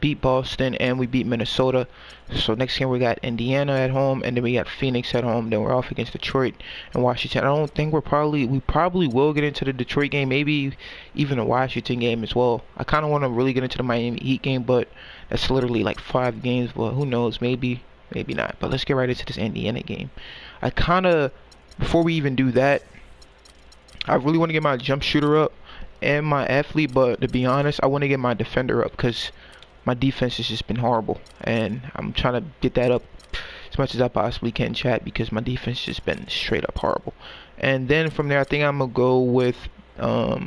beat Boston and we beat Minnesota. So next game we got Indiana at home, and then we got Phoenix at home. Then we're off against Detroit and Washington. I don't think we probably will get into the Detroit game, maybe even the Washington game as well. I kind of want to really get into the Miami Heat game, but that's literally like 5 games. But who knows? Maybe not. But let's get right into this Indiana game. Before we even do that, I really want to get my jump shooter up and my athlete, but to be honest, I want to get my defender up because my defense has just been horrible, and I'm trying to get that up as much as I possibly can, chat, because my defense has just been straight up horrible. And then from there, I think I'm gonna go with I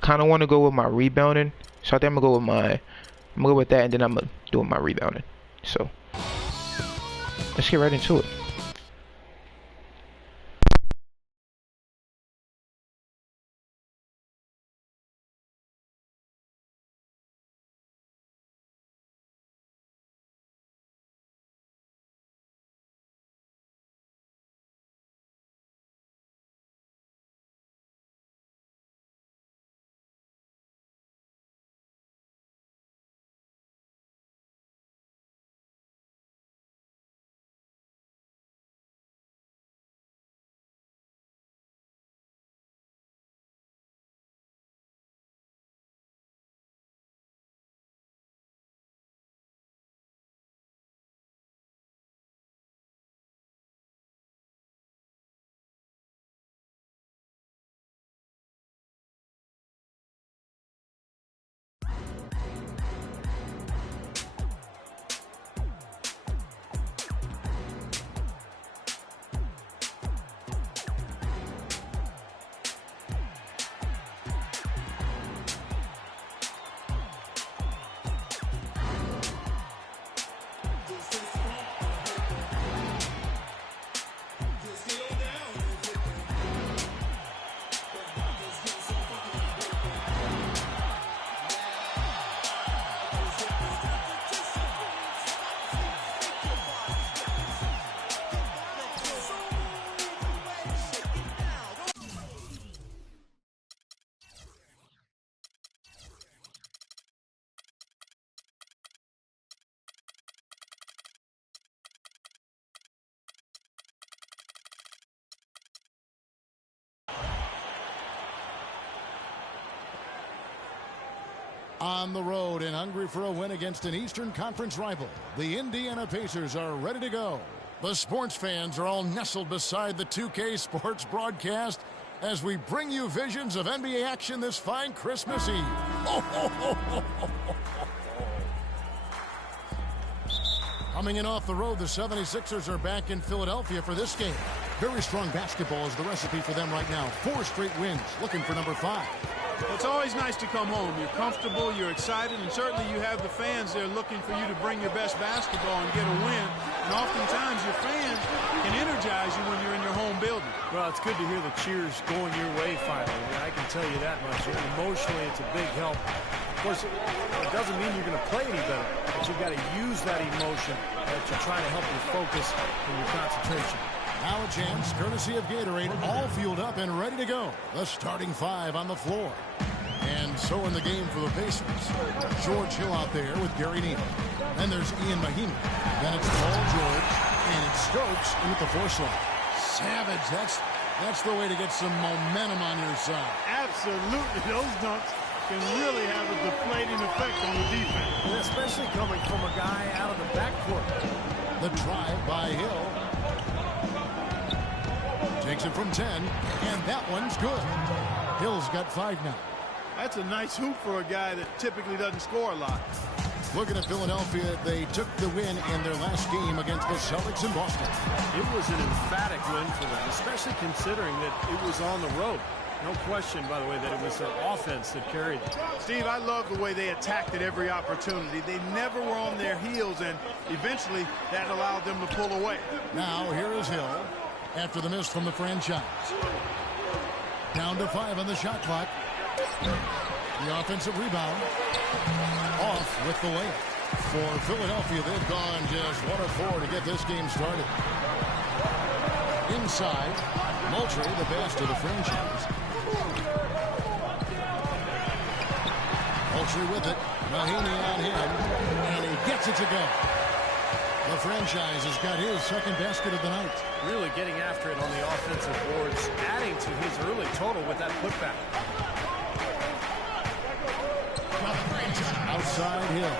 kind of want to go with my rebounding, so I think I'm gonna go with that, and then I'm gonna do my rebounding. So let's get right into it. On the road and hungry for a win against an Eastern Conference rival, the Indiana Pacers are ready to go. The sports fans are all nestled beside the 2K Sports broadcast as we bring you visions of NBA action this fine Christmas Eve. Coming in off the road, the 76ers are back in Philadelphia for this game. Very strong basketball is the recipe for them right now. 4 straight wins, looking for number 5. It's always nice to come home. You're comfortable, you're excited, and certainly you have the fans there looking for you to bring your best basketball and get a win. And oftentimes your fans can energize you when you're in your home building. Well, it's good to hear the cheers going your way finally. I can tell you that much. Emotionally, it's a big help. Of course, it doesn't mean you're going to play any better, but you've got to use that emotion to try to help you focus and your concentration. Now a chance, courtesy of Gatorade, all fueled up and ready to go. The starting 5 on the floor. And so in the game for the Pacers, George Hill out there with Gary Neal. Then there's Ian Mahinmi. Then it's Paul George, and it's Stokes in at the 4 slot. Savage, that's the way to get some momentum on your side. Absolutely, those dunks can really have a deflating effect on the defense. And especially coming from a guy out of the backcourt. The drive by Hill. Takes it from 10, and that one's good. Hill's got 5 now. That's a nice hoop for a guy that typically doesn't score a lot. Looking at Philadelphia, they took the win in their last game against the Celtics in Boston. It was an emphatic win for them, especially considering that it was on the road. No question, by the way, that it was their offense that carried them. Steve, I love the way they attacked at every opportunity. They never were on their heels, and eventually that allowed them to pull away. Now here is Hill after the miss from the franchise. Down to 5 on the shot clock. The offensive rebound. Off with the layup. For Philadelphia, they've gone just 1 of 4 to get this game started. Inside, Moultrie, the best of the franchise. Moultrie with it. Mahinmi on him, and he gets it to go. The franchise has got his second basket of the night. Really getting after it on the offensive boards, adding to his early total with that putback. Outside Hill.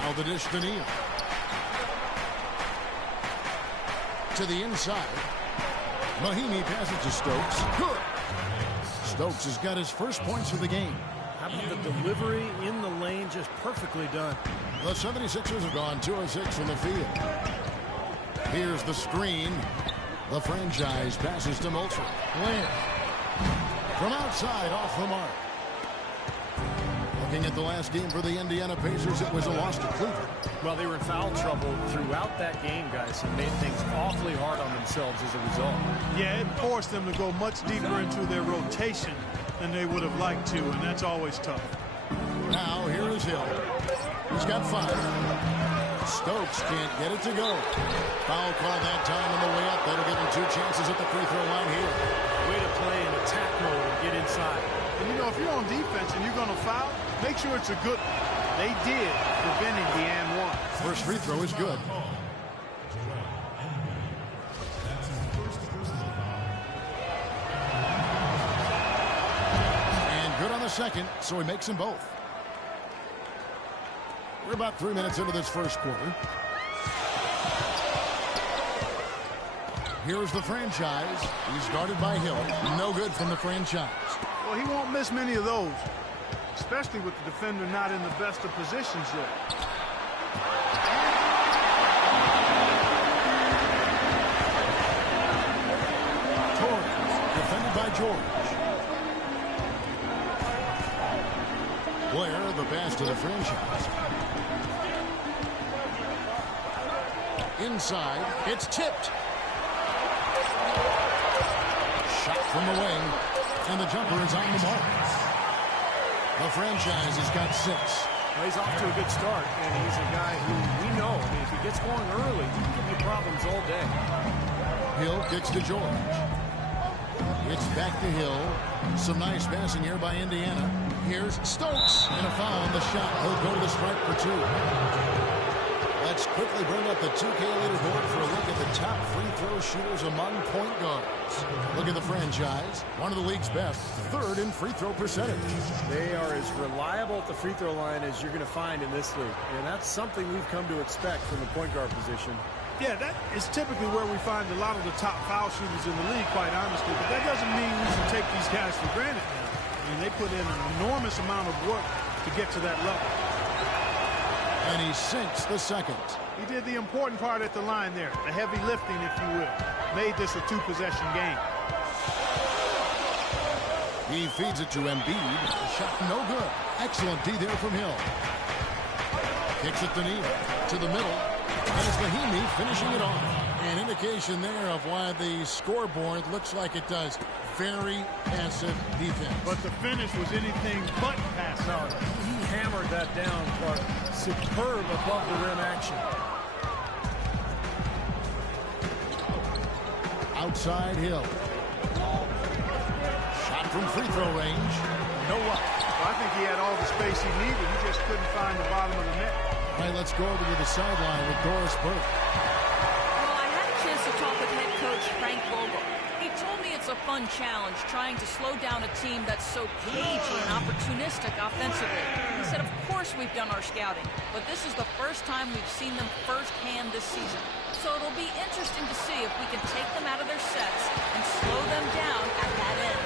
Now the dish to Neal. To the inside. Mahinmi passes to Stokes. Good. Stokes has got his first points of the game. How about the delivery in the lane? Just perfectly done. The 76ers have gone 2 of 6 from the field. Here's the screen. The franchise passes to Moultrie. Lamb. From outside, off the mark. Looking at the last game for the Indiana Pacers, it was a loss to Cleveland. Well, they were in foul trouble throughout that game, guys, and made things awfully hard on themselves as a result. Yeah, it forced them to go much deeper into their rotation than they would have liked to, and that's always tough. Now, here is Hill. He's got 5. Stokes can't get it to go. Foul call that time on the way up. That'll give him 2 chances at the free throw line here. Way to play in attack mode and get inside. And, you know, if you're on defense and you're going to foul, make sure it's a good one. They did, preventing the and one. First free throw is good. And good on the second, so he makes them both. We're about 3 minutes into this first quarter. Here's the franchise. He's guarded by Hill. No good from the franchise. Well, he won't miss many of those, especially with the defender not in the best of positions yet. Torres, defended by George. Blair, the pass to the franchise. Inside, it's tipped. Shot from the wing, and the jumper is on the mark. The franchise has got 6. Well, he's off to a good start, and he's a guy who we know, I mean, if he gets going early, he can give you problems all day. Hill kicks to George. It's back to Hill. Some nice passing here by Indiana. Here's Stokes, and a foul on the shot. He'll go to the stripe for 2. Let's quickly bring up the 2K leaderboard for a look at the top free throw shooters among point guards. Look at the franchise. One of the league's best. 3rd in free throw percentage. They are as reliable at the free throw line as you're going to find in this league. And that's something we've come to expect from the point guard position. Yeah, that is typically where we find a lot of the top foul shooters in the league, quite honestly. But that doesn't mean we should take these guys for granted now. I mean, they put in an enormous amount of work to get to that level. And he sinks the second. He did the important part at the line there, the heavy lifting, if you will. Made this a 2-possession game. He feeds it to Embiid. Shot no good. Excellent D there from Hill. Kicks it to Neal. To the middle. And it's Mahinmi finishing it off. An indication there of why the scoreboard looks like it does. Very passive defense. But the finish was anything but passive. He hammered that down, Clark. Superb above the rim action. Outside Hill. Shot from free throw range. No up. Well, I think he had all the space he needed. He just couldn't find the bottom of the net. All right, let's go over to the sideline with Doris Burke. Well, I had a chance to talk with head coach Frank Vogel. He told me it's a fun challenge trying to slow down a team that's so cagey and opportunistic offensively. He said, of course we've done our scouting, but this is the first time we've seen them firsthand this season. So it'll be interesting to see if we can take them out of their sets and slow them down at that end.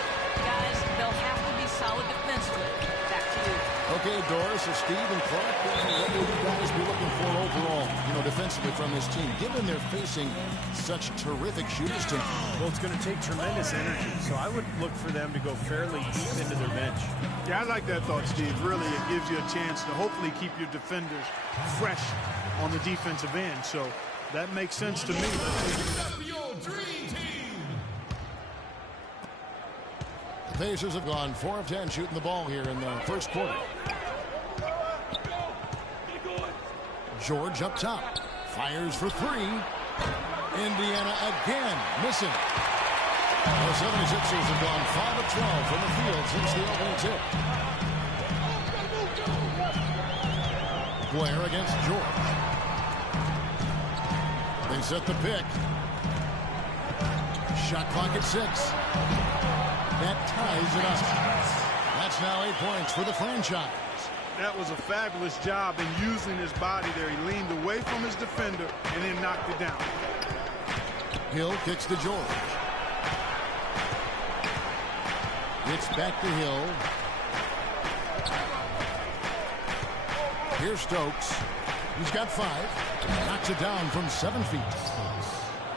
Guys, they'll have to be solid defensively. Back to you. Okay, Doris, so Steve and Clark, what will you guys be looking for overall, defensively from this team, given they're facing such terrific shooters tonight? Well, it's going to take tremendous energy, so I would look for them to go fairly deep into their bench. Yeah, I like that thought, Steve. Really, it gives you a chance to hopefully keep your defenders fresh on the defensive end. So that makes sense to me. The Pacers have gone 4 of 10 shooting the ball here in the first quarter. George up top. Fires for 3. Indiana again missing. The 76ers have gone 5 of 12 from the field since the opening tip. Blair against George. They set the pick. Shot clock at 6. That ties it up. That's now 8 points for the franchise. That was a fabulous job in using his body there. He leaned away from his defender and then knocked it down. Hill kicks to George. It's back to Hill. Here's Stokes. He's got 5. Knocks it down from 7 feet.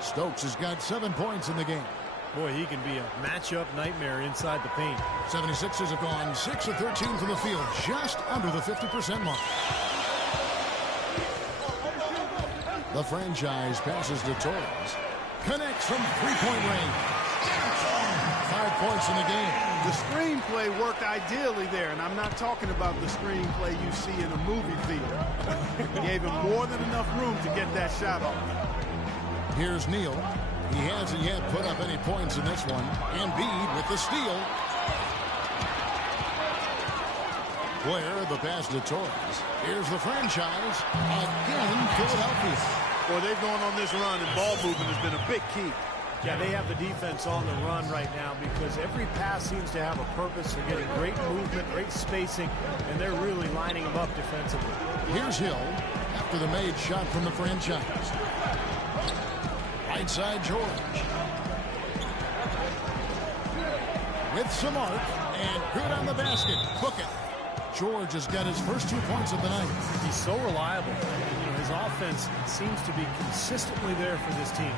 Stokes has got 7 points in the game. Boy, he can be a matchup nightmare inside the paint. 76ers have gone 6 of 13 from the field, just under the 50% mark. The franchise passes to Torres. Connects from three-point range. 5 points in the game. The screenplay worked ideally there, and I'm not talking about the screenplay you see in a movie theater. Gave him more than enough room to get that shot off. Here's Neal. He hasn't yet put up any points in this one. Embiid with the steal. Blair, the pass to Torres. Here's the franchise. Again, Philadelphia. Boy, they've gone on this run, and ball movement has been a big key. Yeah, they have the defense on the run right now because every pass seems to have a purpose. They're getting great movement, great spacing, and they're really lining them up defensively. Here's Hill after the made shot from the franchise. Right side George. With some arc, and good on the basket. Book it. George has got his first 2 points of the night. He's so reliable. His offense seems to be consistently there for this team.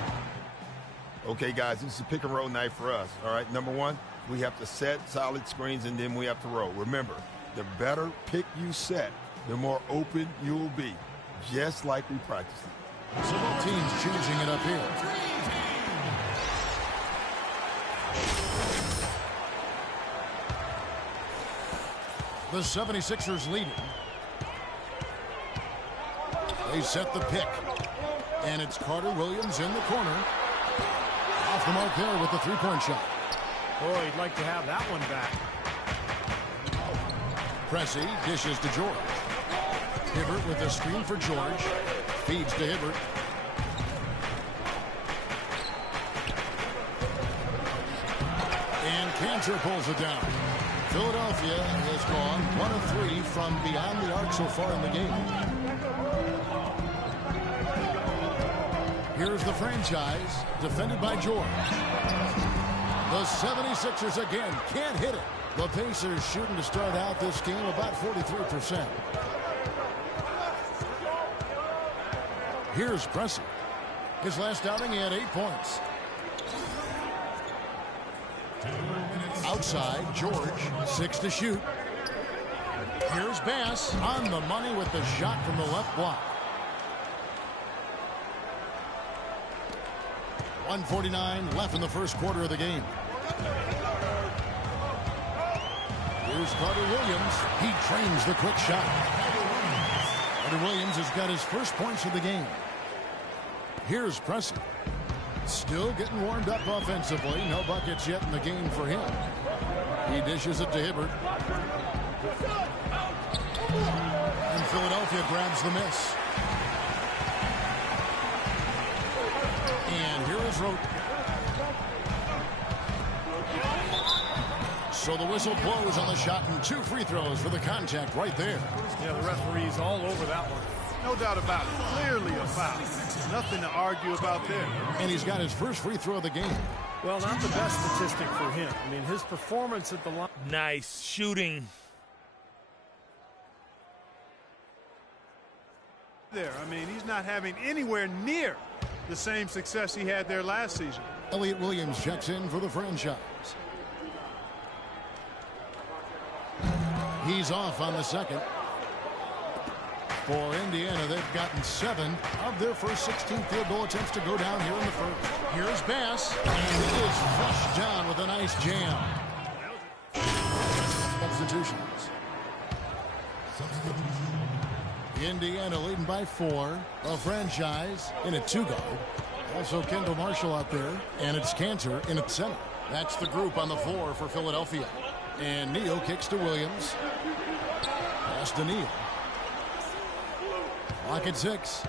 Okay, guys, this is a pick and roll night for us. All right, number one, we have to set solid screens, and then we have to roll. Remember, the better pick you set, the more open you'll be, just like we practiced. So both teams changing it up here. The 76ers leading. They set the pick. And it's Carter Williams in the corner. Off the mark there with the three-point shot. Boy, he'd like to have that one back. Pressey dishes to George. Hibbert with the screen for George. Feeds to Hibbert. And Cantor pulls it down. Philadelphia has gone 1 of 3 from beyond the arc so far in the game. Here's the franchise, defended by George. The 76ers again can't hit it. The Pacers shooting to start out this game about 43%. Here's Pressey. His last outing, he had 8 points. Outside, George, 6 to shoot. Here's Bass on the money with the shot from the left block. 1:49 left in the first quarter of the game. Here's Carter Williams. He trains the quick shot. Carter Williams has got his first points of the game. Here's Pressey. Still getting warmed up offensively. No buckets yet in the game for him. He dishes it to Hibbert. And Philadelphia grabs the miss. And here is Rote. So the whistle blows on the shot and 2 free throws for the contact right there. Yeah, the referee's all over that one. No doubt about it. Clearly a foul. Nothing to argue about there. And he's got his first free throw of the game. Well, not the best statistic for him. I mean, his performance at the line. Nice shooting. There, I mean, he's not having anywhere near the same success he had there last season. Elliott Williams checks in for the franchise. He's off on the second. For Indiana, they've gotten 7 of their first 16 field goal attempts to go down here in the first. Here's Bass, and he is flushed down with a nice jam. Substitutions. Indiana leading by 4. A franchise in a 2-guard. Also Kendall Marshall out there, and it's Cantor in at center. That's the group on the floor for Philadelphia. And Neal kicks to Williams. Pass to Neal. Lock at 6.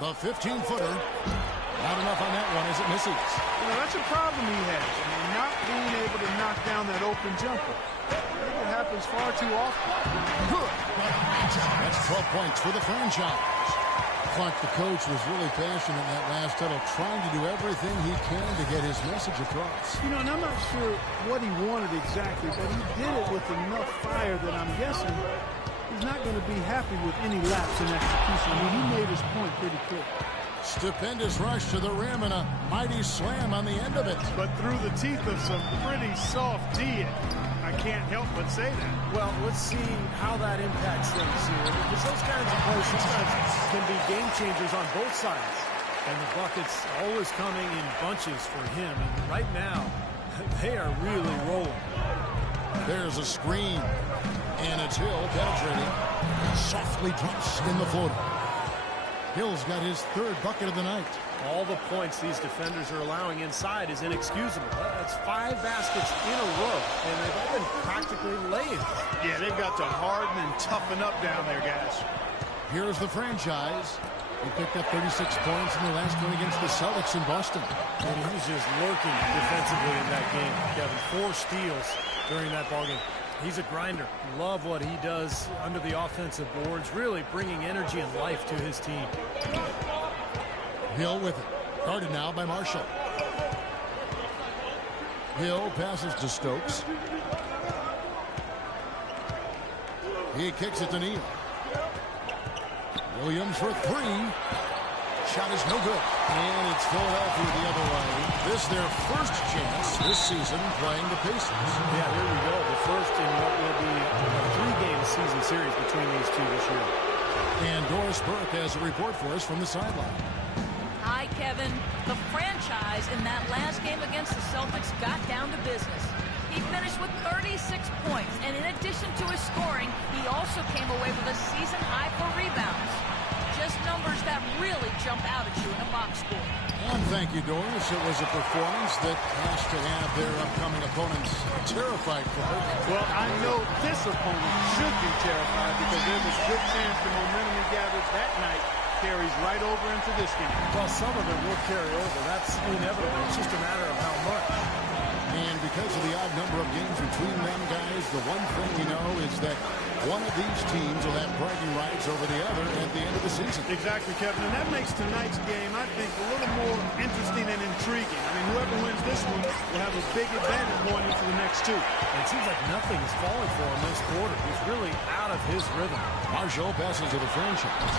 The 15-footer. Not enough on that one as it misses. You know, that's a problem he has. I mean, not being able to knock down that open jumper. It happens far too often. Good. That's 12 points for the franchise. Clark, the coach, was really passionate in that last huddle, trying to do everything he can to get his message across. You know, and I'm not sure what he wanted exactly, but he did it with enough fire that I'm guessing he's not going to be happy with any lapse in execution. I mean, he made his point pretty clear. Stupendous rush to the rim and a mighty slam on the end of it. But through the teeth of some pretty soft D. I can't help but say that. Well, let's see how that impacts things here. Because those kinds of plays sometimes can be game changers on both sides. And the buckets always coming in bunches for him. And right now, they are really rolling. There's a screen. And it's Hill penetrating. Softly drops in the floater. Hill's got his 3rd bucket of the night. All the points these defenders are allowing inside is inexcusable. That's 5 baskets in a row, and they've all been practically laying. Yeah, they've got to harden and toughen up down there, guys. Here's the franchise. He picked up 36 points in the last one against the Celtics in Boston. And he was just lurking defensively in that game, Kevin. 4 steals during that ballgame. He's a grinder. Love what he does under the offensive boards, really bringing energy and life to his team. Hill with it. Guarded now by Marshall. Hill passes to Stokes. He kicks it to Neal. Williams for 3. Shot is no good. And it's Philadelphia the other way. This is their first chance this season playing the Pacers. Yeah, here we go. The first in what will be a 3-game season series between these two this year. And Doris Burke has a report for us from the sideline. Hi, Kevin. The franchise in that last game against the Celtics got down to business. He finished with 36 points, and in addition to his scoring, he also came away with a season high for rebounds. Just numbers that really jump out at you in a box score. And thank you, Doris. It was a performance that has to have their upcoming opponents terrified for her. Well, I know this opponent should be terrified because there's a good chance the momentum he gathers that night carries right over into this game. Well, some of it will carry over. That's inevitable. It's just a matter of how much. And because of the odd number of games between them guys, the one thing we know is that one of these teams will have bragging rights over the other at the end of the season. Exactly, Kevin. And that makes tonight's game, I think, a little more interesting and intriguing. I mean, whoever wins this one will have a big advantage going into the next 2. It seems like nothing is falling for him this quarter. He's really out of his rhythm. Marshall passes to the franchise.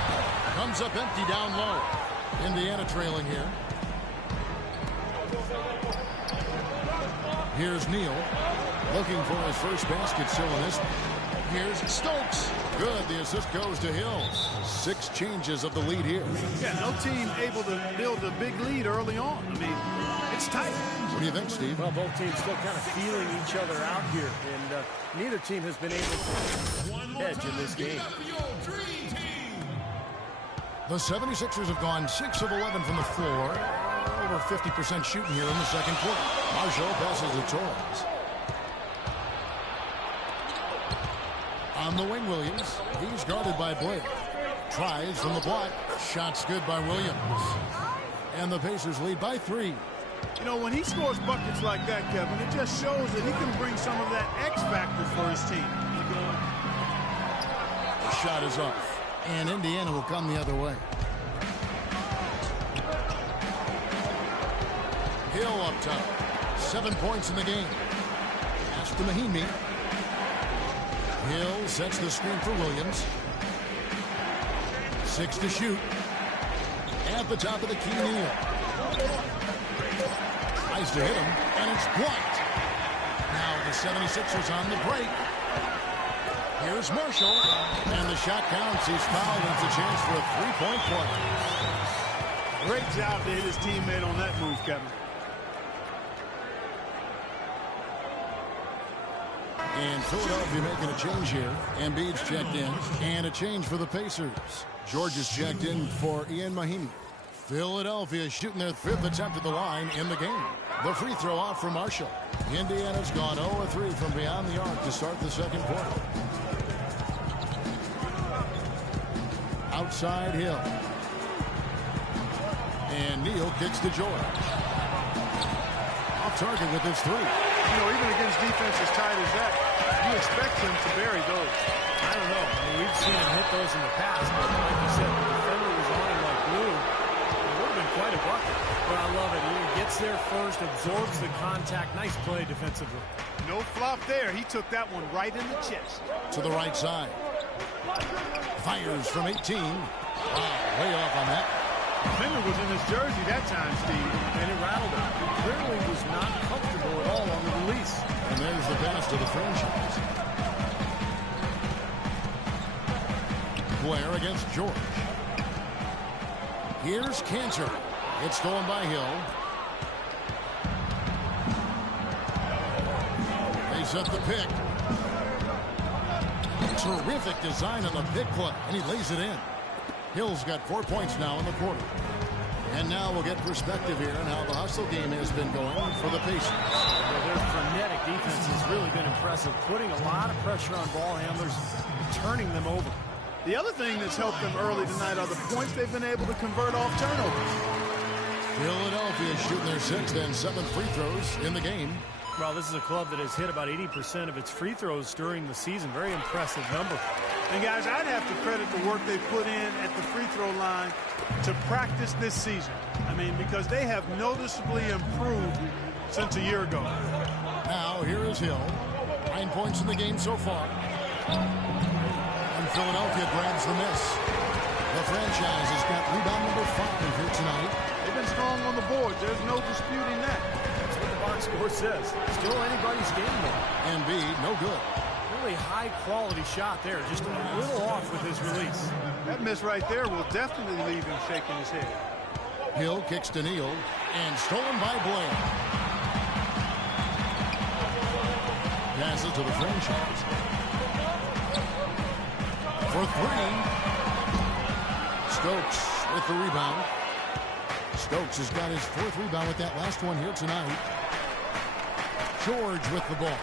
Comes up empty down low. Indiana trailing here. Here's Neal, looking for his first basket still in this one. Here's Stokes. Good. The assist goes to Hill. 6 changes of the lead here. Yeah, no team able to build a big lead early on. I mean, it's tight. What do you think, Steve? Well, both teams still kind of feeling each other out here, and neither team has been able to edge in this game. The 76ers have gone 6 of 11 from the floor. Over 50% shooting here in the second quarter. Marshall passes to Torres. On the wing, Williams. He's guarded by Blake. Tries from the block. Shot's good by Williams. And the Pacers lead by 3. You know, when he scores buckets like that, Kevin, it just shows that he can bring some of that X factor for his team. The shot is off. And Indiana will come the other way. Hill up top. 7 points in the game. Pass to Mahimi. Hill sets the screen for Williams. 6 to shoot. At the top of the key, Neal. Tries to hit him, and it's blocked. Now the 76ers on the break. Here's Marshall, and the shot counts. He's fouled, and it's a chance for a 3-point play. Great job to hit his teammate on that move, Kevin. And Philadelphia making a change here. Embiid's checked in. And a change for the Pacers. George is checked in for Ian Mahimi. Philadelphia shooting their 5th attempt at the line in the game. The free throw off for Marshall. Indiana's gone 0-3 from beyond the arc to start the second quarter. side, Hill. And Neal kicks to George. Off target with his three. You know, even against defense as tight as that, you expect him to bury those. I don't know. I mean, we've seen him hit those in the past, but like you said, the defender was on him like glue. It would have been quite a bucket. But I love it. He gets there first, absorbs the contact. Nice play defensively. No flop there. He took that one right in the chest. To the right side. Fires from 18. Wow, way off on that. Defender was in his jersey that time, Steve, And it rattled him. He clearly was not comfortable at all on the release. And there's the pass to the franchise. Blair against George. Here's Cantor. It's stolen by Hill. They set the pick. Terrific design on the pick play, and he lays it in. Hill's got 4 points now in the quarter. And now we'll get perspective here on how the hustle game has been going for the Pacers. Yeah, their frenetic defense has really been impressive, putting a lot of pressure on ball handlers, turning them over. The other thing that's helped them early tonight are the points they've been able to convert off turnovers. Philadelphia shooting their 6th and 7th free throws in the game. Well, this is a club that has hit about 80% of its free throws during the season. Very impressive number. And, guys, I'd have to credit the work they put in at the free throw line to practice this season. I mean, because they have noticeably improved since a year ago. Now, here is Hill. 9 points in the game so far. And Philadelphia grabs the miss. The franchise has got rebound number 5 here tonight. They've been strong on the board. There's no disputing that. That's what the box score says. Still anybody's game, though. Embiid, no good. Really high-quality shot there. Just a little off with his release. That miss right there will definitely leave him shaking his head. Hill kicks to Neal, and stolen by Blair. Passes to the franchise. For 3. Stokes with the rebound. Stokes has got his 4th rebound with that last one here tonight. George with the ball.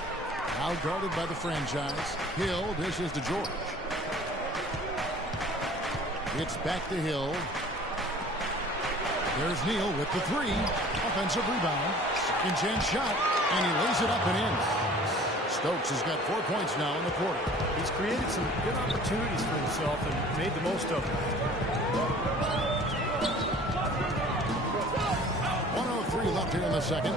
Out guarded by the franchise. Hill dishes to George. It's back to Hill. There's Neal with the 3. Offensive rebound. Second chance shot. And he lays it up and in. Stokes has got 4 points now in the quarter. He's created some good opportunities for himself and made the most of them. 1:03 left here in the second.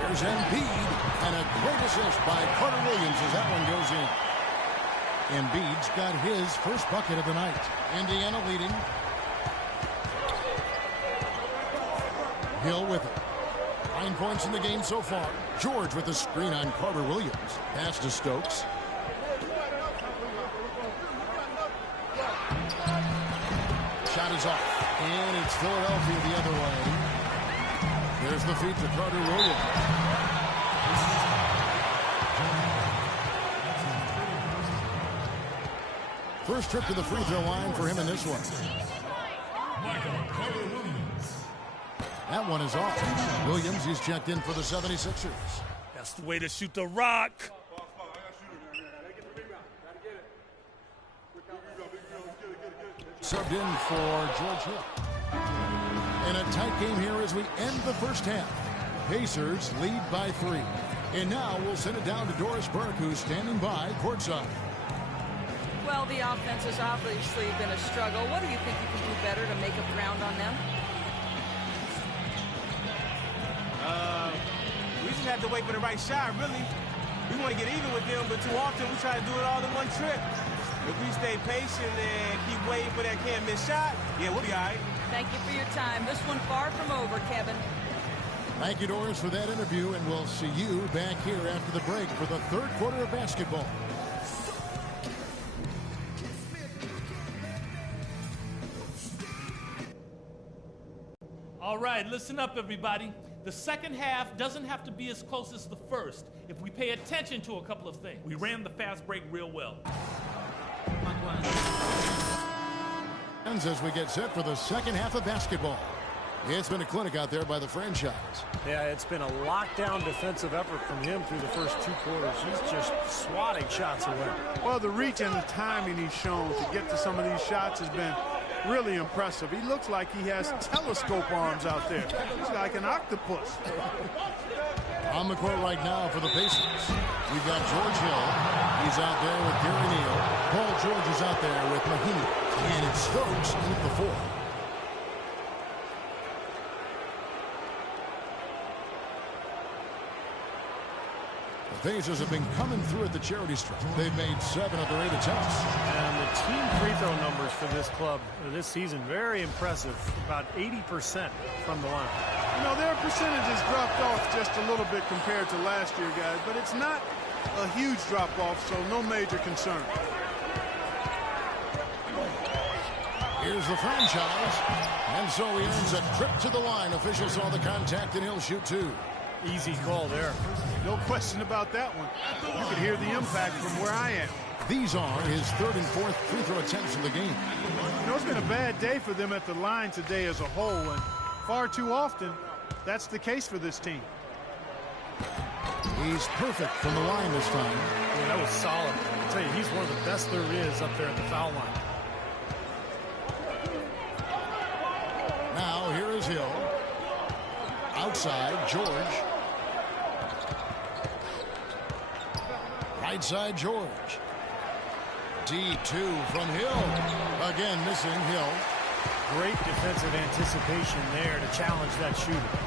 Here's Embiid. And a great assist by Carter Williams as that one goes in. Embiid's got his first bucket of the night. Indiana leading. Hill with it. 9 points in the game so far. George with the screen on Carter Williams. Pass to Stokes. Shot is off. And it's Philadelphia the other way. There's the feed to Carter Williams. First trip to the free throw line for him in this one. That one is off. Williams, he's checked in for the 76ers. That's the way to shoot the rock. Subbed in for George Hill. In a tight game here as we end the first half. Pacers lead by 3. And now we'll send it down to Doris Burke, who's standing by courtside. Well, the offense has obviously been a struggle. What do you think you can do better to make up ground on them? We just have to wait for the right shot, really. We want to get even with them, but too often we try to do it all in one trip. If we stay patient and keep waiting for that can't-miss shot, yeah, we'll be all right. Thank you for your time. This one far from over, Kevin. Thank you, Doris, for that interview, and we'll see you back here after the break for the third quarter of basketball. All right, listen up, everybody. The second half doesn't have to be as close as the first if we pay attention to a couple of things. We ran the fast break real well. As we get set for the second half of basketball. It's been a clinic out there by the franchise. Yeah, it's been a lockdown defensive effort from him through the first 2 quarters. He's just swatting shots away. Well, the reach and the timing he's shown to get to some of these shots has been Really impressive. He looks like he has telescope arms out there. He's like an octopus. On the court right now for the Pacers, we've got George Hill. He's out there with Gary Neal. Paul George is out there with Mahinmi. And it's Stokes in at the 4. The Pacers have been coming through at the charity stripe. They've made 7 of their 8 attempts. And the team free throw numbers for this club this season, very impressive. About 80% from the line. You know, their percentages dropped off just a little bit compared to last year, guys, but it's not a huge drop-off, so no major concern. Here's the franchise. And so he earns a trip to the line. Officials saw the contact, and he'll shoot 2. Easy call there. No question about that one. You could hear the impact from where I am. These are his 3rd and 4th free throw attempts of the game. You know, it's been a bad day for them at the line today as a whole, and far too often, that's the case for this team. He's perfect from the line this time. Yeah, that was solid. I'll tell you, he's one of the best there is up there at the foul line. Now, here is Hill. Outside, George. Right side, George. D2 from Hill. Again, missing Hill. Great defensive anticipation there to challenge that shooter.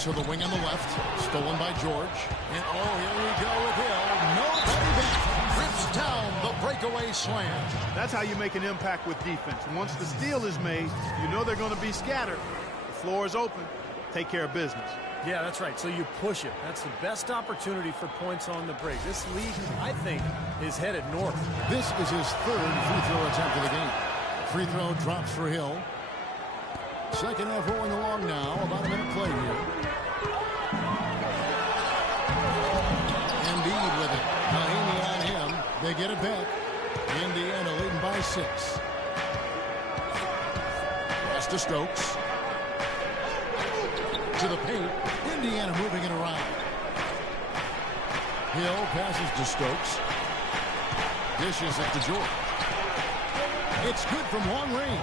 To the wing on the left. Stolen by George. And oh, here we go with Hill. Nobody back. Rips down the breakaway slam. That's how you make an impact with defense. Once the steal is made, you know they're going to be scattered. The floor is open. Take care of business. Yeah, that's right. So you push it. That's the best opportunity for points on the break. This league, I think, is headed north. This is his 3rd free throw attempt of the game. Free throw drops for Hill. Second half rolling along now. About a minute play here. Embiid with it. Mahinmi on him. They get it back. Indiana leading by 6. Pass to Stokes. To the paint. Indiana moving it around. Hill passes to Stokes. Dishes it to George. It's good from long range.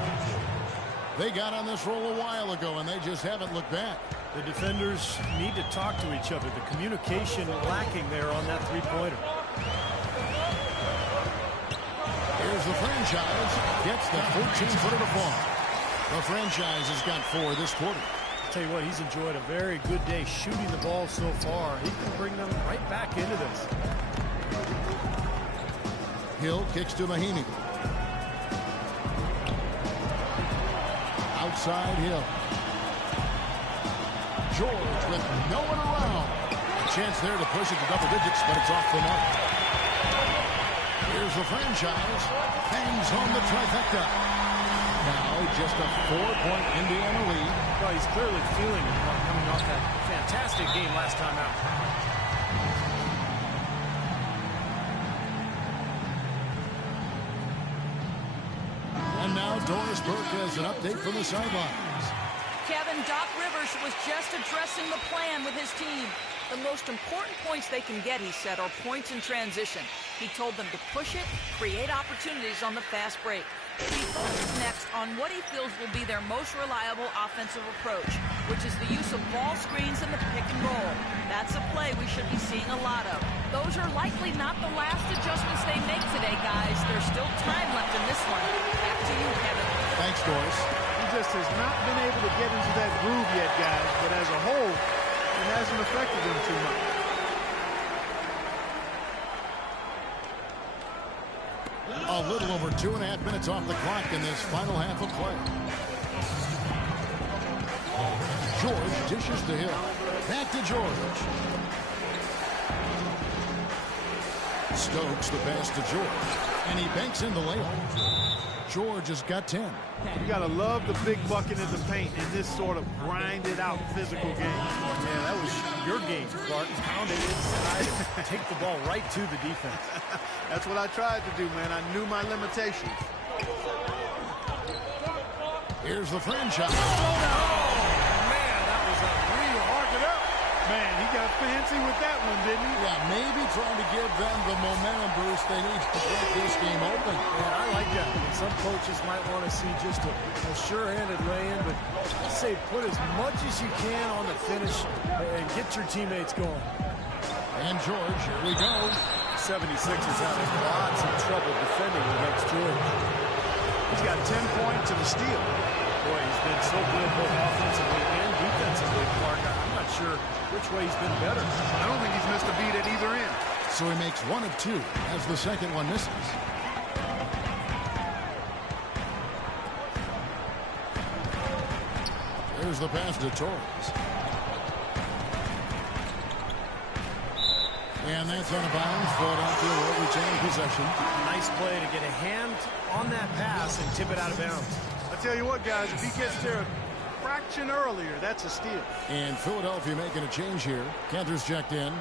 They got on this roll a while ago, and they just haven't looked back. The defenders need to talk to each other. The communication lacking there on that three-pointer. Here's the franchise. Gets the 14-footer to fall. The franchise has got 4 this quarter. Tell you what, he's enjoyed a very good day shooting the ball so far. He can bring them right back into this. Hill kicks to Mahinmi. Outside Hill. George with no one around. A chance there to push it to double digits, but it's off the mark. Here's the franchise. Bangs home the trifecta. Now just a 4-point Indiana lead. Well, he's clearly feeling it coming off that fantastic game last time out. And now Doris Burke has an update from the sidelines. Kevin, Doc Rivers was just addressing the plan with his team. The most important points they can get, he said, are points in transition. He told them to push it, create opportunities on the fast break. He focused next on what he feels will be their most reliable offensive approach, which is the use of ball screens and the pick and roll. That's a play we should be seeing a lot of. Those are likely not the last adjustments they make today, guys. There's still time left in this one. Back to you, Kevin. Thanks, Doris. He just has not been able to get into that groove yet, guys, but as a whole, it hasn't affected him too much. A little over 2.5 minutes off the clock in this final half of play. George dishes to Hill. Back to George. Stokes the pass to George. And he banks in the layup. George has got 10. You got to love the big bucket in the paint in this sort of grinded out physical game. Yeah, that was your game, Clark. Pound it inside, take the ball right to the defense. That's what I tried to do, man. I knew my limitations. Here's the franchise. Oh, man, that was a real. Mark it up. Man, he got fancy with that one, didn't he? Yeah, maybe trying to give them the momentum boost they need to break this game open. Yeah, I like that. Some coaches might want to see just a sure-handed lay-in, but I say put as much as you can on the finish and get your teammates going. And George, here we go. 76ers having lots of trouble defending against George. He's got 10 points and a steal. Boy, he's been so good both offensively and defensively, Clark. I'm not sure which way he's been better. I don't think he's missed a beat at either end. So he makes 1 of 2 as the second one misses. There's the pass to Torres. And that's out of bounds. Philadelphia will retain possession. Nice play to get a hand on that pass and tip it out of bounds. I tell you what, guys, if he gets there a fraction earlier, that's a steal. And Philadelphia making a change here. Cantor's checked in.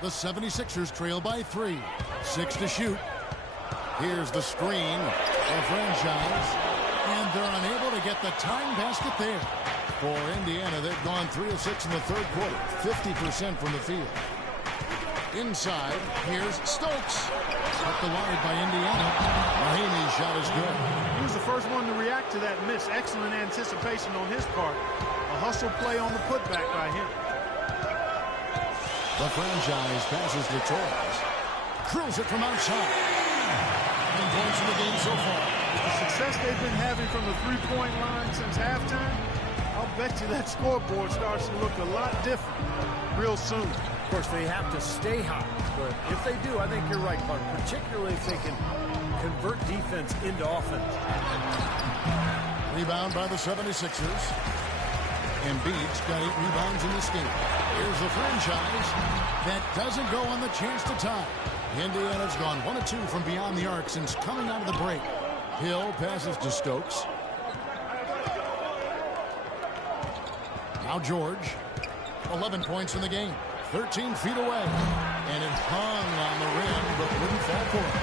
The 76ers trail by 3. 6 to shoot. Here's the screen. A franchise. And they're unable to get the tying basket there. For Indiana, they've gone 3 of 6 in the third quarter. 50% from the field. Inside, here's Stokes. Up the wide by Indiana. Mahinmi's shot is good. He was the first one to react to that miss. Excellent anticipation on his part. A hustle play on the putback by him. The franchise passes to Torres. Drills it from outside. 9 points in the game so far. With the success they've been having from the three-point line since halftime, I'll bet you that scoreboard starts to look a lot different real soon. Of course, they have to stay hot, but if they do, I think you're right, Clark, particularly if they can convert defense into offense. Rebound by the 76ers. Embiid's got 8 rebounds in this game. Here's the franchise that doesn't go on the chance to tie. Indiana's gone 1 of 2 from beyond the arc since coming out of the break. Hill passes to Stokes. Now George. 11 points in the game. 13 feet away. And it hung on the rim, but wouldn't fall for it.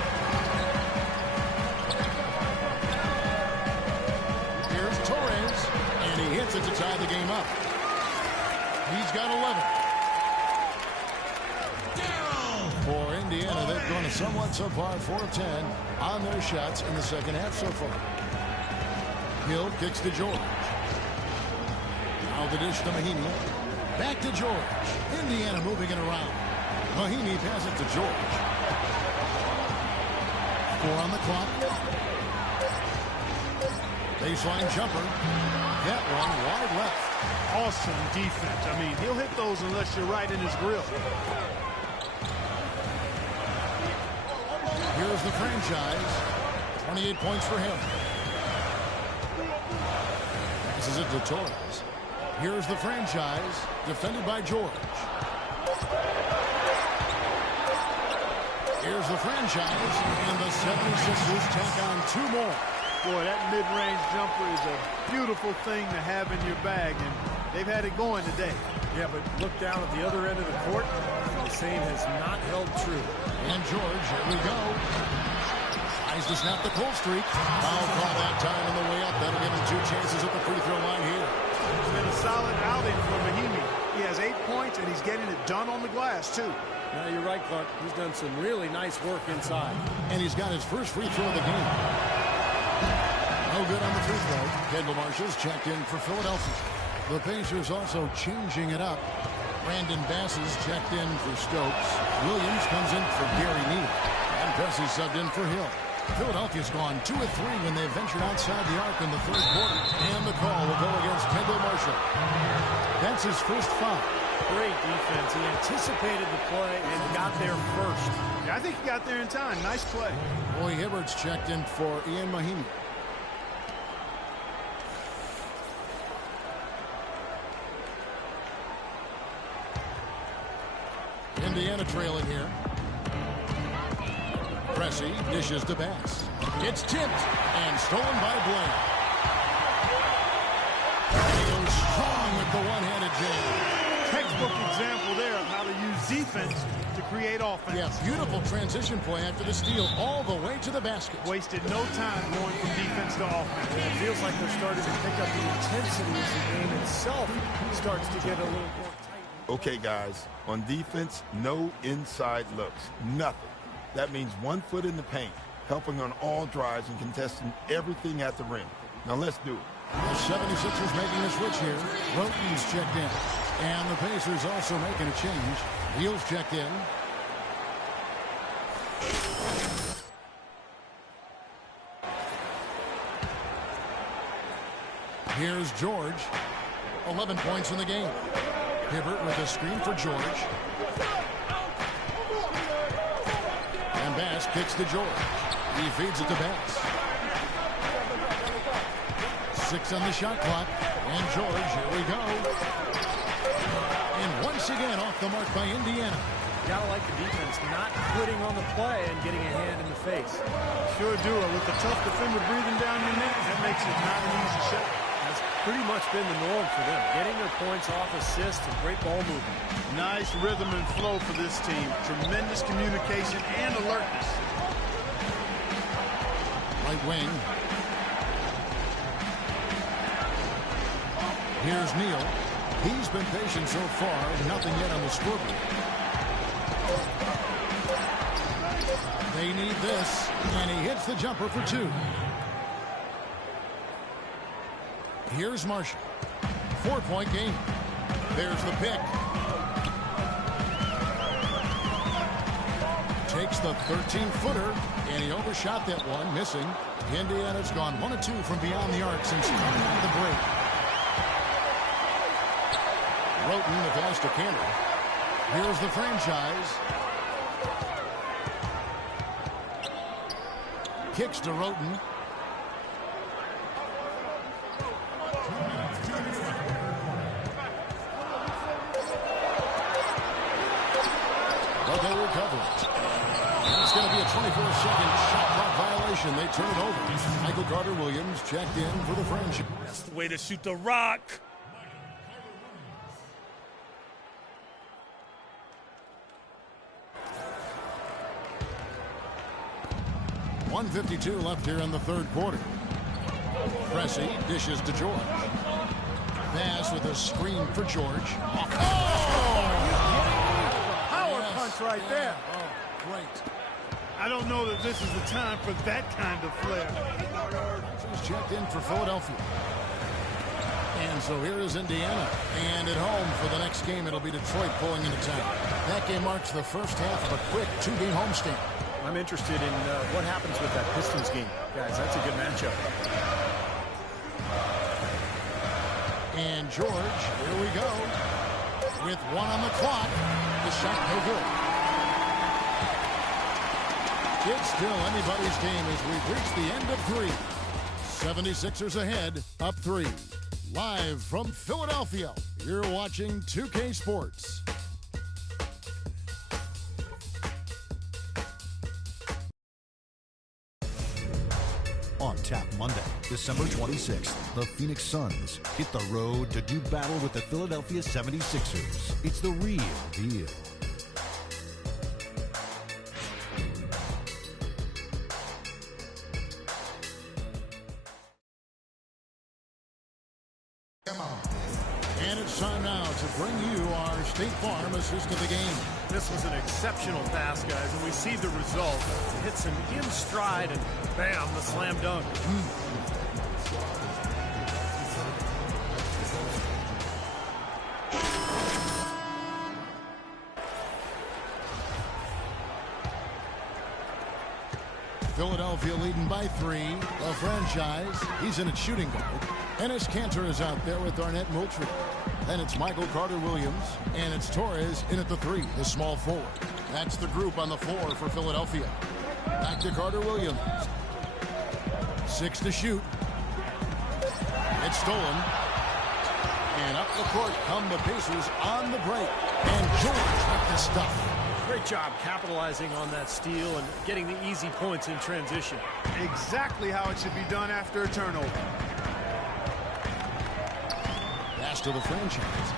Here's Torres. And he hits it to tie the game up. He's got 11. For Indiana, they've gone somewhat subpar, 4 of 10 on their shots in the second half so far. Hill kicks to George. Now the dish to Mahinmi. Back to George. Indiana moving it around. Mahinmi passes to George. 4 on the clock. Baseline jumper. That one wide left. Awesome defense. I mean, he'll hit those unless you're right in his grill. Here's the franchise. 28 points for him. Passes it to Torres. Here's the franchise. Defended by George. Here's the franchise. And the 76ers tack on 2 more. Boy, that mid-range jumper is a beautiful thing to have in your bag, and they've had it going today. Yeah, but look down at the other end of the court. The same has not held true. And George, here we go. Tries to snap the cold streak. Foul call that time on the way up. That'll give him 2 chances at the free throw line here. It's been a solid outing for Mahinmi. He has 8 points, and he's getting it done on the glass, too. No, you're right, Clark. He's done some really nice work inside. And he's got his first free throw of the game. No good on the free throw. Kendall Marshall's checked in for Philadelphia. The Pacers also changing it up. Brandon Bass is checked in for Stokes. Williams comes in for Gary Neal. And Pressey subbed in for Hill. Philadelphia's gone 2 of 3 when they ventured outside the arc in the third quarter. And the call will go against Kendall Marshall. That's his first foul. Great defense. He anticipated the play and got there first. Yeah, I think he got there in time. Nice play. Roy Hibbert's checked in for Ian Mahinmi. Indiana trailing here. Pressey dishes to Bass. It's tipped and stolen by Blaine. He goes strong with the one-handed jam. Textbook example there of how to use defense to to create offense. Yeah, beautiful transition play after the steal all the way to the basket. Wasted no time going from defense to offense. Yeah, it feels like they're starting to pick up the intensity as the game itself starts to get a little more tight. Okay, guys, on defense, no inside looks, nothing. That means 1 foot in the paint, helping on all drives and contesting everything at the rim. Now let's do it. The 76ers making a switch here. Roten's checked in. And the Pacers also making a change. Beal's checked in. Here's George. 11 points in the game. Hibbert with a screen for George. And Bass kicks to George. He feeds it to Bass. 6 on the shot clock. And George, here we go. And once again off the mark by Indiana. Gotta like the defense not quitting on the play and getting a hand in the face. Sure do it. With a tough defender breathing down your neck, that makes it not an easy shot. That's pretty much been the norm for them. Getting their points off assists and great ball movement. Nice rhythm and flow for this team. Tremendous communication and alertness. Right wing. Here's Neal. He's been patient so far. Nothing yet on the scoreboard. They need this. And he hits the jumper for 2. Here's Marshall. 4-point game. There's the pick. Takes the 13-footer. And he overshot that one, missing. Indiana's gone 1 of 2 from beyond the arc since coming out of the break. Roten, the pass to Cannon. Here's the franchise. Kicks to Roten. But they recover it. It's going to be a 24-second shot clock violation. They turn it over. Michael Carter-Williams checked in for the franchise. That's the way to shoot the rock. 1:52 left here in the third quarter. Pressey dishes to George. Pass with a screen for George. Oh! Power punch right there. Oh, great. I don't know that this is the time for that kind of flair. He's checked in for Philadelphia. And so here is Indiana. And at home for the next game, it'll be Detroit pulling into town. That game marks the first half of a quick 2-game homestand. I'm interested in what happens with that Pistons game. Guys, that's a good matchup. And George, here we go. With 1 on the clock. The shot no good. It's still anybody's game as we've reached the end of 3. 76ers ahead, up 3. Live from Philadelphia, you're watching 2K Sports. On Tap Monday, December 26th, the Phoenix Suns hit the road to do battle with the Philadelphia 76ers. It's the real deal. And it's time now to bring you our State Farm assist of the game. This was an exceptional pass, guys, and we see the result. It hits him in stride, and bam, the slam dunk. Philadelphia leading by 3. A franchise. He's in at shooting guard. Enes Kanter is out there with Arnett Moultrie. Then it's Michael Carter-Williams. And it's Torres in at the 3, the small forward. That's the group on the floor for Philadelphia. Back to Carter-Williams. 6 to shoot. It's stolen. And up the court come the Pacers on the break. And George with the stuff. Great job capitalizing on that steal and getting the easy points in transition. Exactly how it should be done after a turnover. Pass to the franchise.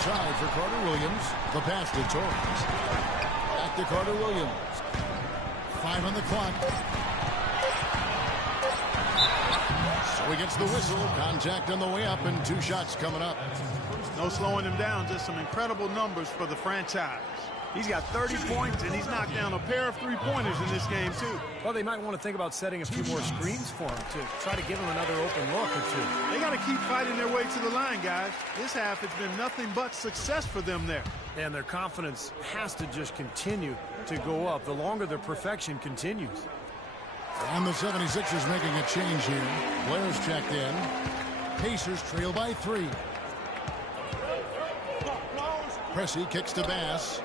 outside for Carter Williams. The pass to Torres. Back to Carter Williams. 5 on the clock. So he gets the whistle. Contact on the way up and 2 shots coming up. No slowing him down. Just some incredible numbers for the franchise. He's got 30 points, and he's knocked down a pair of three-pointers in this game, too. Well, they might want to think about setting a few more screens for him to try to give him another open look or two. They got to keep fighting their way to the line, guys. This half has been nothing but success for them there. And their confidence has to just continue to go up the longer their perfection continues. And the 76ers making a change here. Blair's checked in. Pacers trail by 3. Pressey kicks to Bass.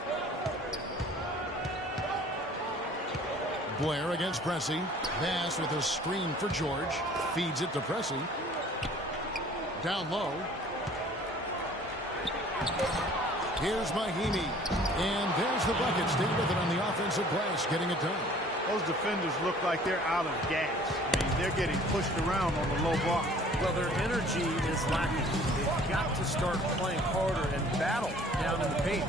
Blair against Pressey. Bass with a screen for George. Feeds it to Pressey. Down low. Here's Mahimi. And there's the bucket. Stay with it on the offensive glass, getting it done. Those defenders look like they're out of gas. I mean, they're getting pushed around on the low block. Well, their energy is lacking. They've got to start playing harder and battle down in the paint.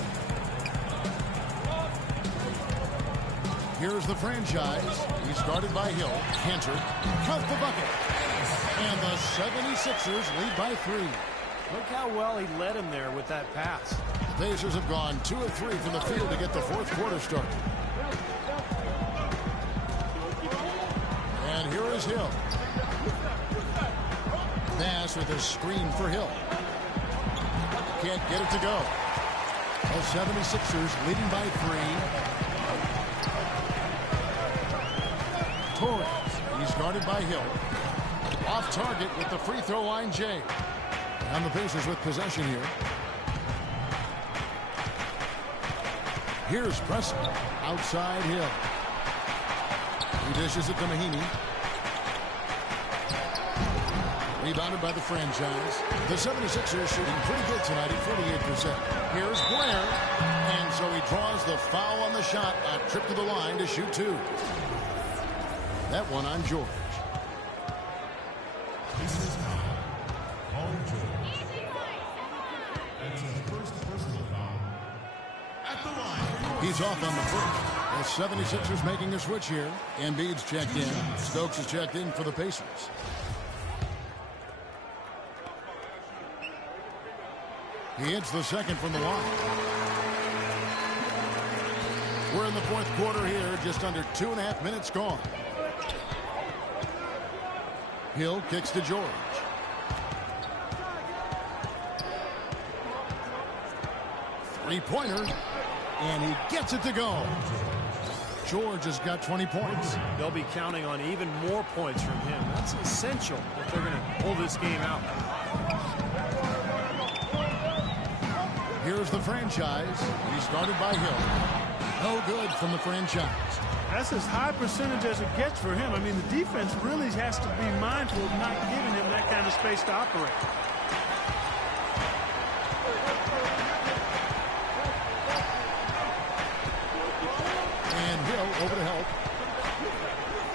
Here's the franchise. He's guarded by Hill. Cantor. Count the bucket. And the 76ers lead by 3. Look how well he led him there with that pass. The Pacers have gone 2 of 3 from the field to get the 4th quarter started. And here is Hill. Bass with a screen for Hill. Can't get it to go. The 76ers leading by 3. Torres. He's guarded by Hill. Off target with the free throw line, Jay. And the Pacers with possession here. Here's Preston. Outside Hill. He dishes it to Mahimi. Rebounded by the franchise. The 76ers shooting pretty good tonight at 48%. Here's Blair. And so he draws the foul on the shot. A trip to the line to shoot 2. That one on George. He's off on the first. The 76ers making a switch here. Embiid's checked in. Stokes is checked in for the Pacers. He hits the second from the line. We're in the 4th quarter here. Just under 2.5 minutes gone. Hill kicks to George. Three-pointer. And he gets it to go. George has got 20 points. They'll be counting on even more points from him. That's essential if they're going to pull this game out. Here's the franchise. He's guarded by Hill. No good from the franchise. That's as high percentage as it gets for him. I mean, the defense really has to be mindful of not giving him that kind of space to operate. And Hill over to help.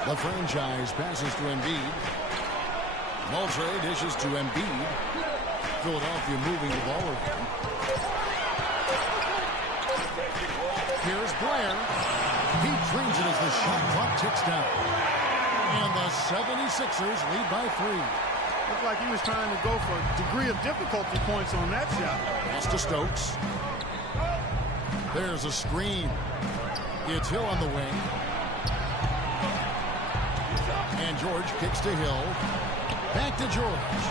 The franchise passes to Embiid. Moultrie dishes to Embiid. Philadelphia moving the ball around. Here's Blair. He drains it as the shot clock ticks down. And the 76ers lead by 3. Looked like he was trying to go for a degree of difficulty points on that shot. Pass to Stokes. There's a screen. It's Hill on the wing. And George kicks to Hill. Back to George.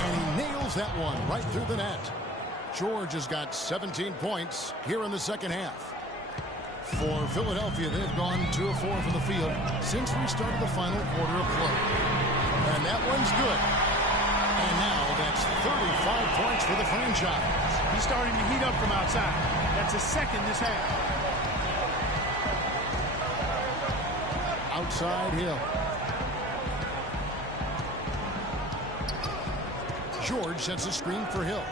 And he nails that one right through the net. George has got 17 points here in the second half. For Philadelphia, they've gone 2 of 4 from the field since we started the final quarter of play. And that one's good. And now that's 35 points for the franchise. He's starting to heat up from outside. That's his second this half. Outside Hill. George sets a screen for Hill.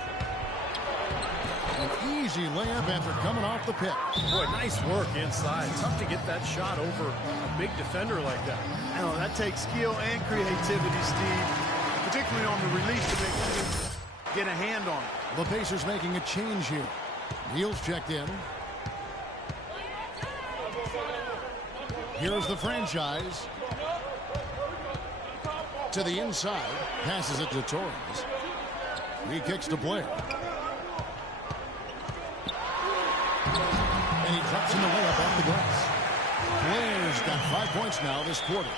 An easy layup after coming off the pick. Boy, nice work inside. Tough to get that shot over a big defender like that. I know that takes skill and creativity, Steve, particularly on the release to make sure get a hand on it. The Pacers making a change here. Neal's checked in. Here's the franchise. To the inside. Passes it to Torres. He kicks to Blair. And he drops in the layup off the glass. Blair's got 5 points now this quarter.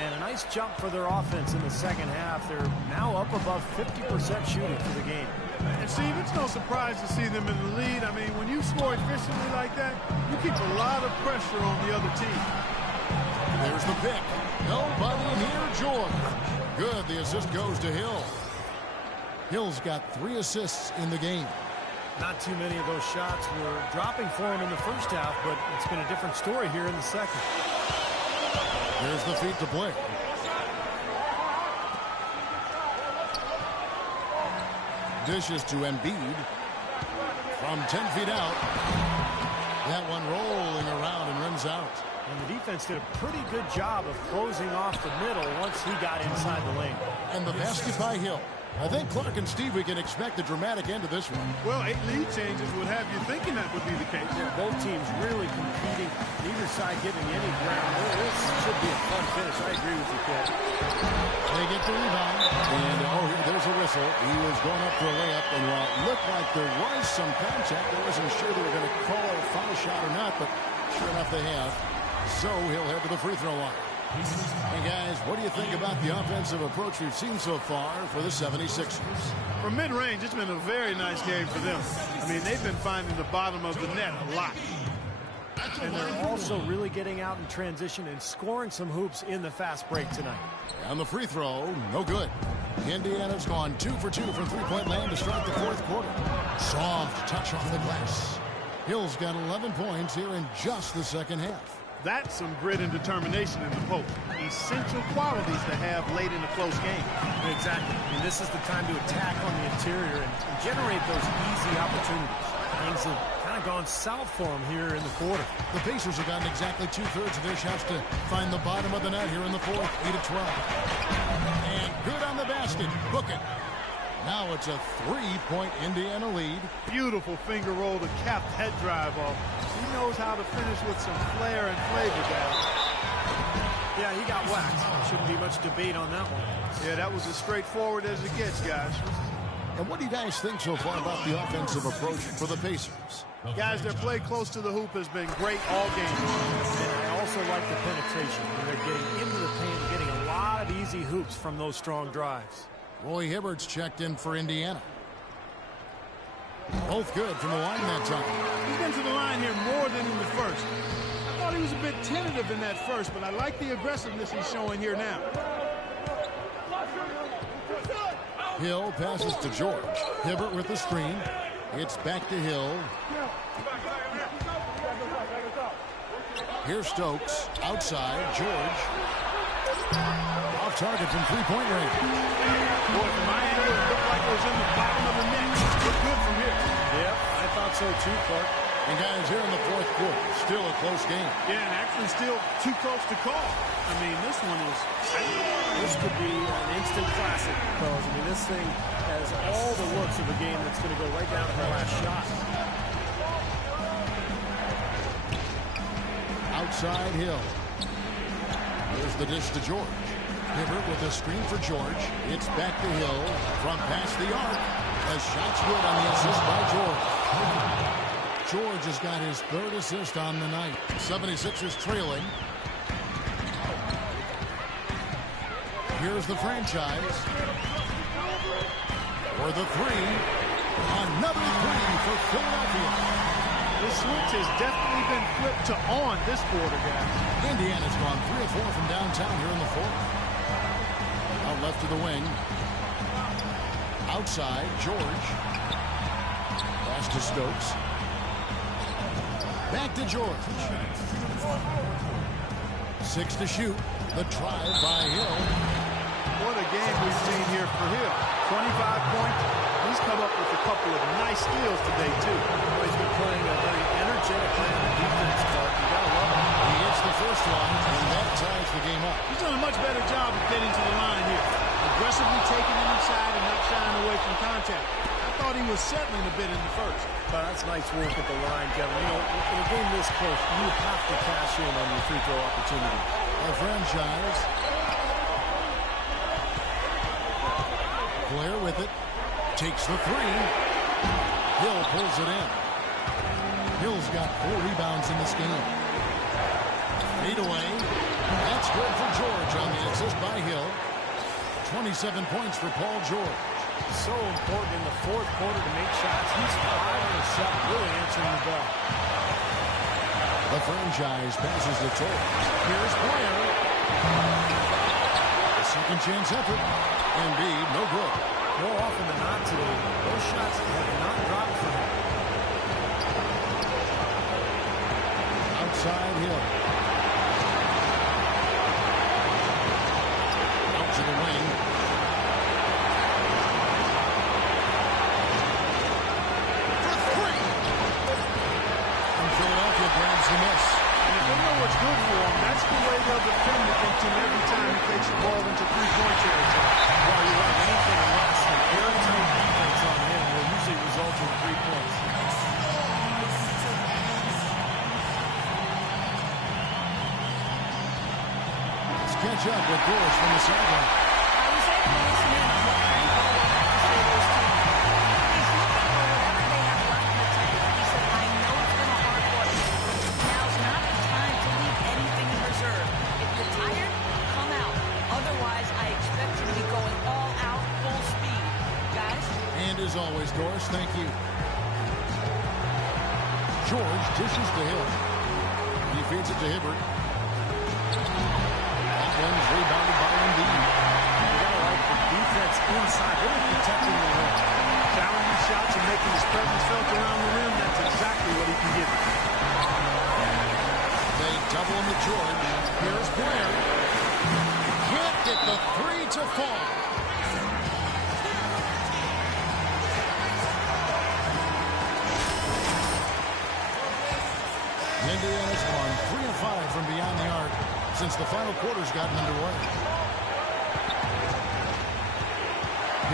And a nice jump for their offense in the second half. They're now up above 50% shooting for the game. And Steve, it's no surprise to see them in the lead. I mean, when you score efficiently like that, you keep a lot of pressure on the other team. There's the pick. Nobody near Jordan. Good. The assist goes to Hill. Hill's got 3 assists in the game. Not too many of those shots were dropping for him in the first half, but it's been a different story here in the second. There's the feed to Blair. Dishes to Embiid. From 10 feet out. That one rolling around and runs out. And the defense did a pretty good job of closing off the middle once he got inside the lane. And the basket by Hill. I think Clark and Steve, we can expect a dramatic end to this one. Well, 8 lead changes would have you thinking that would be the case. Yeah, both teams really competing, neither side giving any ground. This should be a fun finish. I agree with you, Ted. They get the rebound. And, there's a whistle. He was going up for a layup. And while it looked like there was some contact, I wasn't sure they were going to call a foul shot or not, but sure enough they have. So he'll head to the free throw line. And guys, what do you think about the offensive approach we've seen so far for the 76ers? From mid-range, it's been a very nice game for them. I mean, they've been finding the bottom of the net a lot. And they're also really getting out in transition and scoring some hoops in the fast break tonight. And the free throw, no good. Indiana's gone 2 for 2 from three-point land to start the fourth quarter. Soft touch off the glass. Hill's got 11 points here in just the second half. That's some grit and determination in the post. Essential qualities to have late in a close game. Exactly. I mean, this is the time to attack on the interior and generate those easy opportunities. Things have kind of gone south for them here in the quarter. The Pacers have gotten exactly 2/3 of their shots to find the bottom of the net here in the fourth. 8-12. And good on the basket. Book it. Now it's a 3-point Indiana lead. Beautiful finger roll to cap that drive off. He knows how to finish with some flair and flavor, guys. Yeah, he got waxed. Shouldn't be much debate on that one. Yeah, that was as straightforward as it gets, guys. And what do you guys think so far about the offensive approach for the Pacers? Guys, their play close to the hoop has been great all game. And I also like the penetration. When they're getting into the paint and getting a lot of easy hoops from those strong drives. Roy Hibbert's checked in for Indiana. Both good from the line that time. He's been to the line here more than in the first. I thought he was a bit tentative in that first, but I like the aggressiveness he's showing here now. Hill passes to George. Hibbert with the screen. It's back to Hill. Here's Stokes. Outside. George. Off target from three-point range. Boy, from my angle, it looked like it was in the bottom of the net. Looked good from here. Yep, I thought so too, Clark. And guys, here in the fourth quarter, still a close game. Yeah, and actually still too close to call. I mean, this one is... This could be an instant classic, because, I mean, this thing has all the looks of a game that's going to go right down to the last shot. Outside Hill. There's the dish to George. Hibbert with a screen for George. It's back to Hill from past the arc. A shot's good on the assist by George. George has got his third assist on the night. 76ers trailing. Here's the franchise. For the three. Another three for Philadelphia. The switch has definitely been flipped to on this quarter, guys. Indiana's gone 3 of 4 from downtown here in the fourth. Out left to the wing. Outside, George. Pass to Stokes. Back to George. 6 to shoot. The drive by Hill. What a game we've seen here for Hill. 25 points. He's come up with a couple of nice steals today, too. He's been playing a very energetic kind of defense, Clark. You got to love him. He gets the first one, and that ties the game up. He's done a much better job of getting to the line here. Aggressively taking it inside and not shying away from contact. I thought he was settling a bit in the first. But that's nice work at the line, Kevin. You know, in a game this close, you have to cash in on your free throw opportunity. Our franchise. Blair with it. Takes the three. Hill pulls it in. Hill's got 4 rebounds in this game. Fade away. That's good for George on the assist by Hill. 27 points for Paul George. So important in the fourth quarter to make shots. He's 5 on the shot, really answering the bell. The franchise passes the torch. Here's Blair. A second chance effort. Embiid, no good. More often than not today, those shots have not dropped for him. Outside Hill. Out to the wing. For 3. And Philadelphia grabs the miss. And if they know what's good for him, that's the way they'll defend against him every time he takes the ball into three-point territory. Well, you're right. Anything less than airtight defense on him will usually result in 3 points. Let's catch up with Doris from the sideline. I was able to listen in on what Frank Vogel had to say to his team. He's looking for whatever they have left in the tank. He said, I know it's been a hard push. Now's not the time to leave anything in reserve. If you're tired, come out. Otherwise, I expect you to be going all out, full speed. Guys? And as always, Doris, thank you. George dishes to Hill. He feeds it to Hibbert. That one's rebounded by Embiid. You gotta like the defense inside. Really protecting the rim. Challenging shots and making his presence felt around the rim. That's exactly what he can give you. They double him to George. Here's Blair. Can't get the 3 to fall. Indiana's won 3 of 5 from beyond the arc since the final quarter's gotten underway.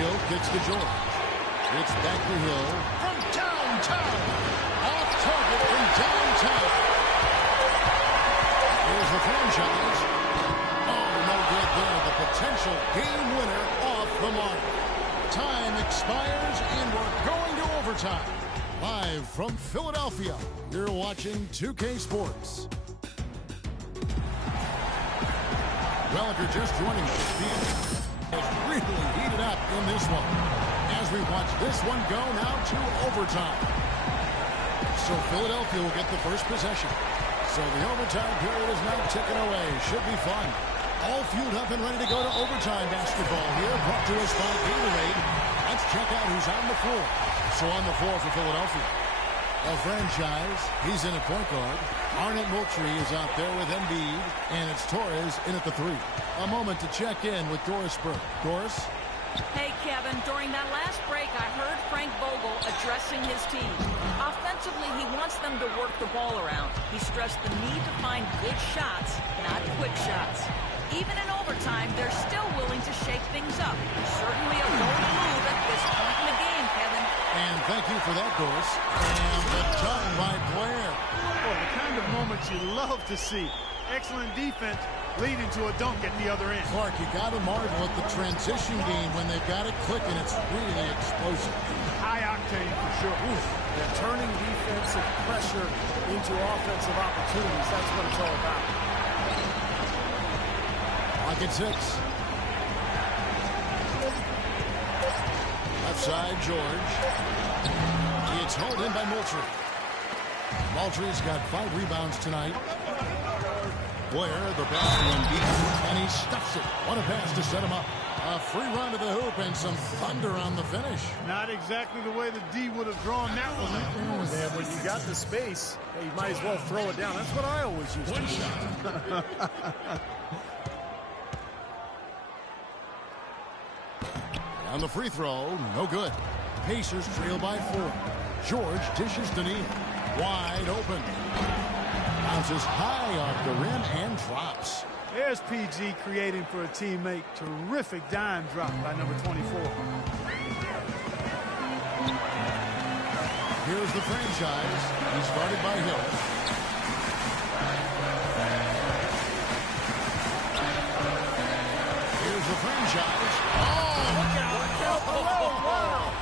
Hill kicks to George. It's back to Hill from downtown. Off target from downtown. Here's the franchise. Oh, no good there. The potential game winner off the mark. Time expires and we're going to overtime. Live from Philadelphia, you're watching 2K Sports. Welliker just joining us. The has really heated up in this one. As we watch this one go now to overtime. So Philadelphia will get the first possession. So the overtime period is now ticking away. Should be fun. All fueled up and ready to go to overtime basketball here. Brought to us by Gatorade. Let's check out who's on the floor. So on the floor for Philadelphia, a franchise, he's in at point guard. Arnett Moultrie is out there with Embiid, and it's Torres in at the 3. A moment to check in with Doris Burke. Doris? Hey, Kevin, during that last break, I heard Frank Vogel addressing his team. Offensively, he wants them to work the ball around. He stressed the need to find good shots, not quick shots. Even in overtime, they're still willing to shake things up. Certainly a bold move at this point in the game, Kevin. And thank you for that, Doris. And the dunk by Blair. Boy, the kind of moments you love to see. Excellent defense leading to a dunk at the other end. Clark, you got to marvel at the transition game when they've got it clicking. It's really explosive. High octane for sure. Oof. They're turning defensive pressure into offensive opportunities. That's what it's all about. Clock at 6. Left side, George. It's hauled in by Moultrie. Moultrie's got 5 rebounds tonight. Blair, the pass to Embiid, and he stuffs it. What a pass to set him up. A free run to the hoop and some thunder on the finish. Not exactly the way the D would have drawn that one. Yeah, when you got the space, you might as well throw it down. That's what I always used to do. On the free throw, no good. Pacers trail by 4. George dishes to Neal. Wide open. Bounces high off the rim and drops. There's PG creating for a teammate. Terrific dime drop by number 24. Here's the franchise. He started by Hill. Here's the franchise. Oh, look out. Oh, wow.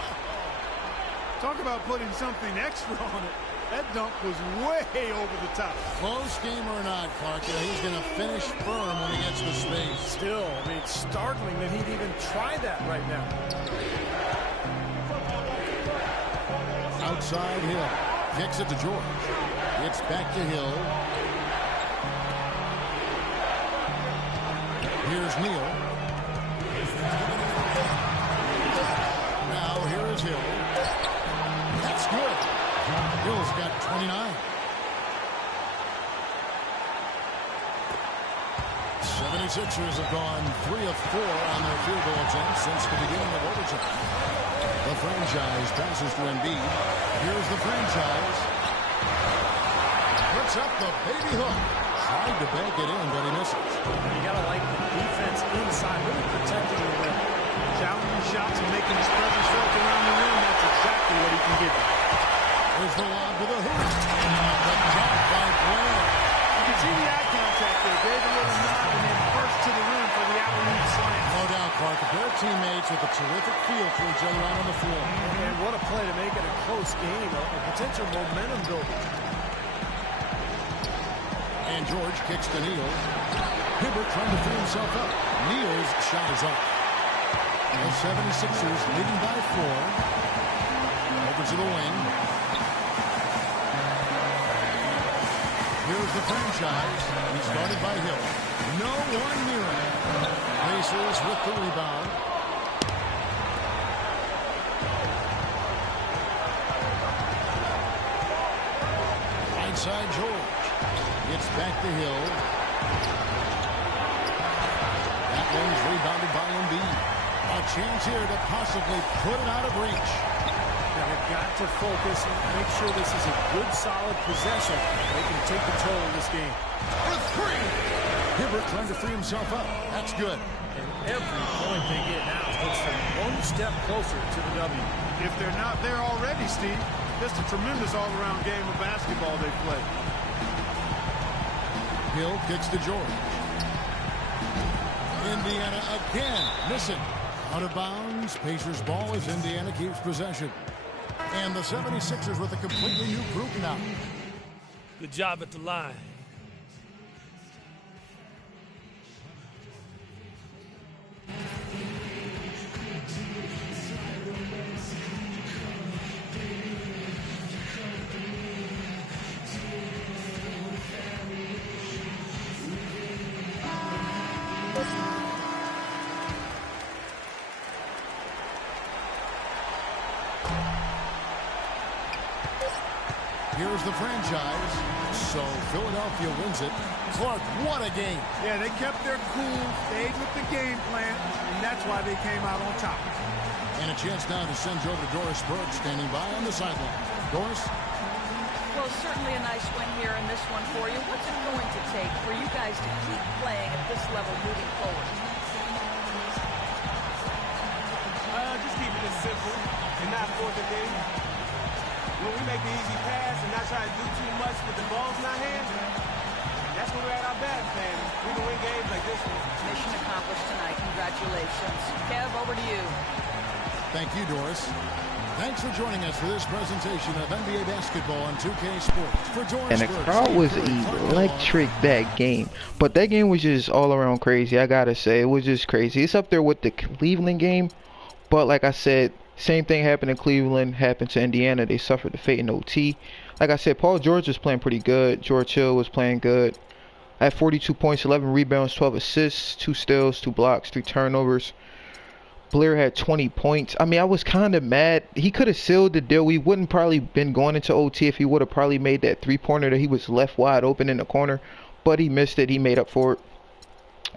Talk about putting something extra on it. That dunk was way over the top. Close game or not, Clark, he's going to finish firm when he gets the space. Still, I mean, it's startling that he'd even try that right now. Outside Hill. Kicks it to George. It's back to Hill. Here's Neal. Now here is Hill. That's good. Hill's got 29. 76ers have gone 3 of 4 on their field goal attempts since the beginning of overtime. The franchise passes to Embiid. Here's the franchise. Puts up the baby hook. Tried to bank it in, but he misses. You gotta like the defense inside, really protecting the rim. Challenging shots and making his presence felt around the rim. That's exactly what he can give you. There's the lob to the hoop. The jump by Blair. You can see the eye contact there. Gave a little nod and then first to the rim for the alley-oop slam. No doubt, Clark. A pair of teammates with a terrific feel for each other out on the floor. And what a play to make it a close game. A potential momentum builder. And George kicks to Neal. Hibbert trying to free himself up. Neal's shot is up. The 76ers leading by 4. Over to the wing. Here's the franchise. He started by Hill. No one near him. Pacers with the rebound. Right side George. It's back to Hill. That one's rebounded by Embiid. A chance here to possibly put it out of reach. They've got to focus and make sure this is a good, solid possession. They can take control of this game. With 3. Hibbert trying to free himself up. That's good. And every point they get now puts them one step closer to the W. If they're not there already, Steve, just a tremendous all-around game of basketball they play. Hill kicks to George. Indiana again missing. Out of bounds. Pacers ball as Indiana keeps possession. And the 76ers with a completely new group now. Good job at the line. Here's the franchise. So Philadelphia wins it. Clark, what a game. Yeah, they kept their cool, stayed with the game plan, and that's why they came out on top. And a chance now to send you over to Doris Burke, standing by on the sideline. Doris? Well, certainly a nice win here in this one for you. What's it going to take for you guys to keep playing at this level moving forward? Just keeping it simple and not force a thing. When we make the easy pass and not try to do too much with the balls in our hands, that's when we're at our best, man. We can win games like this one. Mission accomplished tonight. Congratulations. Kev, over to you. Thank you, Doris. Thanks for joining us for this presentation of NBA basketball on 2K Sports. For Doris And the Burke, crowd was electric that game. But that game was just all around crazy, I gotta say. It was just crazy. It's up there with the Cleveland game. But like I said, same thing happened in Cleveland, happened to Indiana. They suffered the fate in OT. Like I said, Paul George was playing pretty good. George Hill was playing good. I had 42 points, 11 rebounds, 12 assists, 2 steals, 2 blocks, 3 turnovers. Blair had 20 points. I mean, I was kind of mad. He could have sealed the deal. We wouldn't probably been going into OT if he would have probably made that three-pointer that he was left wide open in the corner. But he missed it. He made up for it.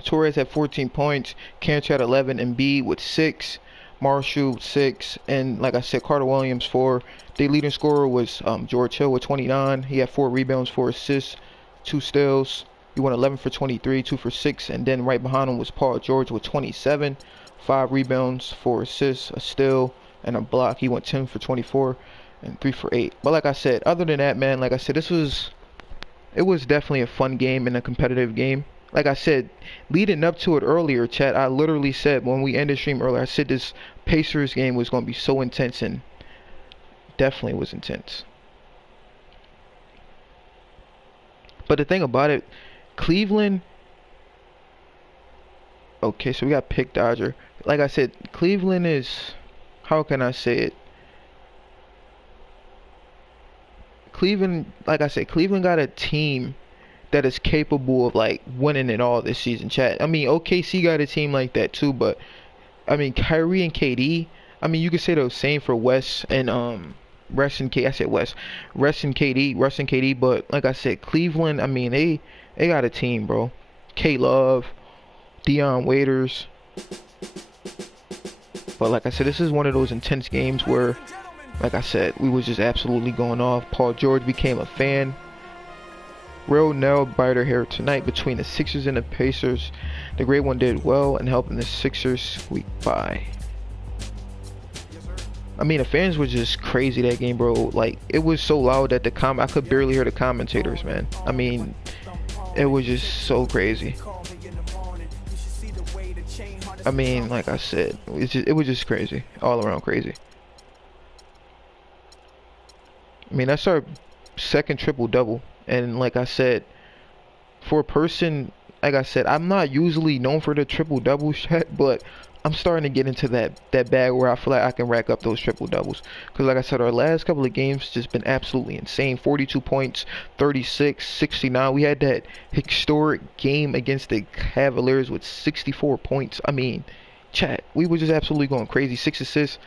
Torres had 14 points. Cantor had 11. Embiid with 6. Marshall 6, and like I said, Carter Williams 4. The leading scorer was George Hill with 29. He had 4 rebounds, 4 assists. 2 steals. He went 11 for 23, 2 for 6, and then right behind him was Paul George with 27, 5 rebounds, 4 assists, a steal, and a block. He went 10 for 24 and 3 for 8. But like I said, other than that, man, like I said, it was definitely a fun game and a competitive game. Like I said, leading up to it earlier, chat, I literally said when we ended stream earlier, I said this Pacers game was going to be so intense, and definitely was intense. But the thing about it, Cleveland, okay, so we got pick dodger. Like I said, Cleveland is, how can I say it? Cleveland, like I said, Cleveland got a team that is capable of like winning it all this season, chat. I mean, OKC got a team like that too, but I mean, Kyrie and KD, I mean, you could say the same for West and Russ and K. I said West, Russ and KD, but like I said, Cleveland, I mean, they got a team, bro. K Love, Dion Waiters. But like I said, this is one of those intense games where, like I said, we was just absolutely going off. Paul George became a fan. Real nail biter here tonight between the Sixers and the Pacers. The Great One did well in helping the Sixers squeak by. I mean, the fans were just crazy that game, bro. Like, it was so loud that I could barely hear the commentators, man. I mean, it was just so crazy. I mean, like I said, it was just crazy, all around crazy. I mean, that's our second triple-double. And like I said, for a person, like I said, I'm not usually known for the triple-double shot, but I'm starting to get into that bag where I feel like I can rack up those triple-doubles. Because like I said, our last couple of games just been absolutely insane. 42 points, 36, 69. We had that historic game against the Cavaliers with 64 points. I mean, chat, we were just absolutely going crazy. 6 assists.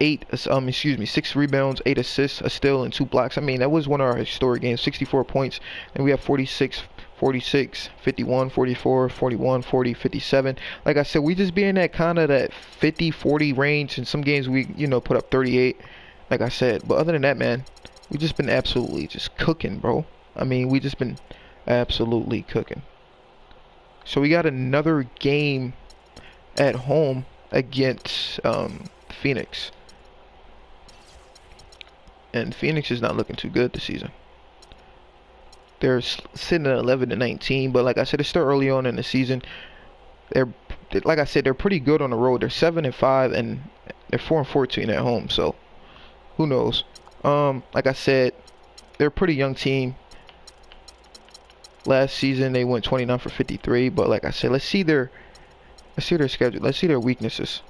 6 rebounds, 8 assists, a steal, and 2 blocks. I mean, that was one of our historic games. 64 points, and we have 46, 46, 51, 44, 41, 40, 57. Like I said, we just be in that kind of that 50, 40 range. In some games, we, put up 38, like I said. But other than that, man, we just been absolutely just cooking, bro. I mean, we just been absolutely cooking. So we got another game at home against Phoenix. And Phoenix is not looking too good this season. They're sitting at 11-19, but like I said, it's still early on in the season. Like I said, they're pretty good on the road. They're 7-5, and they're 4-14 at home. So who knows? Like I said, they're a pretty young team. Last season they went 29 for 53, but like I said, let's see their schedule. Let's see their weaknesses.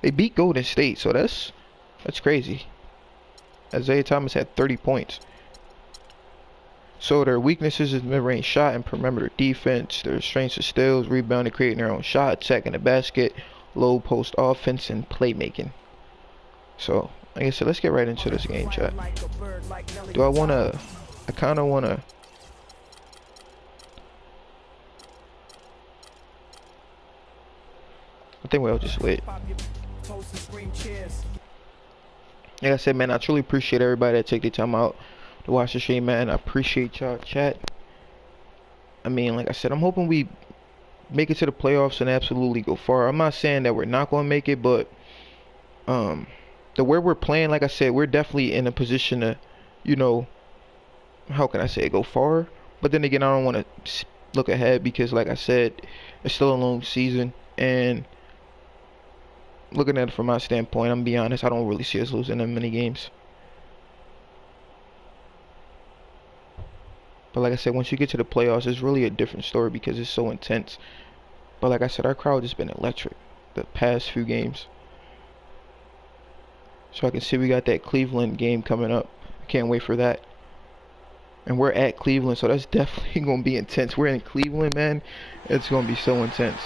They beat Golden State, so that's crazy. Isaiah Thomas had 30 points. So their weaknesses is mid-range shot and perimeter defense. Their strengths are steals, rebounding, creating their own shot, attacking the basket, low post offense, and playmaking. So, like I said, let's get right into this game, chat. I kind of want to... I think we'll just wait. Like I said, man, I truly appreciate everybody that take their time out to watch the stream, man. I appreciate y'all, chat. I mean, like I said, I'm hoping we make it to the playoffs and absolutely go far. I'm not saying that we're not going to make it, but the way we're playing, like I said, we're definitely in a position to, how can I say it, go far. But then again, I don't want to look ahead because, like I said, it's still a long season, and looking at it from my standpoint, I'm gonna be honest, I don't really see us losing that many games. But like I said, once you get to the playoffs, it's really a different story because it's so intense. But like I said, our crowd has been electric the past few games. So I can see we got that Cleveland game coming up. I can't wait for that. And we're at Cleveland, so that's definitely going to be intense. We're in Cleveland, man. It's going to be so intense.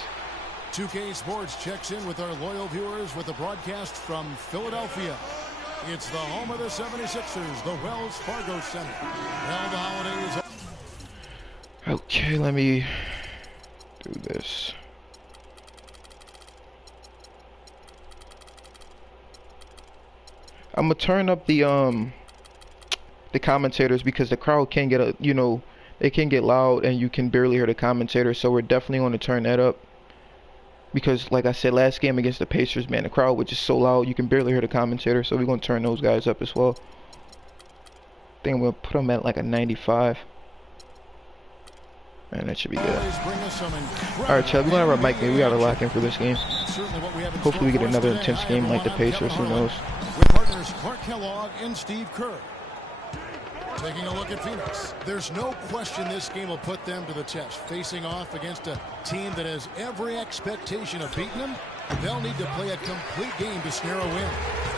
2K Sports checks in with our loyal viewers with a broadcast from Philadelphia. It's the home of the 76ers, the Wells Fargo Center. Now the holidays. Okay, let me do this. I'm gonna turn up the commentators because the crowd can't get a, it can get loud and you can barely hear the commentator. So we're definitely going to turn that up. Because, like I said, last game against the Pacers, man, the crowd was just so loud, you can barely hear the commentator. So we're going to turn those guys up as well. I think we'll put them at like a 95. And that should be good. Alright, Chad, we're going to have our mic maybe. We got to lock in for this game. Hopefully we get another intense game like the Pacers. Who knows? With partners Clark Kellogg and Steve Kerr. Taking a look at Phoenix. There's no question this game will put them to the test. Facing off against a team that has every expectation of beating them, they'll need to play a complete game to snare a win.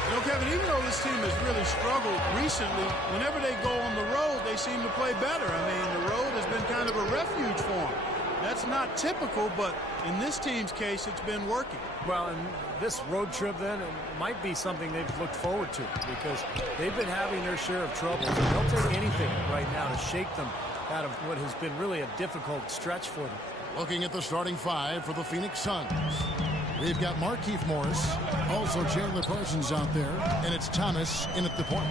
You know, Kevin, even though this team has really struggled recently, whenever they go on the road, they seem to play better. I mean, the road has been kind of a refuge for them. That's not typical, but in this team's case, it's been working. Well, and this road trip then might be something they've looked forward to because they've been having their share of troubles. And they'll take anything right now to shake them out of what has been really a difficult stretch for them. Looking at the starting five for the Phoenix Suns. We've got Markieff Morris, also Chandler Parsons out there, and it's Thomas in at the point.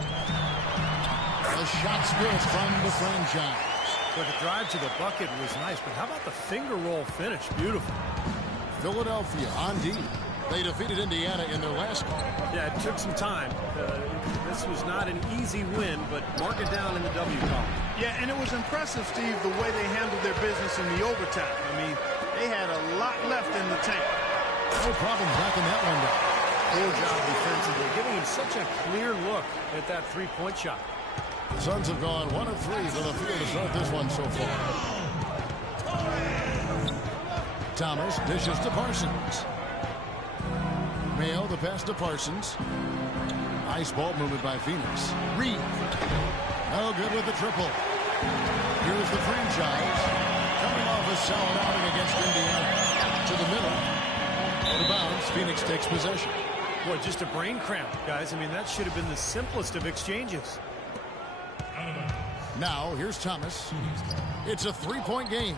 The shot's good from the franchise. But the drive to the bucket was nice, but how about the finger roll finish? Beautiful. Philadelphia on D. They defeated Indiana in their last game. Yeah, it took some time. This was not an easy win, but mark it down in the W column. Yeah, and it was impressive, Steve, the way they handled their business in the overtime. I mean, they had a lot left in the tank. No problem backing that one down. Poor job defensively, giving him such a clear look at that three-point shot. The Suns have gone 1 of 3 from the field to start this one so far. Thomas dishes to Parsons. Mayo, the pass to Parsons. Nice ball movement by Phoenix. Reed. No good with the triple. Here's the franchise. Coming off a solid outing against Indiana. To the middle. Out of bounds. Phoenix takes possession. Boy, just a brain cramp, guys. I mean, that should have been the simplest of exchanges. Now, here's Thomas. It's a three-point game.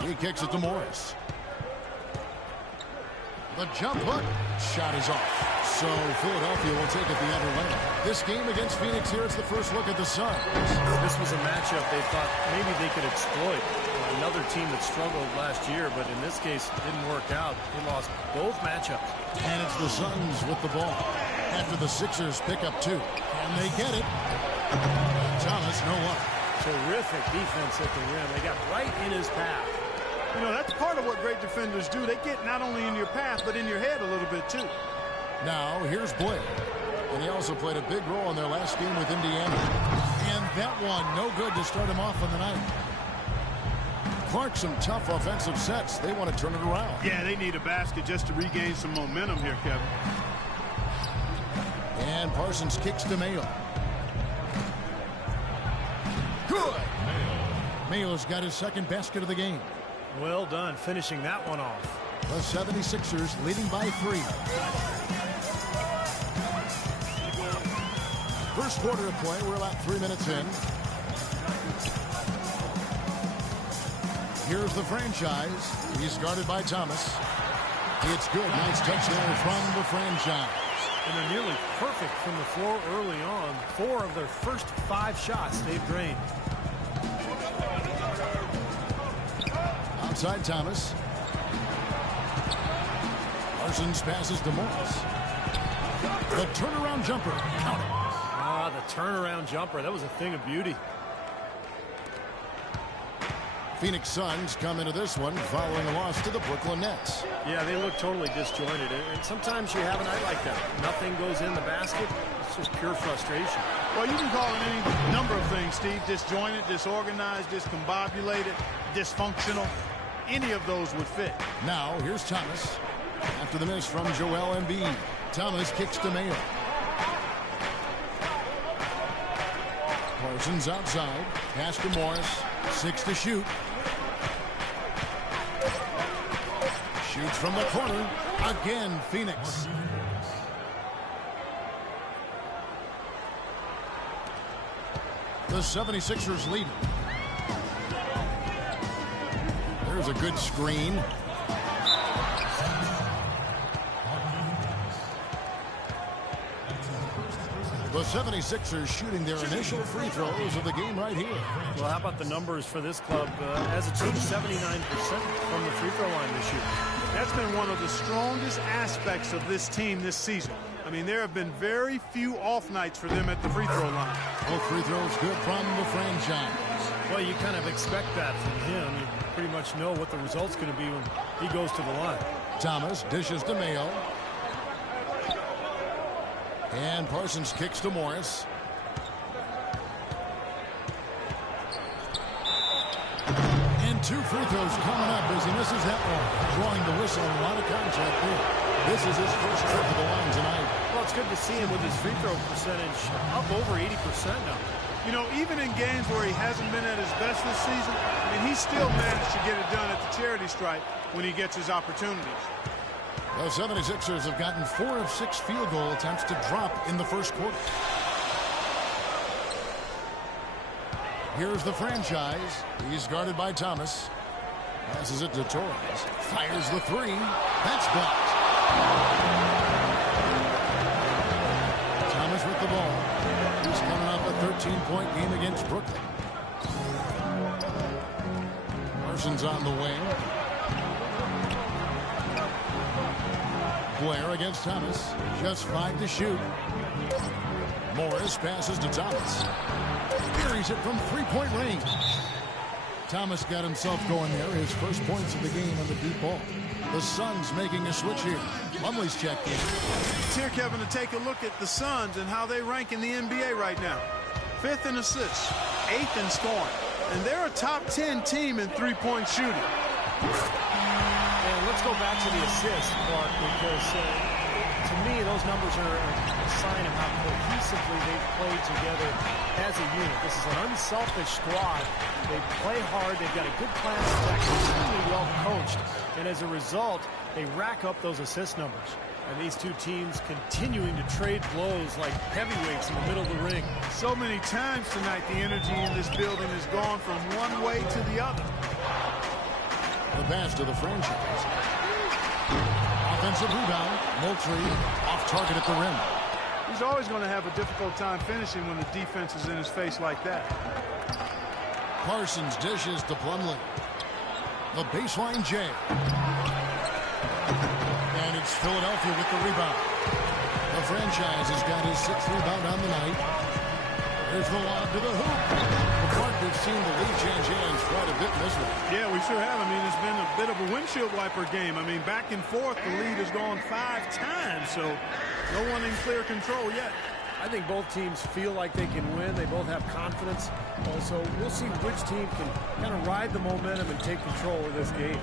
He kicks it to Morris. The jump hook shot is off. So Philadelphia will take it the other way. This game against Phoenix here, it's the first look at the Suns. This was a matchup they thought maybe they could exploit. Another team that struggled last year, but in this case, it didn't work out. They lost both matchups. And it's the Suns with the ball. After the Sixers pick up 2. And they get it. Thomas, no luck. Terrific defense at the rim. They got right in his path. You know, that's part of what great defenders do. They get not only in your path, but in your head a little bit, too. Now, here's Blake. And he also played a big role in their last game with Indiana. And that one, no good to start him off on the night. Clark, some tough offensive sets. They want to turn it around. Yeah, they need a basket just to regain some momentum here, Kevin. And Parsons kicks to Mayo. Good. Mayo's got his second basket of the game. Well done, finishing that one off. The 76ers leading by 3. First quarter of play. We're about 3 minutes in. Here's the franchise. He's guarded by Thomas. It's good. Nice touch there from the franchise. And they're nearly perfect from the floor early on. 4 of their first 5 shots they've drained. Outside Thomas. Parsons passes to Morris. The turnaround jumper. Count it. Ah, the turnaround jumper. That was a thing of beauty. Phoenix Suns come into this one following a loss to the Brooklyn Nets. Yeah, they look totally disjointed. And sometimes you have a night like that. Nothing goes in the basket. It's just pure frustration. Well, you can call it any number of things, Steve. Disjointed, disorganized, discombobulated, dysfunctional. Any of those would fit. Now, here's Thomas. After the miss from Joel Embiid. Thomas kicks to Mayo. Parsons outside. Pass to Morris. 6 to shoot. Shoots from the corner. Again, Phoenix. The 76ers lead. There's a good screen. The 76ers shooting their initial free throws of the game right here. Well, how about the numbers for this club? As a team, 79% from the free throw line this year. That's been one of the strongest aspects of this team this season. I mean, there have been very few off nights for them at the free throw line. Both free throws good from the franchise. Well, you kind of expect that from him. You pretty much know what the result's going to be when he goes to the line. Thomas dishes to Mayo. And Parsons kicks to Morris. And 2 free throws coming up as he misses that one. Drawing the whistle and a lot of contact there. This is his first trip to the line tonight. Well, it's good to see him with his free throw percentage up over 80% now. You know, even in games where he hasn't been at his best this season, I mean, he still managed to get it done at the charity stripe when he gets his opportunities. The 76ers have gotten 4 of 6 field goal attempts to drop in the first quarter. Here's the franchise. He's guarded by Thomas. Passes it to Torres. Fires the 3. That's blocked. Thomas with the ball. He's coming off a 13-point game against Brooklyn. Parsons on the wing. Blair against Thomas. Just 5 to shoot. Morris passes to Thomas. Buries it from 3-point range. Thomas got himself going there. His first points of the game on the deep ball. The Suns making a switch here. Plumlee's checked in. It's here, Kevin, to take a look at the Suns and how they rank in the NBA right now. 5th in assists, 8th in scoring. And they're a top 10 team in three-point shooting. And let's go back to the assists, Clark, because to me, those numbers are a sign of how cohesively they've played together as a unit. This is an unselfish squad. They play hard. They've got a good plan of attack, extremely well coached. And as a result, they rack up those assist numbers. And these two teams continuing to trade blows like heavyweights in the middle of the ring. So many times tonight, the energy in this building has gone from one way to the other. The pass to the franchise. Offensive rebound. Moultrie off target at the rim. He's always going to have a difficult time finishing when the defense is in his face like that. Parsons dishes to Plumlee. The baseline J. And it's Philadelphia with the rebound. The franchise has got his 6th rebound on the night. There's the lob to the hoop. McCarthy have seen the lead change hands quite a bit in this one. Yeah, we sure have. I mean, it's been a bit of a windshield wiper game. I mean, back and forth, the lead has gone 5 times, so no one in clear control yet. I think both teams feel like they can win. They both have confidence. So we'll see which team can kind of ride the momentum and take control of this game.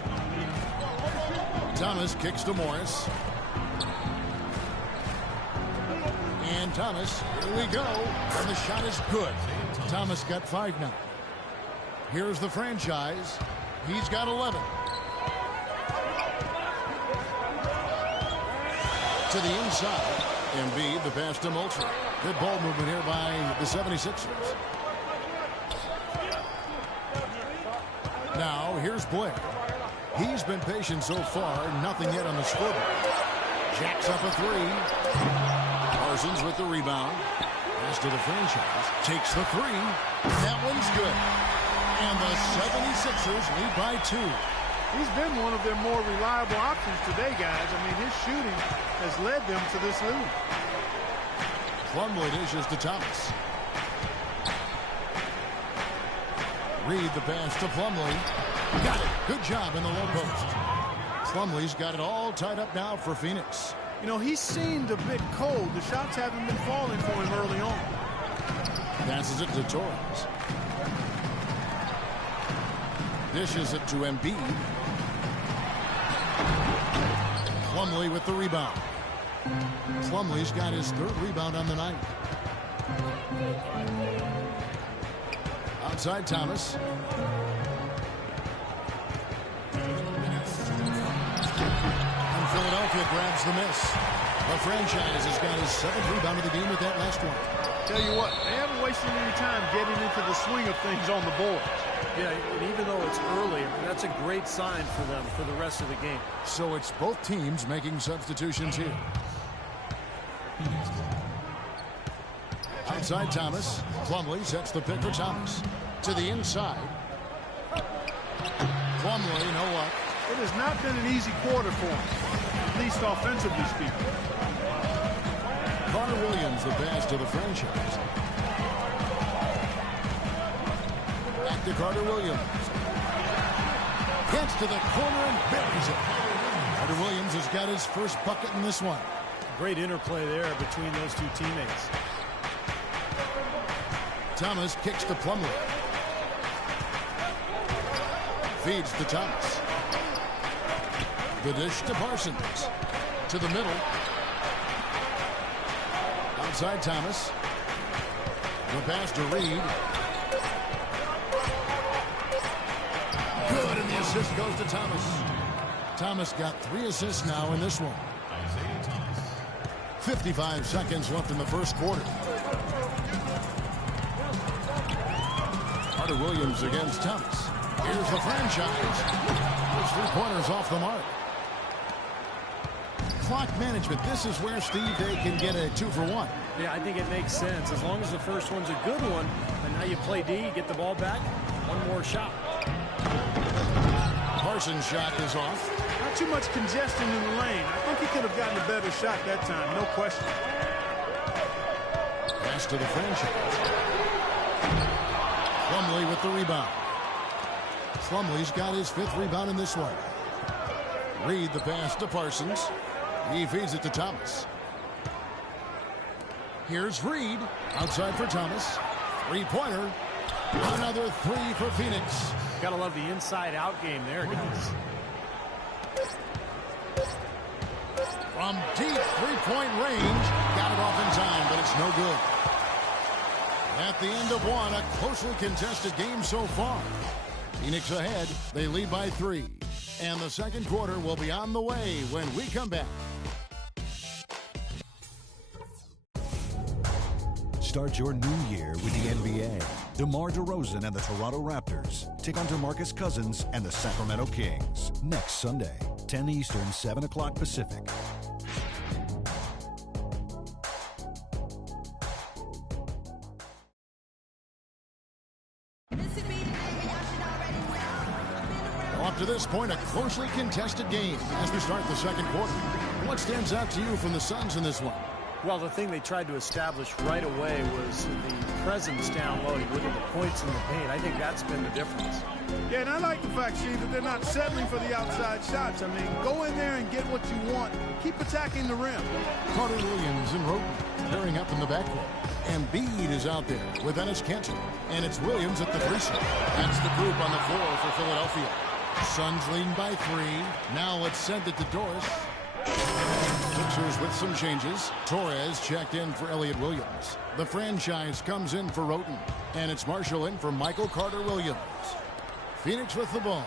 Thomas kicks to Morris. And Thomas, here we go. And the shot is good. Thomas got 5 now. Here's the franchise. He's got 11. To the inside. Embiid, the pass to Moultrie. Good ball movement here by the 76ers. Now, here's Blair. He's been patient so far. Nothing yet on the scoreboard. Jacks up a 3. Parsons with the rebound. Pass to the franchise. Takes the 3. That one's good. And the 76ers lead by 2. He's been one of their more reliable options today, guys. I mean, his shooting has led them to this lead. Plumlee dishes to Thomas. Reed the pass to Plumlee. Got it. Good job in the low post. Plumlee's got it all tied up now for Phoenix. You know, he seemed a bit cold. The shots haven't been falling for him early on. Passes it to Torres. Dishes it to Embiid. Plumlee with the rebound. Plumlee's got his 3rd rebound on the night. Outside Thomas. And Philadelphia grabs the miss. The franchise has got his 7th rebound of the game with that last one. Tell you what, they haven't wasted any time getting into the swing of things on the board. Yeah, and even though it's early, that's a great sign for them for the rest of the game. So it's both teams making substitutions here. Outside Thomas. Plumlee sets the pick for Thomas. To the inside. Plumlee, no luck. It has not been an easy quarter for him, at least offensively speaking. Carter Williams, the pass to the franchise. Back to Carter Williams. Gets to the corner and buries it. Carter Williams has got his first bucket in this one. Great interplay there between those two teammates. Thomas kicks to Plumlee. Feeds to Thomas. The dish to Parsons. To the middle. Outside Thomas. The pass to Reed. Good, and the assist goes to Thomas. Thomas got 3 assists now in this one. 55 seconds left in the first quarter. Carter Williams against Thomas. Here's the franchise. Those 3-pointers off the mark. Clock management. This is where, Steve, they can get a 2-for-1. Yeah, I think it makes sense. As long as the first one's a good one, and now you play D, get the ball back, one more shot. Parsons' shot is off. Not too much congestion in the lane. I think he could have gotten a better shot that time, no question. Pass to the franchise. Plumlee with the rebound. Plumlee's got his 5th rebound in this one. Reed the pass to Parsons. He feeds it to Thomas. Here's Reed. Outside for Thomas. 3-pointer. Another 3 for Phoenix. Gotta love the inside-out game there, guys. From deep 3-point range. Got it off in time, but it's no good. At the end of one, a closely contested game so far. Phoenix ahead. They lead by 3. And the second quarter will be on the way when we come back. Start your new year with the NBA. DeMar DeRozan and the Toronto Raptors take on DeMarcus Cousins and the Sacramento Kings next Sunday, 10 Eastern, 7 o'clock Pacific. Up to this point, a closely contested game as we start the second quarter. What stands out to you from the Suns in this one? Well, the thing they tried to establish right away was the presence down low. You look at the points in the paint. I think that's been the difference. Yeah, and I like the fact, Steve, that they're not settling for the outside shots. I mean, go in there and get what you want. Keep attacking the rim. Carter Williams and Roten pairing up in the backcourt. Embiid is out there with Enes Kanter. And it's Williams at the 3-spot. That's the group on the floor for Philadelphia. Suns leading by 3. Now let's send it to Doris. Sixers with some changes. Torres checked in for Elliott Williams. The franchise comes in for Roten. And it's Marshall in for Michael Carter Williams. Phoenix with the ball.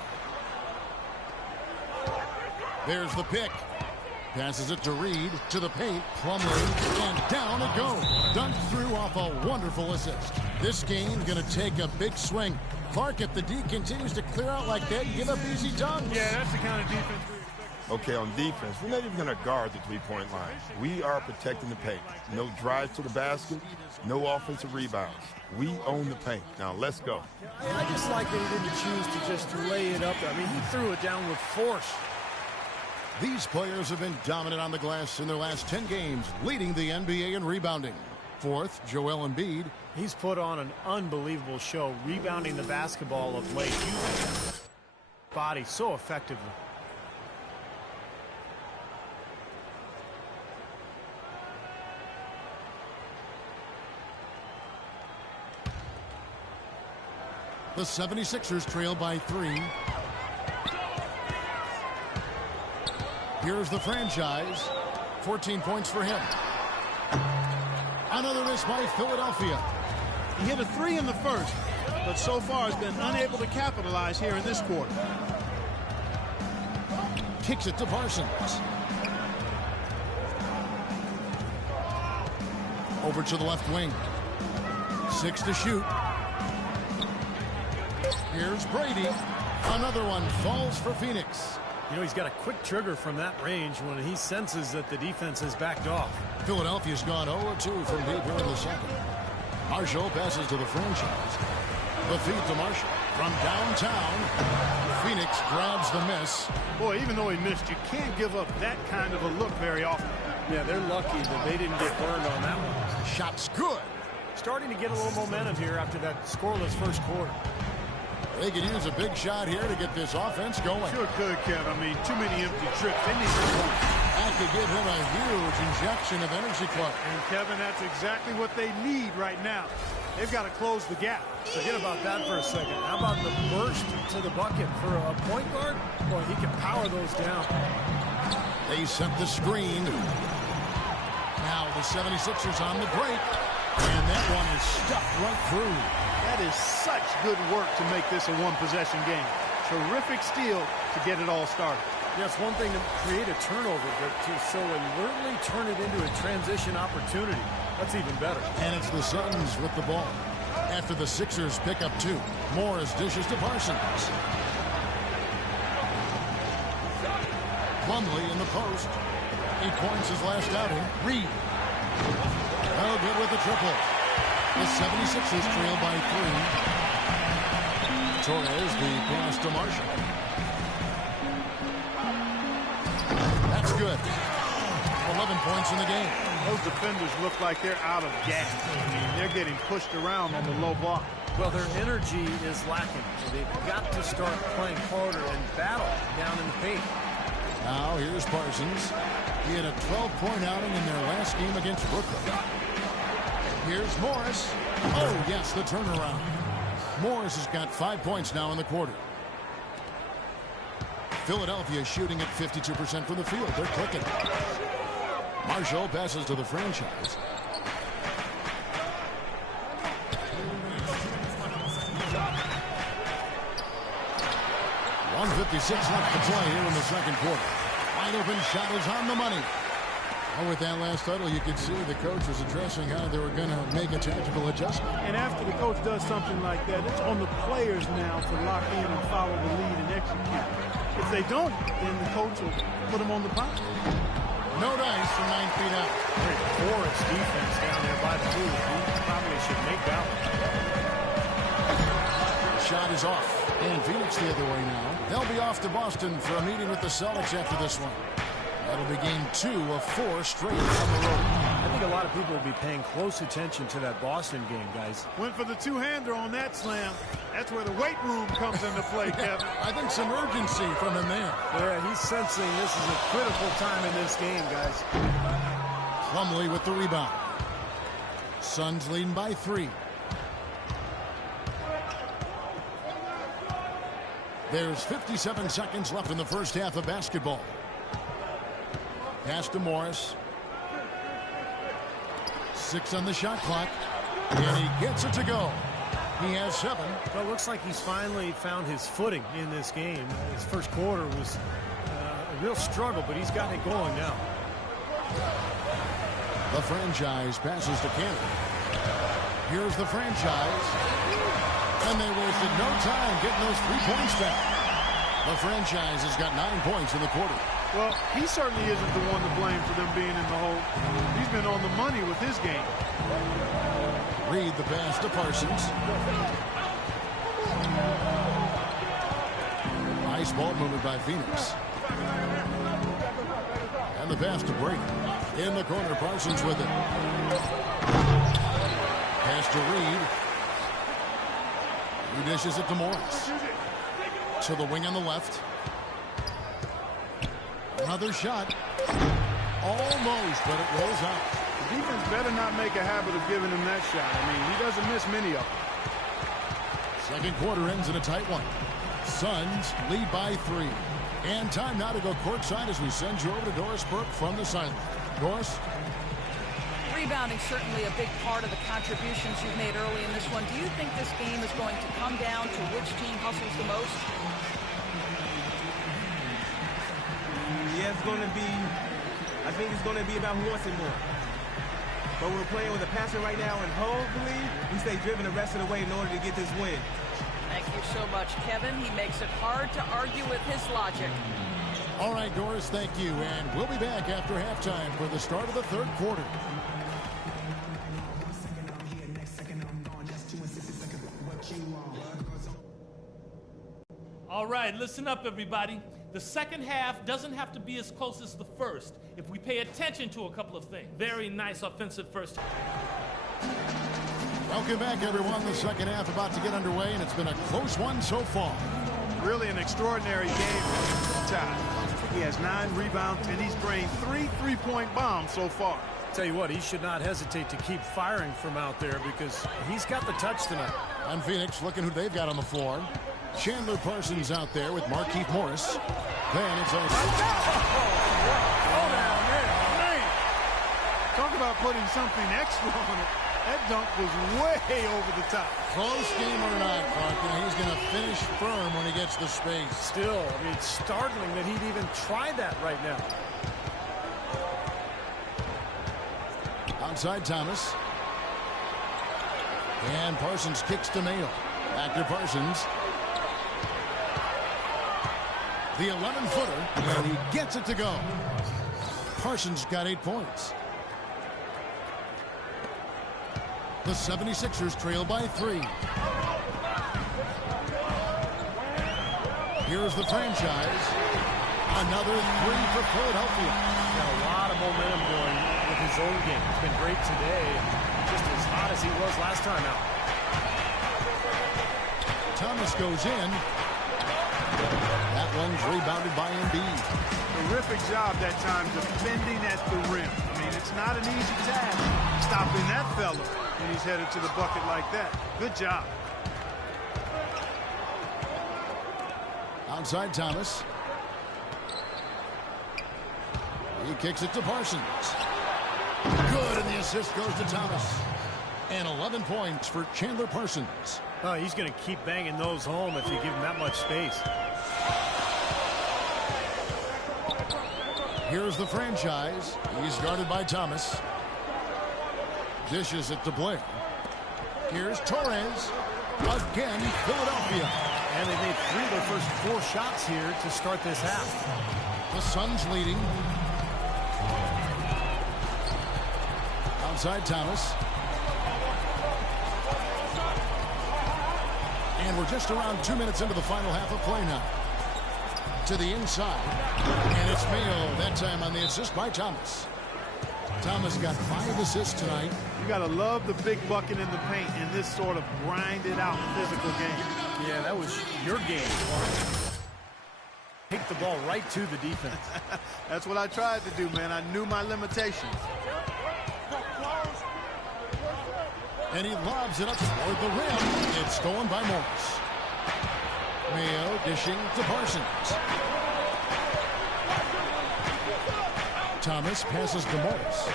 There's the pick. Passes it to Reed. To the paint. Plumlee. And down it goes. Dunked through off a wonderful assist. This game's going to take a big swing. Clark, if the D continues to clear out like that, give up easy dunks. Yeah, that's the kind of defense we expect. Okay, on defense, we're not even going to guard the 3-point line. We are protecting the paint. No drives to the basket, no offensive rebounds. We own the paint. Now, let's go. I just like that he didn't choose to just lay it up there. I mean, he threw it down with force. These players have been dominant on the glass in their last 10 games, leading the NBA in rebounding. 4th, Joel Embiid. He's put on an unbelievable show, rebounding the basketball of late. Body so effectively. The 76ers trail by 3. Here's the franchise. 14 points for him. Another miss by Philadelphia. He hit a 3 in the first, but so far has been unable to capitalize here in this quarter. Kicks it to Parsons. Over to the left wing. 6 to shoot. Here's Brady. Another one falls for Phoenix. You know, he's got a quick trigger from that range when he senses that the defense has backed off. Philadelphia's gone 0-2 from deep here in the second. Marshall passes to the franchise. The feed to Marshall from downtown. Phoenix grabs the miss. Boy, even though he missed, you can't give up that kind of a look very often. Yeah, they're lucky that they didn't get burned on that one. Shot's good. Starting to get a little momentum here after that scoreless first quarter. They could use a big shot here to get this offense going. Sure could, Kev. I mean, too many empty trips. They need to score. That could give him a huge injection of energy, Clark. And, Kevin, that's exactly what they need right now. They've got to close the gap. Forget about that for a second. How about the burst to the bucket for a point guard? Boy, he can power those down. They sent the screen. Now the 76ers on the break. And that one is stuffed right through. That is such good work to make this a one-possession game. Terrific steal to get it all started. Yes, one thing to create a turnover, but to so alertly turn it into a transition opportunity. That's even better. And it's the Suns with the ball. After the Sixers pick up 2. Morris dishes to Parsons. Plumlee in the post. 8 points his last outing. Reed. Oh, good with the triple. The 76ers trail by 3. Torres the pass to Marshall. That's good. 11 points in the game. Those defenders look like they're out of gas. I mean, they're getting pushed around on the low block. Well, their energy is lacking. They've got to start playing harder and battle down in the paint. Now here's Parsons. He had a 12-point outing in their last game against Brooklyn. Here's Morris. Oh, yes, the turnaround. Morris has got 5 points now in the quarter. Philadelphia shooting at 52% from the field. They're clicking. Marshall passes to the franchise. .156 left to play here in the second quarter. Wide open shot is on the money. Oh, with that last huddle, you could see the coach was addressing how they were going to make a tactical adjustment. And after the coach does something like that, it's on the players now to lock in and follow the lead and execute. If they don't, then the coach will put them on the box. No dice from 9 feet out. Very porous defense down there by the pool. He probably should make that one. Shot is off. And Phoenix the other way now. They'll be off to Boston for a meeting with the Celtics after this one. That'll be game 2 of 4 straight on the road. I think a lot of people will be paying close attention to that Boston game, guys. Went for the two-hander on that slam. That's where the weight room comes into play, Kevin. I think some urgency from him there. Yeah, he's sensing this is a critical time in this game, guys. Plumlee with the rebound. Suns leading by 3. There's 57 seconds left in the first half of basketball. Pass to Morris. 6 on the shot clock. And he gets it to go. He has 7. Well, it looks like he's finally found his footing in this game. His first quarter was a real struggle, but he's gotten it going now. The franchise passes to Cannon. Here's the franchise. And they wasted no time getting those 3 points back. The franchise has got 9 points in the quarter. Well, he certainly isn't the one to blame for them being in the hole. He's been on the money with his game. Reed the pass to Parsons. Nice ball movement by Phoenix. And the pass to Brady. In the corner, Parsons with it. Pass to Reed. He dishes it to Morris. To the wing on the left. Another shot. Almost, but it rolls out. The defense better not make a habit of giving him that shot. I mean, he doesn't miss many of them. Second quarter ends in a tight one. Suns lead by 3. And time now to go courtside as we send you over to Doris Burke from the sideline. Doris? Rebounding certainly a big part of the contributions you've made early in this one. Do you think this game is going to come down to which team hustles the most? Yeah, it's going to be, I think it's going to be about who wants it more. But we're playing with a passion right now, and hopefully we stay driven the rest of the way in order to get this win. Thank you so much, Kevin. He makes it hard to argue with his logic. All right, Doris, thank you. And we'll be back after halftime for the start of the third quarter. right, listen up, everybody. The second half doesn't have to be as close as the first if we pay attention to a couple of things. Very nice offensive first. Welcome back, everyone. The second half about to get underway, and it's been a close one so far. Really an extraordinary game for Ty. He has 9 rebounds, and he's drained 3 3-point bombs so far. Tell you what, he should not hesitate to keep firing from out there because he's got the touch tonight. On Phoenix, looking who they've got on the floor. Chandler Parsons out there with Markieff Morris. Then it's a... Oh, man. Talk about putting something extra on it. That dunk was way over the top. Close game or not, Parker, he's going to finish firm when he gets the space. Still, I mean, it's startling that he'd even try that right now. Outside Thomas. And Parsons kicks to Mayo. Back to Parsons. The 11-footer, and he gets it to go. Parsons got 8 points. The 76ers trail by 3. Here's the franchise. Another 3 for Philadelphia. Got a lot of momentum going with his own game. He's been great today, just as hot as he was last time out. Thomas goes in. That one's rebounded by Embiid. Terrific job that time defending at the rim. I mean, it's not an easy task stopping that fella when he's headed to the bucket like that. Good job. Outside Thomas. He kicks it to Parsons. Good, and the assist goes to Thomas. And 11 points for Chandler Parsons. Oh, he's going to keep banging those home if you give him that much space. Here's the franchise. He's guarded by Thomas. Dishes it to Blair. Here's Torres. Again, Philadelphia. And they made 3 of their first 4 shots here to start this half. The Suns leading. Outside Thomas. And we're just around 2 minutes into the final half of play now. To the inside. And it's Mayo that time on the assist by Thomas. Thomas got 5 assists tonight. You got to love the big bucket in the paint in this sort of grinded out physical game. Yeah, that was your game. Take the ball right to the defense. That's what I tried to do, man. I knew my limitations. And he lobs it up toward the rim. It's stolen by Morris. Mayo dishing to Parsons. Thomas passes to Morris.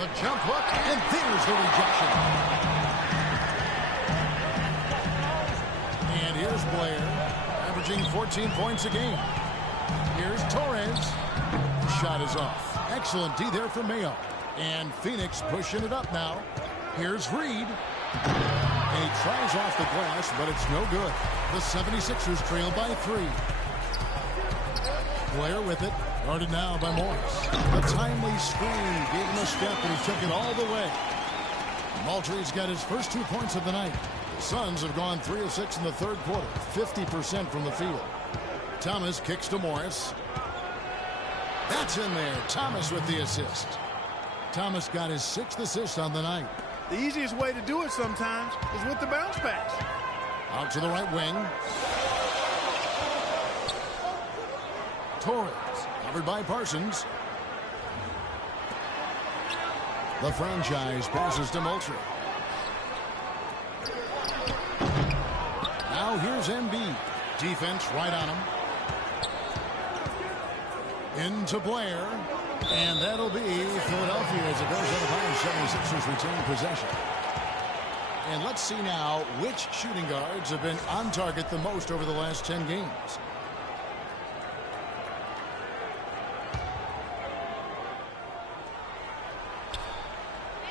The jump hook, and there's the rejection. And here's Blair, averaging 14 points a game. Here's Torres. Shot is off. Excellent D there for Mayo. And Phoenix pushing it up now. Here's Reed. And he tries off the glass, but it's no good. The 76ers trail by 3. Blair with it. Guarded now by Morris. A timely screen gave him a step, and he took it all the way. Moultrie's got his first 2 points of the night. The Suns have gone 3 of 6 in the third quarter, 50% from the field. Thomas kicks to Morris. That's in there. Thomas with the assist. Thomas got his 6th assist on the night. The easiest way to do it sometimes is with the bounce pass. Out to the right wing. Torres, covered by Parsons. The franchise passes to Moultrie. Now here's Embiid. Defense right on him. Into Blair. And that'll be Philadelphia as it goes out of bounds. 76ers retain possession. And let's see now which shooting guards have been on target the most over the last 10 games.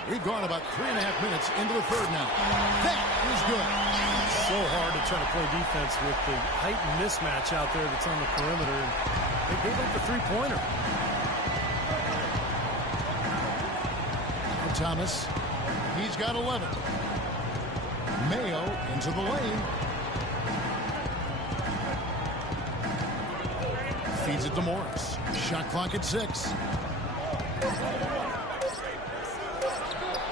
We've gone about 3.5 minutes into the third now. That is good. It's so hard to try to play defense with the heightened mismatch out there that's on the perimeter. They gave up the three-pointer. Thomas, he's got 11. Mayo into the lane. feeds it to Morris. Shot clock at 6.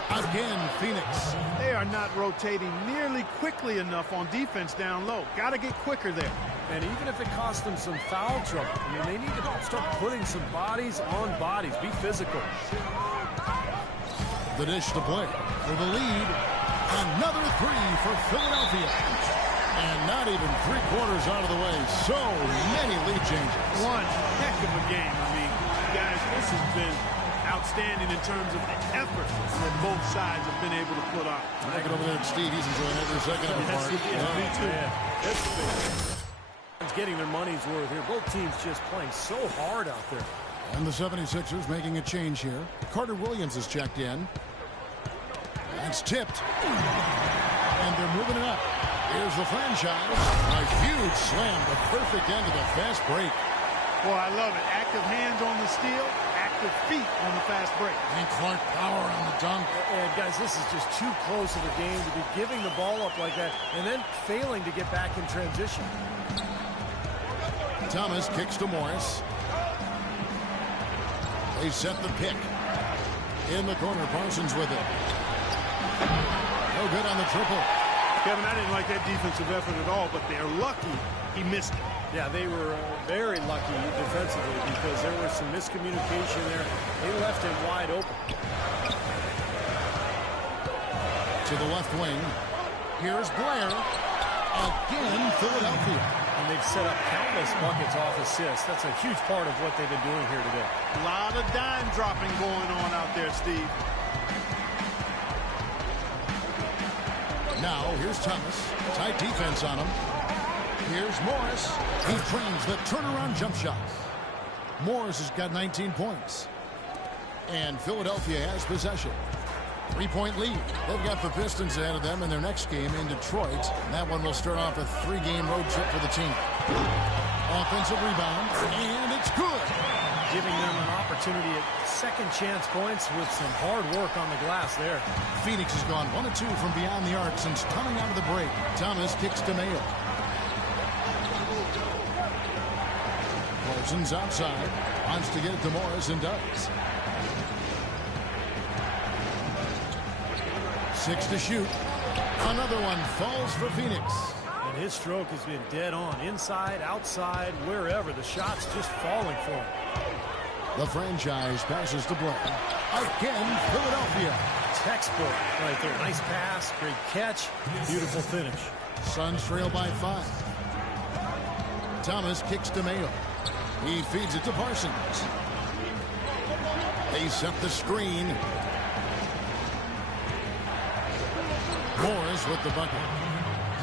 Again, Phoenix. They are not rotating nearly quickly enough on defense down low. Got to get quicker there. And even if it costs them some foul trouble, I mean, they need to start putting some bodies on bodies. Be physical. The dish to play for the lead. Another 3 for Philadelphia. And not even 3/4 out of the way. So many lead changes. One heck of a game. I mean, guys, this has been outstanding in terms of the effort that both sides have been able to put on. I get over there at Steve. He's enjoying every second of it, Mark. Me too. It's getting their money's worth here. Both teams just playing so hard out there. And the 76ers making a change here. Carter Williams is checked in. That's tipped. And they're moving it up. Here's the franchise. A huge slam. The perfect end of the fast break. Boy, I love it. Active hands on the steal. Active feet on the fast break. And Clark power on the dunk. And guys, this is just too close of a game to be giving the ball up like that and then failing to get back in transition. Thomas kicks to Morris. They set the pick. In the corner, Parsons with it. No good on the triple. Kevin, I didn't like that defensive effort at all, but they're lucky he missed it. Yeah, they were very lucky defensively because there was some miscommunication there. They left him wide open. To the left wing. Here's Blair. Again, Philadelphia. And they've set up countless buckets off assists. That's a huge part of what they've been doing here today. A lot of dime dropping going on out there, Steve. Now, here's Thomas. Tight defense on him. Here's Morris. He trains the turnaround jump shot. Morris has got 19 points. And Philadelphia has possession. 3-point lead. They've got the Pistons ahead of them in their next game in Detroit. That one will start off a 3-game road trip for the team. Offensive rebound, and it's good. Giving them an opportunity at second chance points with some hard work on the glass there. Phoenix has gone 1 of 2 from beyond the arc since coming out of the break. Thomas kicks to Mayo. Parsons outside. Wants to get it to Morris and does. 6 to shoot. Another one falls for Phoenix. And his stroke has been dead on. Inside, outside, wherever. The shot's just falling for him. The franchise passes to Blair. Again, Philadelphia. Textbook right there. Nice pass, great catch, beautiful finish. Suns trail by 5. Thomas kicks to Mayo. He feeds it to Parsons. They set the screen. Morris with the bucket.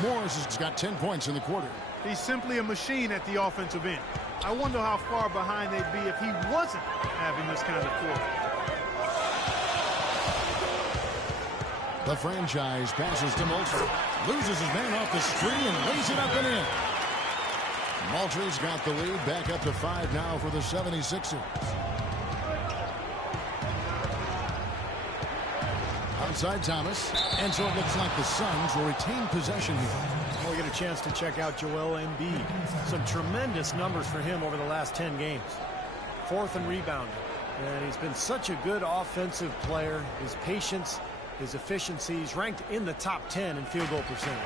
Morris has got 10 points in the quarter. He's simply a machine at the offensive end. I wonder how far behind they'd be if he wasn't having this kind of quarter. The franchise passes to Moultrie. Loses his man off the screen and lays it up and in. Moultrie's got the lead back up to 5 now for the 76ers. Outside Thomas. And so it looks like the Suns will retain possession here. We'll get a chance to check out Joel Embiid. Some tremendous numbers for him over the last 10 games. 4th in rebounding. And he's been such a good offensive player. His patience, his efficiency. He's ranked in the top 10 in field goal percentage.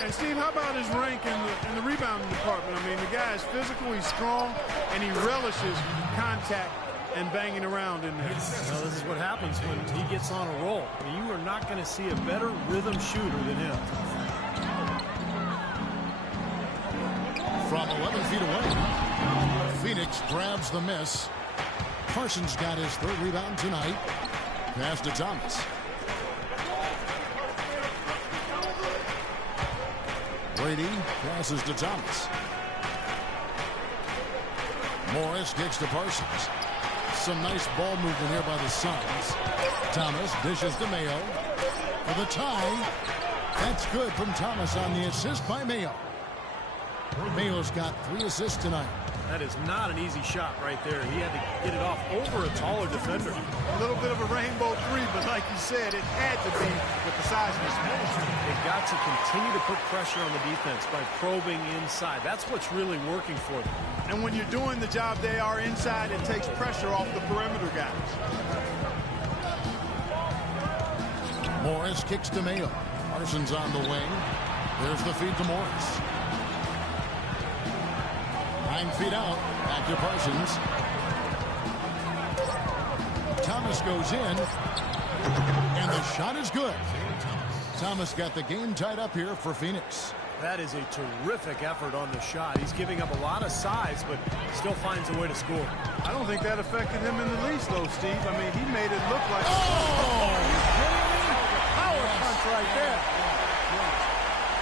And Steve, how about his rank in the rebounding department? I mean, the guy is physical, he's strong, and he relishes contact and banging around in there. Well, this is what happens when he gets on a roll. You are not going to see a better rhythm shooter than him. From 11 feet away, Phoenix grabs the miss. Parsons got his 3rd rebound tonight. Pass to Thomas. Brady passes to Thomas. Morris kicks to Parsons. Some nice ball movement here by the Suns. Thomas dishes to Mayo for the tie. That's good from Thomas on the assist by Mayo. Mayo's got 3 assists tonight. That is not an easy shot right there. He had to get it off over a taller defender. A little bit of a rainbow three, but like you said, it had to be with the size of his face. They've got to continue to put pressure on the defense by probing inside. That's what's really working for them. And when you're doing the job they are inside, it takes pressure off the perimeter guys. Morris kicks to Mayo. Parsons on the wing. There's the feed to Morris. 9 feet out. Back to Parsons. Thomas goes in. And the shot is good. Thomas got the game tied up here for Phoenix. That is a terrific effort on the shot. He's giving up a lot of size, but still finds a way to score. I don't think that affected him in the least, though, Steve. I mean, he made it look like... Oh! Power punch right there.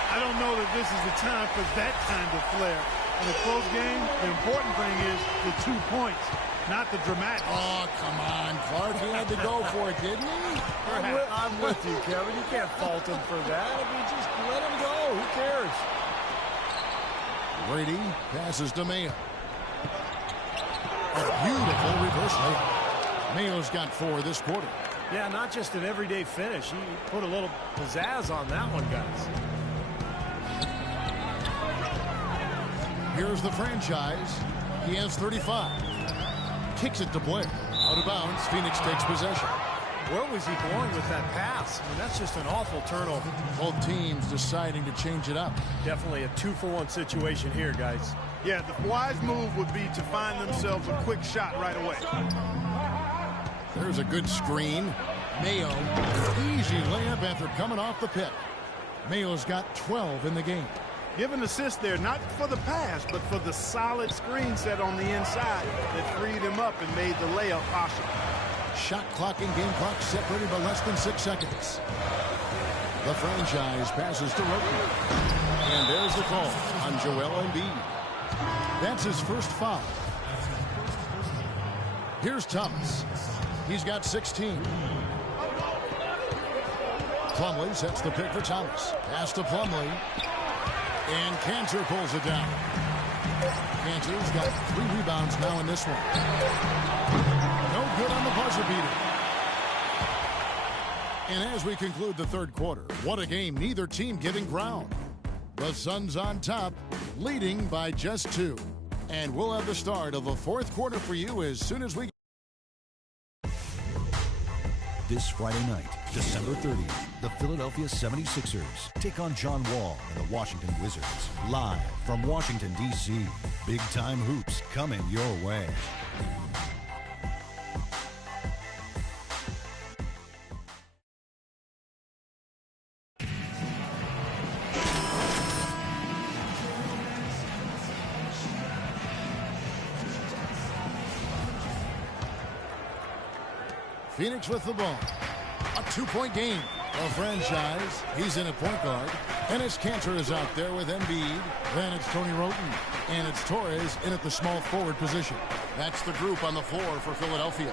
I don't know that this is the time for that kind of flair. In a close game, the important thing is the 2 points, not the dramatic. Oh, come on, Clark. He had to go for it, didn't he? I'm with you, Kevin. You can't fault him for that. I mean, just let him go. Who cares? Brady passes to Mayo. A beautiful reverse layup. Mayo's got 4 this quarter. Yeah, not just an everyday finish. He put a little pizzazz on that one, guys. Here's the franchise. He has 35. Kicks it to Blair. Out of bounds. Phoenix takes possession. Where was he going with that pass? I mean, that's just an awful turnover. Both teams deciding to change it up. Definitely a 2-for-1 situation here, guys. Yeah, the wise move would be to find themselves a quick shot right away. There's a good screen. Mayo, easy layup after coming off the pit. Mayo's got 12 in the game. Give an assist there, not for the pass, but for the solid screen set on the inside that freed him up and made the layup possible. Shot clock and game clock separated by less than 6 seconds. The franchise passes to Roten. And there's the call on Joel Embiid. That's his first foul. Here's Thomas. He's got 16. Plumlee sets the pick for Thomas. Pass to Plumlee. And Cantor pulls it down. Cantor's got 3 rebounds now in this one. No good on the buzzer beater. And as we conclude the third quarter, what a game, neither team giving ground. The Suns on top, leading by just 2. And we'll have the start of the fourth quarter for you as soon as we... This Friday night, December 30th, the Philadelphia 76ers take on John Wall and the Washington Wizards. Live from Washington, D.C. Big-time hoops coming your way. Phoenix with the ball. A 2-point game. The franchise, he's in at point guard. Enes Kanter is out there with Embiid. Then it's Tony Roten. And it's Torres in at the small forward position. That's the group on the floor for Philadelphia.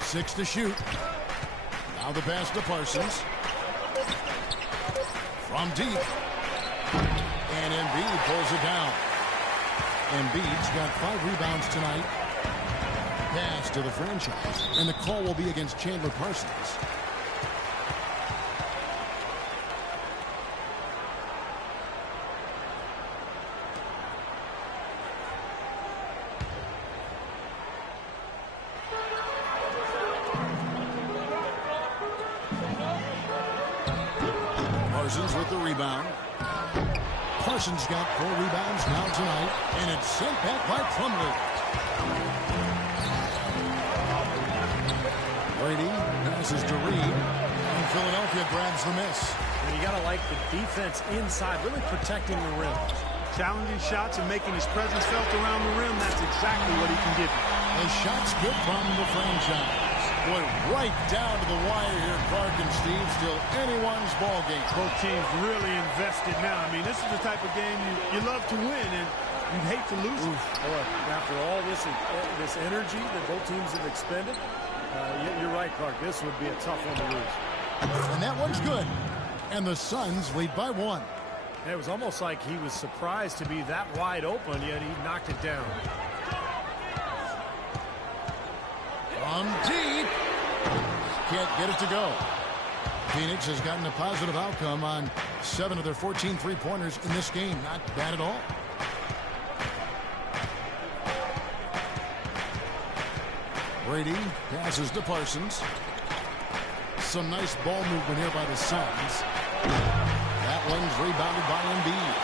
6 to shoot. Now the pass to Parsons. From deep. And Embiid pulls it down. Embiid's got 5 rebounds tonight. Pass to the franchise, and the call will be against Chandler Parsons. Parsons with the rebound. Parsons got 4 rebounds now tonight, and it's sent back by Plumlee. Brady passes to Reed, and Philadelphia grabs the miss. And you got to like the defense inside, really protecting the rim. Challenging shots and making his presence felt around the rim, that's exactly what he can give you. The shot's good from the franchise. Boy, right down to the wire here, Clark and Steve. Still anyone's ball game. Both teams really invested now. I mean, this is the type of game you love to win, and you'd hate to lose it. Boy, after all this energy that both teams have expended, you're right, Clark. This would be a tough one to lose. And that one's good. And the Suns lead by 1. It was almost like he was surprised to be that wide open, yet he knocked it down. On deep. Can't get it to go. Phoenix has gotten a positive outcome on 7 of their 14 three-pointers in this game. Not bad at all. Brady passes to Parsons. Some nice ball movement here by the Suns. That one's rebounded by Embiid.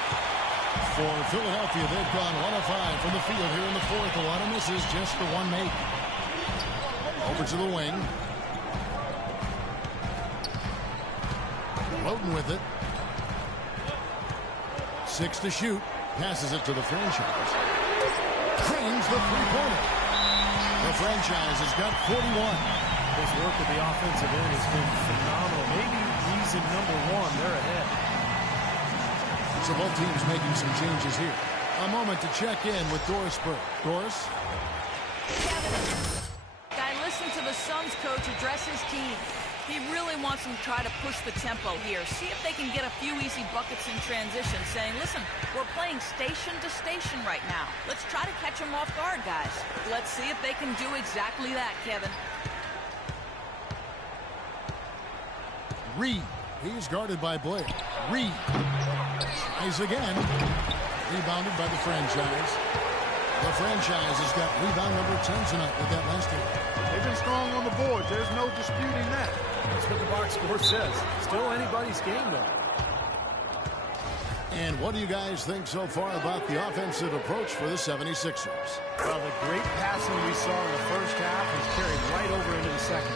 For Philadelphia, they've gone 1 of 5 from the field here in the fourth. A lot of misses, just the one make. Over to the wing. Loading with it. 6 to shoot. Passes it to the franchise. Cranes the three-pointer. The franchise has got 41. His work at the offensive end has been phenomenal. Maybe reason number 1, they're ahead. So both teams making some changes here. A moment to check in with Doris Burke. Doris? I listened to the Suns coach address his team. He really wants them to try to push the tempo here. See if they can get a few easy buckets in transition, saying, listen, we're playing station to station right now. Let's try to catch them off guard, guys. Let's see if they can do exactly that, Kevin. Reed. He's guarded by Blair. Reed. Tries again. Rebounded by the franchise. The franchise has got rebound number 10 tonight with that last game. They've been strong on the board. There's no disputing that. That's what the box score says. Still anybody's game, though. And what do you guys think so far about the offensive approach for the 76ers? Well, the great passing we saw in the first half has carried right over into the second.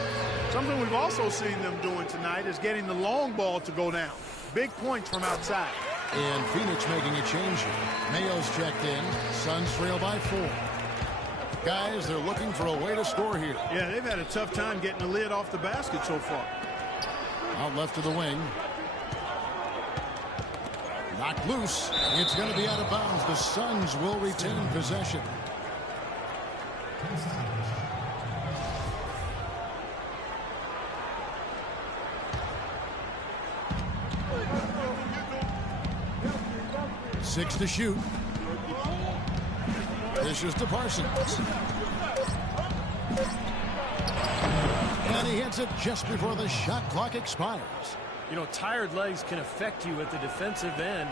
Something we've also seen them doing tonight is getting the long ball to go down. Big points from outside. And Phoenix making a change here. Mayo's checked in. Suns trail by 4. Guys, they're looking for a way to score here. Yeah, they've had a tough time getting the lid off the basket so far. Out left to the wing. Knocked loose. It's going to be out of bounds. The Suns will retain possession. Six to shoot. Dishes to Parsons. And he hits it just before the shot clock expires. You know, tired legs can affect you at the defensive end.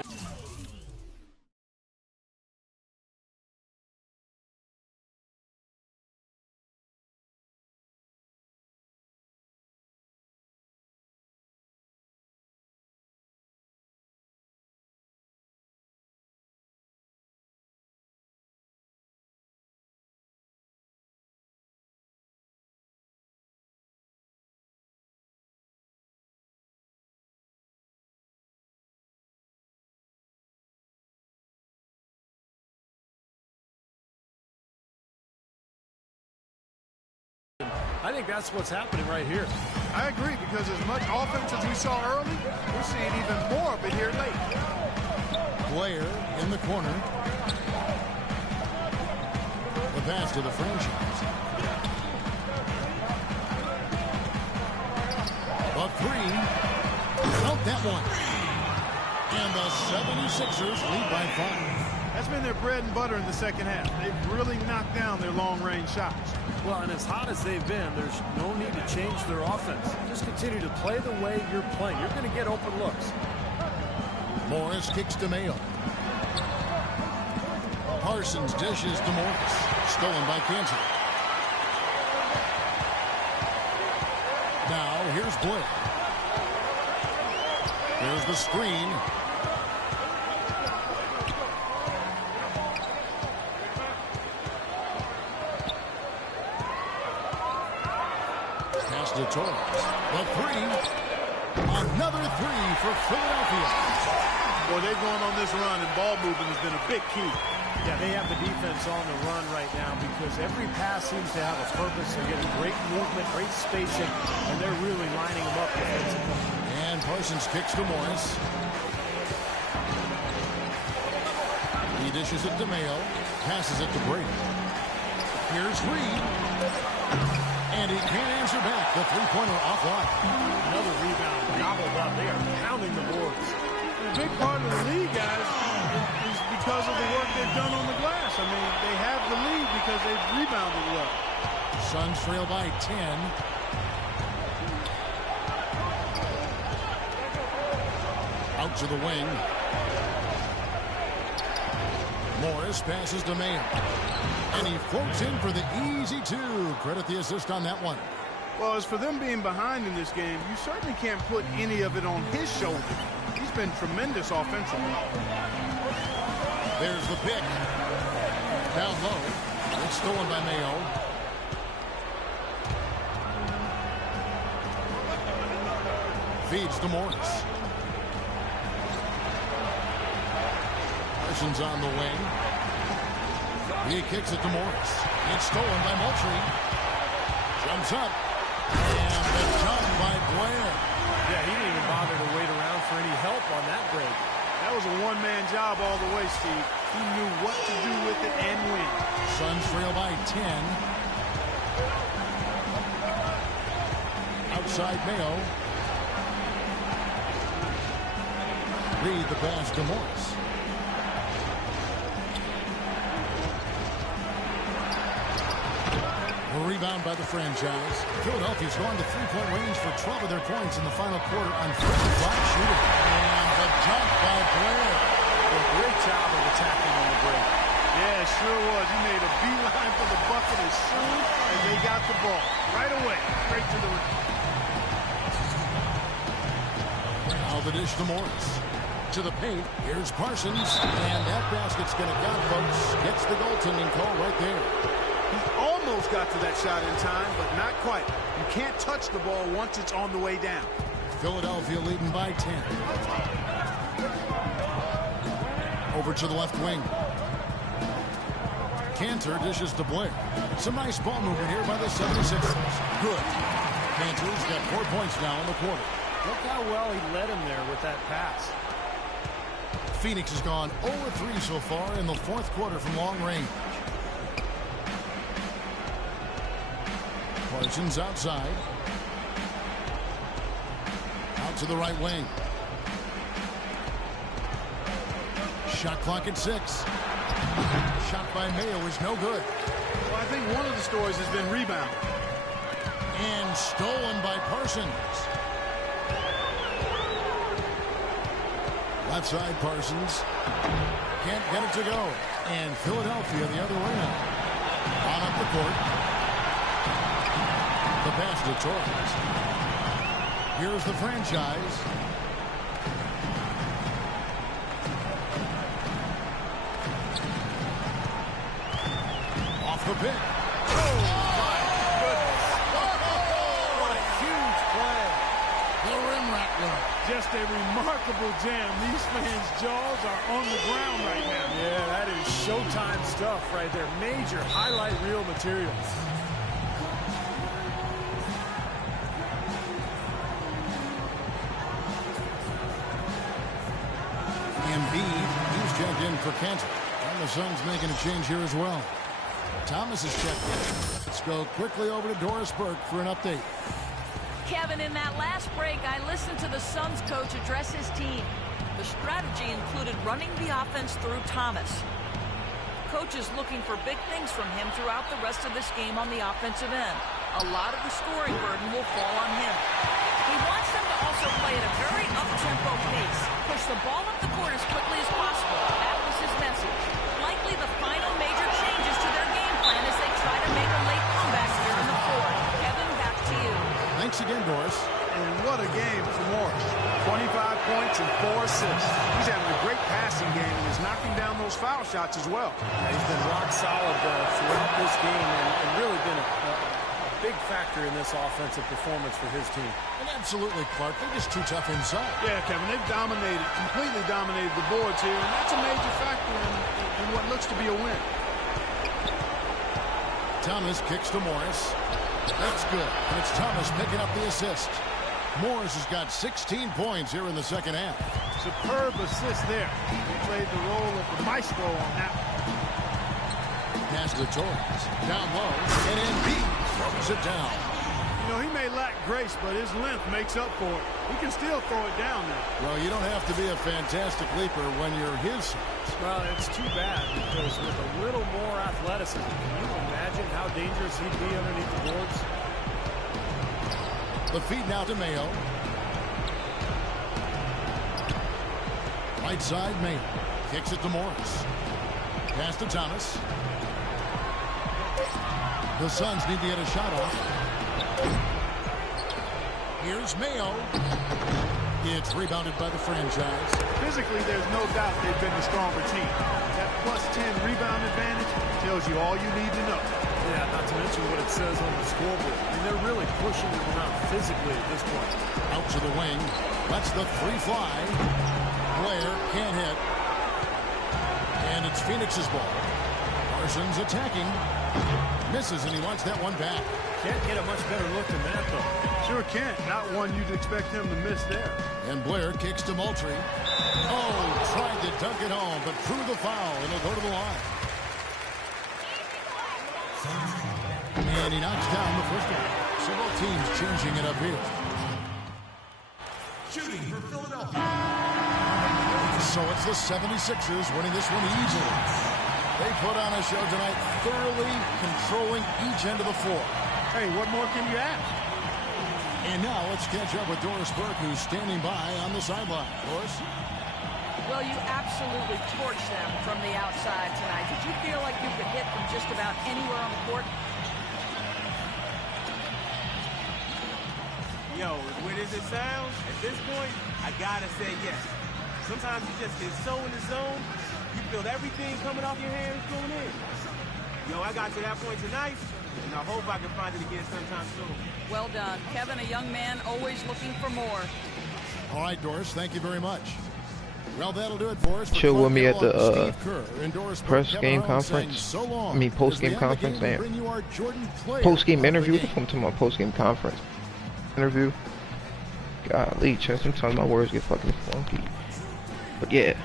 I think that's what's happening right here. I agree, because as much offense as we saw early, we're seeing even more of it here late. Blair in the corner. The pass to the franchise. A three. Out that one. And the 76ers lead by 5. That's been their bread and butter in the second half. They've really knocked down their long-range shots. Well, and as hot as they've been, there's no need to change their offense. Just continue to play the way you're playing. You're going to get open looks. Morris kicks to Mayo. Parsons dishes to Morris. Stolen by Kansas. Now, here's Blair. There's the screen. Pass to Torres. The three. Another three for Philadelphia. Boy, they've gone on this run, and ball movement has been a big key. Yeah, they have the defense on the run right now because every pass seems to have a purpose. They're getting great movement, great spacing, and they're really lining them up defensively. And Parsons kicks to Morris. He dishes it to Mayo. Passes it to Brady. Here's Reed. And he can't answer back. The three-pointer offline. Another rebound gobbled up. They are pounding the boards. A big part of the lead, guys, is because of the work they've done on the glass. I mean, they have the lead because they've rebounded well. Suns trail by 10. Out to the wing. Morris passes to Mayer. And he floats in for the easy two. Credit the assist on that one. Well, as for them being behind in this game, you certainly can't put any of it on his shoulders. He's been tremendous offensively. There's the pick. Down low. It's stolen by Mayo. Feeds to Morris. Parsons on the wing. He kicks it to Morris. It's stolen by Moultrie. Jumps up. And the jump by Blair. Yeah, he didn't even bother to wait around for any help on that break. That was a one-man job all the way, Steve. He knew what to do with it and when. Suns trail by 10. Outside Mayo. Reed the pass to Morris. A rebound by the franchise. Philadelphia's gone to three-point range for 12 of their points in the final quarter on 55 shooting. And the jump by Blair. A great job of attacking on the break. Yeah, sure was. He made a beeline for the bucket as soon as they got the ball. Right away, straight to the rim. Now the dish to Morris. To the paint. Here's Parsons. And that basket's going to count, folks. Gets the goaltending call right there. He almost got to that shot in time, but not quite. You can't touch the ball once it's on the way down. Philadelphia leading by 10. Over to the left wing. Cantor dishes to Blair. Some nice ball movement here by the 76ers. Good. Cantor's got 4 points now in the quarter. Look how well he led him there with that pass. Phoenix has gone 0-3 so far in the fourth quarter from long range. Parsons outside. Out to the right wing. Shot clock at 6. Shot by Mayo is no good. Well, I think one of the stories has been rebound. And stolen by Parsons. Left side Parsons. Can't get it to go. And Philadelphia the other way now. On up the court. The pass to Torres. Here's the franchise. Off the pick. Oh, my goodness. What a huge play. The rim rattler. Just a remarkable jam. These fans' jaws are on the ground right now. Yeah, that is Showtime stuff right there. Major highlight reel materials. Embiid, he's checked in for Cantor. And the Suns making a change here as well. Thomas is checked in. Let's go quickly over to Doris Burke for an update. Kevin, in that last break, I listened to the Suns coach address his team. The strategy included running the offense through Thomas. Coach is looking for big things from him throughout the rest of this game on the offensive end. A lot of the scoring burden will fall on him. He wants them to also play at a very up-tempo pace. Push the ball up the court as quickly as possible. That was his message. Likely the final major changes to their game plan as they try to make a late comeback here in the fourth. Kevin, back to you. Thanks again, Doris. And what a game for Morris. 25 points and 4 assists. He's having a great passing game and is knocking down those foul shots as well. Yeah, he's been rock solid throughout this game and really been a big factor in this offensive performance for his team. And absolutely, Clark, they're just too tough inside. Yeah, Kevin, they've completely dominated the boards here, and that's a major factor in what looks to be a win. Thomas kicks to Morris. That's good. And it's Thomas picking up the assist. Morris has got 16 points here in the second half. Superb assist there. He played the role of the maestro on that one. Pass to Torres. Down low. And Embiid throws it down. You know, he may lack grace, but his length makes up for it. He can still throw it down there. Well, you don't have to be a fantastic leaper when you're his size. Well, it's too bad because with a little more athleticism, can you imagine how dangerous he'd be underneath the boards? The feed now to Mayo. Right side, Mayo. Kicks it to Morris. Pass to Thomas. The Suns need to get a shot off. Here's Mayo. It's rebounded by the franchise. Physically, there's no doubt they've been the stronger team. That plus 10 rebound advantage tells you all you need to know. Yeah, not to mention what it says on the scoreboard. I mean, they're really pushing them around physically at this point. Out to the wing. Lets the three fly. Blair can't hit. And it's Phoenix's ball. Parsons attacking. Misses, and he wants that one back. Can't get a much better look than that, though. Sure can't. Not one you'd expect him to miss there. And Blair kicks to Moultrie. Oh, tried to dunk it home, but threw the foul, and he'll go to the line. And he knocks down the first one. So both teams changing it up here. Shooting for Philadelphia. So it's the 76ers winning this one easily. They put on a show tonight, thoroughly controlling each end of the floor. Hey, what more can you ask? And now let's catch up with Doris Burke, who's standing by on the sideline. Doris? Well, you absolutely torched them from the outside tonight. Did you feel like you could hit from just about anywhere on the court? Yo, as weird as it sounds, at this point, I gotta say yes. Sometimes you just get so in the zone, you feel everything coming off your hands going in. Yo, I got to that point tonight, and I hope I can find it again sometime soon. Well done. Kevin, a young man always looking for more. All right, Doris, thank you very much. Well, that'll do it for us. Chill with me at the press game conference. I mean, post game conference, man. Post game interview. What the fuck am I talking about? Post game conference interview. Golly, sometimes my words get fucking funky. But yeah,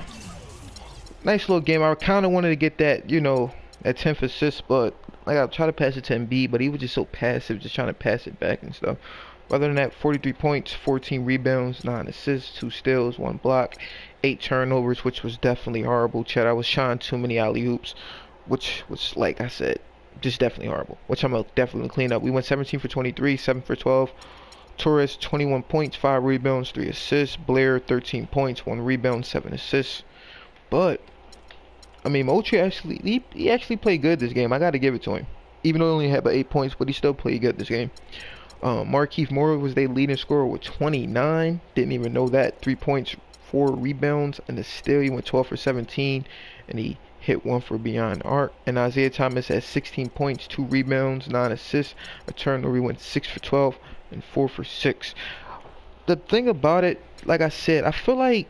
nice little game. I kind of wanted to get that, you know, that 10th assist, but like I tried to pass it to Embiid, but he was just so passive, just trying to pass it back and stuff. Other than that, 43 points, 14 rebounds, 9 assists, 2 steals, 1 block, 8 turnovers, which was definitely horrible. Chad, I was shot too many alley-oops, which was, like I said, just definitely horrible, which I'm going to definitely clean up. We went 17 for 23, 7 for 12. Torres, 21 points, 5 rebounds, 3 assists. Blair, 13 points, 1 rebound, 7 assists. But, I mean, Moultrie actually, he actually played good this game. I got to give it to him. Even though he only had about 8 points, but he still played good this game. Markieff Morris was their leading scorer with 29. Didn't even know that. 3 points, 4 rebounds, and a steal. He went 12 for 17, and he hit 1 for beyond arc. And Isaiah Thomas had 16 points, 2 rebounds, 9 assists, a turnover. He went 6 for 12 and 4 for 6. The thing about it, like I said, I feel like,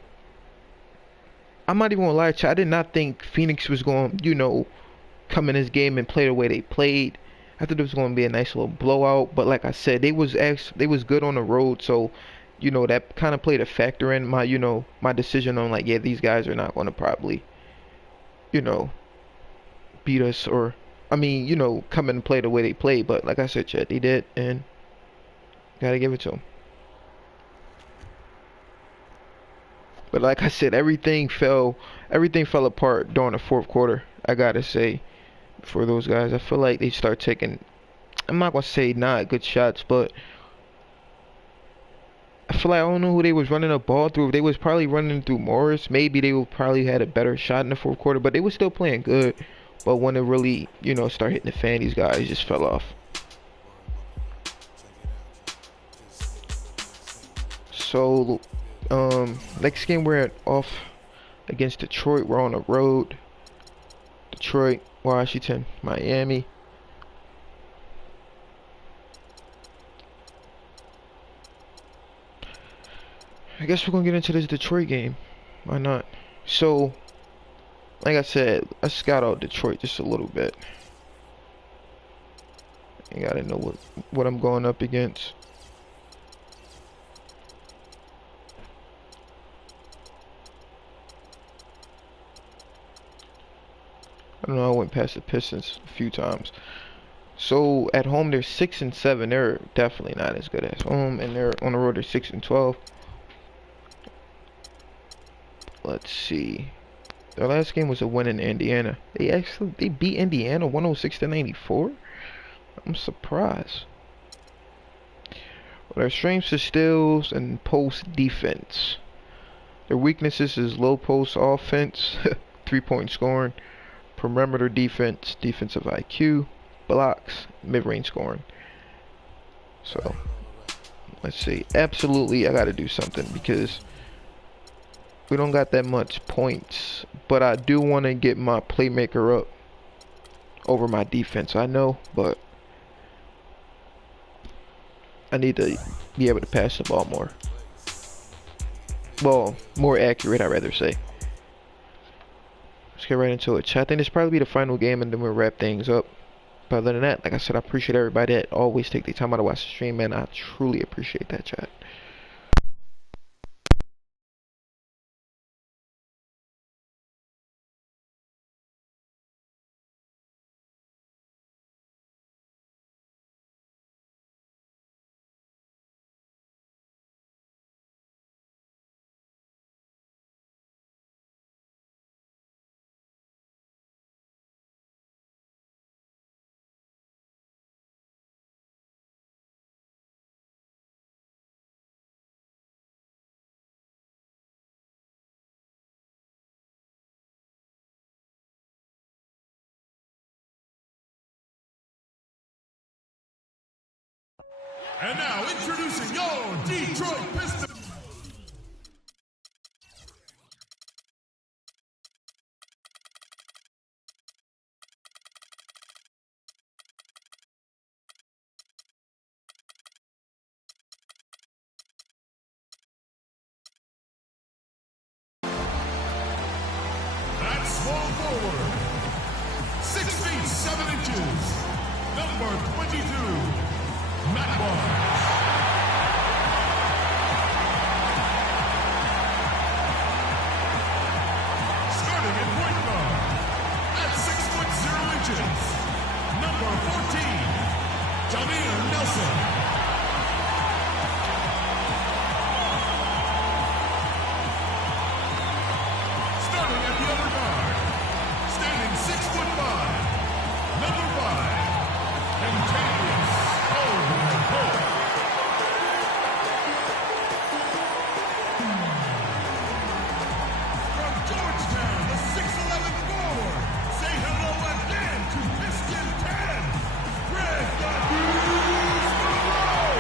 I'm not even gonna lie to you, I did not think Phoenix was going, you know, come in this game and play the way they played. I thought it was going to be a nice little blowout, but like I said, they was good on the road, so you know that kind of played a factor in my, you know, my decision on like, yeah, these guys are not going to probably, you know, beat us, or I mean, you know, come in and play the way they played. But like I said, Chet, they did, and gotta give it to them. But like I said, everything fell apart during the fourth quarter. I gotta say, for those guys, I feel like they start taking, I'm not gonna say not good shots, but I feel like I don't know who they was running the ball through. They was probably running through Morris. Maybe they would probably had a better shot in the fourth quarter, but they was still playing good. But when it really, you know, start hitting the fan, these guys just fell off. So, next game we're off against Detroit. We're on the road. Detroit, Washington, Miami. I guess we're gonna get into this Detroit game. Why not? So, like I said, let's scout out Detroit just a little bit. I gotta know what I'm going up against. I don't know, I went past the Pistons a few times. So at home they're 6-7. They're definitely not as good as home, and they're on the road they're 6-12. Let's see. Their last game was a win in Indiana. They beat Indiana 106-94. I'm surprised. Well, their strengths are steals and post defense. Their weaknesses is low post offense, 3-point scoring, perimeter defense, defensive IQ, blocks, mid-range scoring. So, let's see. Absolutely, I got to do something because we don't got that much points. But I do want to get my playmaker up over my defense. I know, but I need to be able to pass the ball more. Well, more accurate, I'd rather say. Let's get right into it, chat. I think this will probably be the final game, and then we'll wrap things up. But other than that, like I said, I appreciate everybody that always take the time out to watch the stream, man. I truly appreciate that, chat. And now introducing your Detroit Pistons. At small forward, 6 feet 7 inches, number 22, Matt Barnes. Starting at point guard, at 6 foot 0 inches, number 14, Jameer Nelson. Starting at the other guard, standing 6 foot 5, number 5, Contagious Hope. From Georgetown, the 6'11 forward. Say hello again to Piston 10, Greg the Goose Monroe.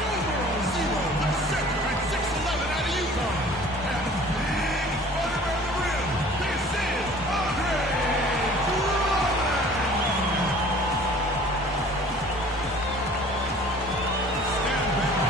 Numero 0, the center at 6'11 out of Utah. And big runner around the rim. This is Andre Drummond. Stand back.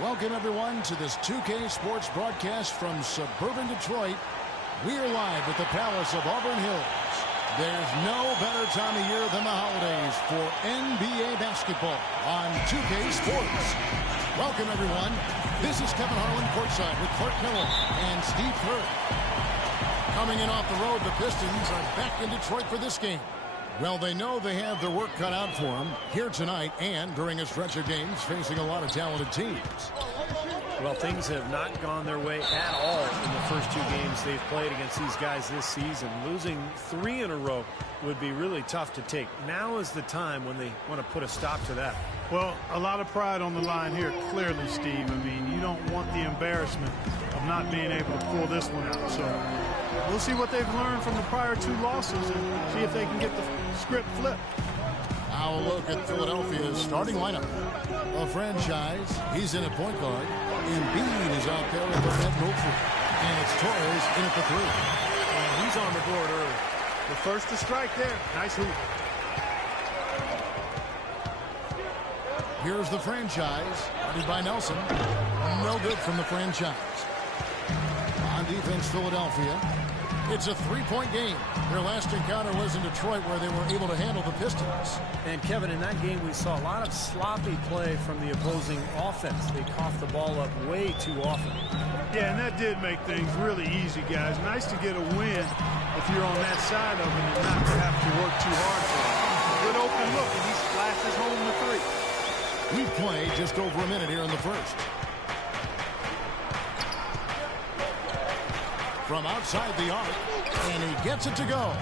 Welcome, everyone, to this 2K Sports broadcast from suburban Detroit. We're live at the Palace of Auburn Hills. There's no better time of year than the holidays for NBA basketball on 2K Sports. Welcome, everyone. This is Kevin Harlan courtside with Clark Miller and Steve Kerr. Coming in off the road, the Pistons are back in Detroit for this game. Well, they know they have their work cut out for them here tonight and during a stretch of games facing a lot of talented teams. Well, things have not gone their way at all in the first 2 games they've played against these guys this season. Losing 3 in a row would be really tough to take. Now is the time when they want to put a stop to that. Well, a lot of pride on the line here, clearly, Steve. I mean, you don't want the embarrassment of not being able to pull this one out. So we'll see what they've learned from the prior 2 losses and see if they can get the script flipped. Now a look at Philadelphia's starting lineup. A franchise, he's in at point guard. Embiid is out there at the net no free. And it's Torres in at the 3. And he's on the board early. The first to strike there. Nice hoop. Here's the franchise, guarded by Nelson. No good from the franchise. On defense, Philadelphia. It's a three-point game. Their last encounter was in Detroit, where they were able to handle the Pistons. And Kevin, in that game, we saw a lot of sloppy play from the opposing offense. They coughed the ball up way too often. Yeah, and that did make things really easy, guys. Nice to get a win if you're on that side of it and not to have to work too hard for it. Good open look, and he splashes home the three. We've played just over a minute here in the first. From outside the arc, and he gets it to go.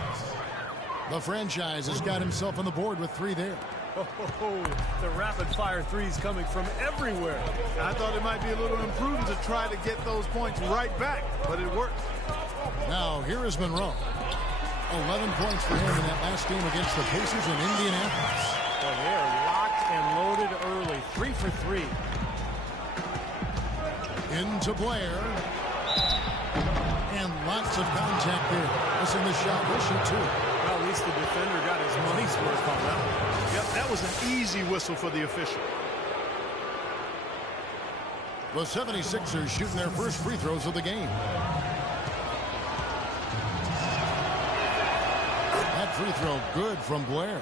The franchise has got himself on the board with three there. Oh, the rapid-fire threes coming from everywhere. I thought it might be a little imprudent to try to get those points right back, but it worked. Now, here is Monroe. 11 points for him in that last game against the Pacers in Indianapolis. Well, they're locked and loaded early. 3 for 3. Into Blair. And lots of contact there. Missing the shot. He'll shoot two. Well, at least the defender got his money's worth on that one. Yep, that was an easy whistle for the official. The 76ers shooting their first free throws of the game. That free throw good from Blair.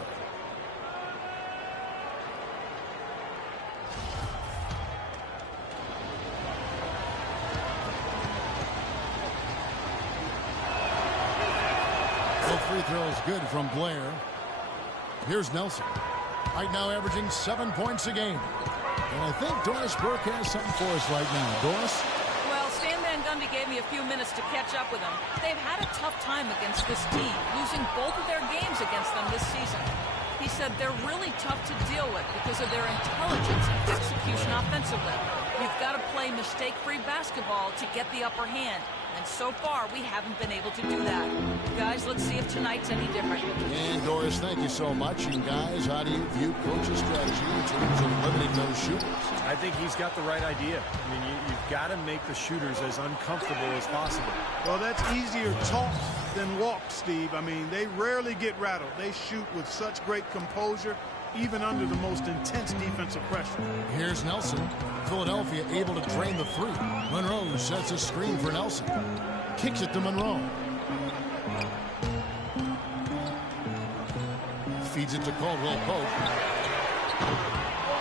Free throws good from Blair. Here's Nelson. Right now averaging 7 points a game. And I think Doris Burke has something for us right now. Doris? Well, Stan Van Gundy gave me a few minutes to catch up with them. They've had a tough time against this team, losing both of their games against them this season. He said they're really tough to deal with because of their intelligence and execution offensively. You've got to play mistake-free basketball to get the upper hand. And so far, we haven't been able to do that. Guys, let's see if tonight's any different. And Doris, thank you so much. And guys, how do you view coach's strategy in terms of limiting those shooters? I think he's got the right idea. I mean, you've got to make the shooters as uncomfortable as possible. Well, that's easier talk than walk, Steve. I mean, they rarely get rattled. They shoot with such great composure, even under the most intense defensive pressure. Here's Nelson. Philadelphia able to drain the three. Monroe sets a screen for Nelson. Kicks it to Monroe. Feeds it to Caldwell Pope.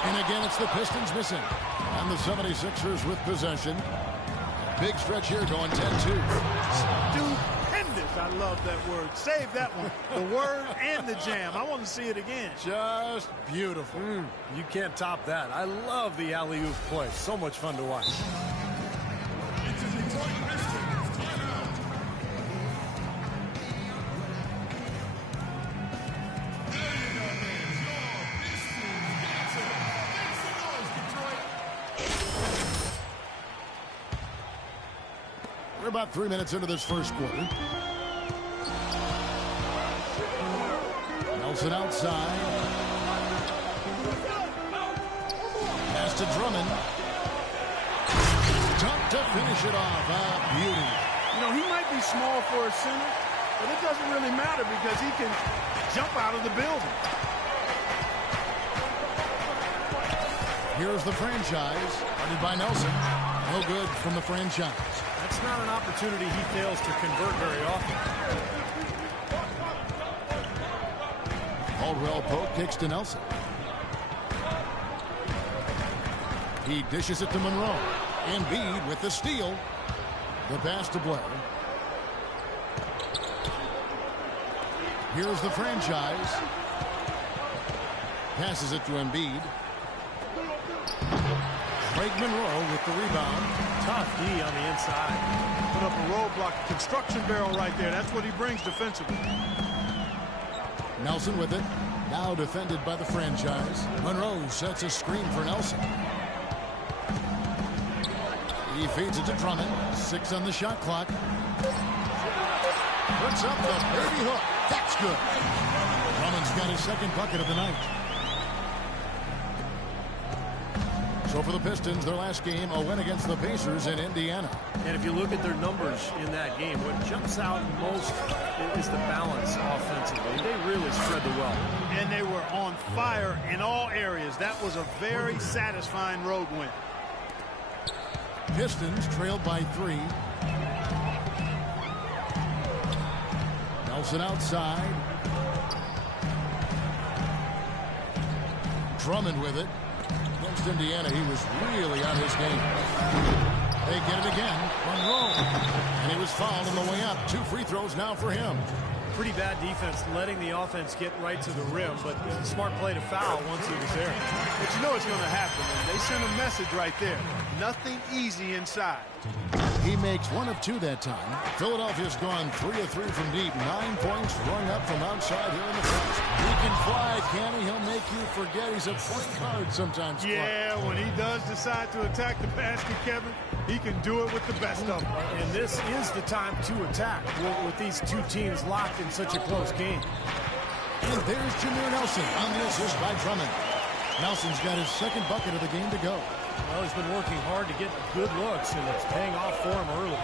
And again, it's the Pistons missing. And the 76ers with possession. Big stretch here going 10-2. Stupendous. I love that word. Save that one. The word and the jam. I want to see it again. Just beautiful. You can't top that. I love the alley-oop play. So much fun to watch. We're about 3 minutes into this first quarter. Nelson outside. Pass to Drummond. Dunk to finish it off. Beauty. You know, he might be small for a center, but it doesn't really matter because he can jump out of the building. Here's the franchise, guarded by Nelson. No good from the franchise. That's not an opportunity he fails to convert very often. Caldwell Pope kicks to Nelson. He dishes it to Monroe. Embiid with the steal. The pass to Blair. Here's the franchise. Passes it to Embiid. Craig Monroe with the rebound. Tough D on the inside. Put up a roadblock, a construction barrel right there. That's what he brings defensively. Nelson with it. Now defended by the franchise. Monroe sets a screen for Nelson. He feeds it to Drummond. 6 on the shot clock. Puts up the baby hook. That's good. Drummond's got his second bucket of the night. So for the Pistons, their last game, a win against the Pacers in Indiana. And if you look at their numbers in that game, what jumps out most is the balance offensively. They really spread the wealth. And they were on fire in all areas. That was a very satisfying road win. Pistons trailed by 3. Nelson outside. Drummond with it. Against Indiana, he was really on his game. They get it again. Monroe. And he was fouled on the way up. 2 free throws now for him. Pretty bad defense letting the offense get right to the rim, but it was a smart play to foul once he was there. But you know it's going to happen, and they sent a message right there. Nothing easy inside. He makes 1 of 2 that time. Philadelphia's gone 3 of 3 from deep. 9 points rung up from outside here in the first. He can fly, can he? He'll make you forget he's a point guard sometimes. Yeah, when he does decide to attack the basket, Kevin, he can do it with the best of them. And this is the time to attack with these two teams locked in such a close game. And there's Jameer Nelson on the assist by Drummond. Nelson's got his 2nd bucket of the game to go. Well, he's been working hard to get good looks, and it's paying off for him early.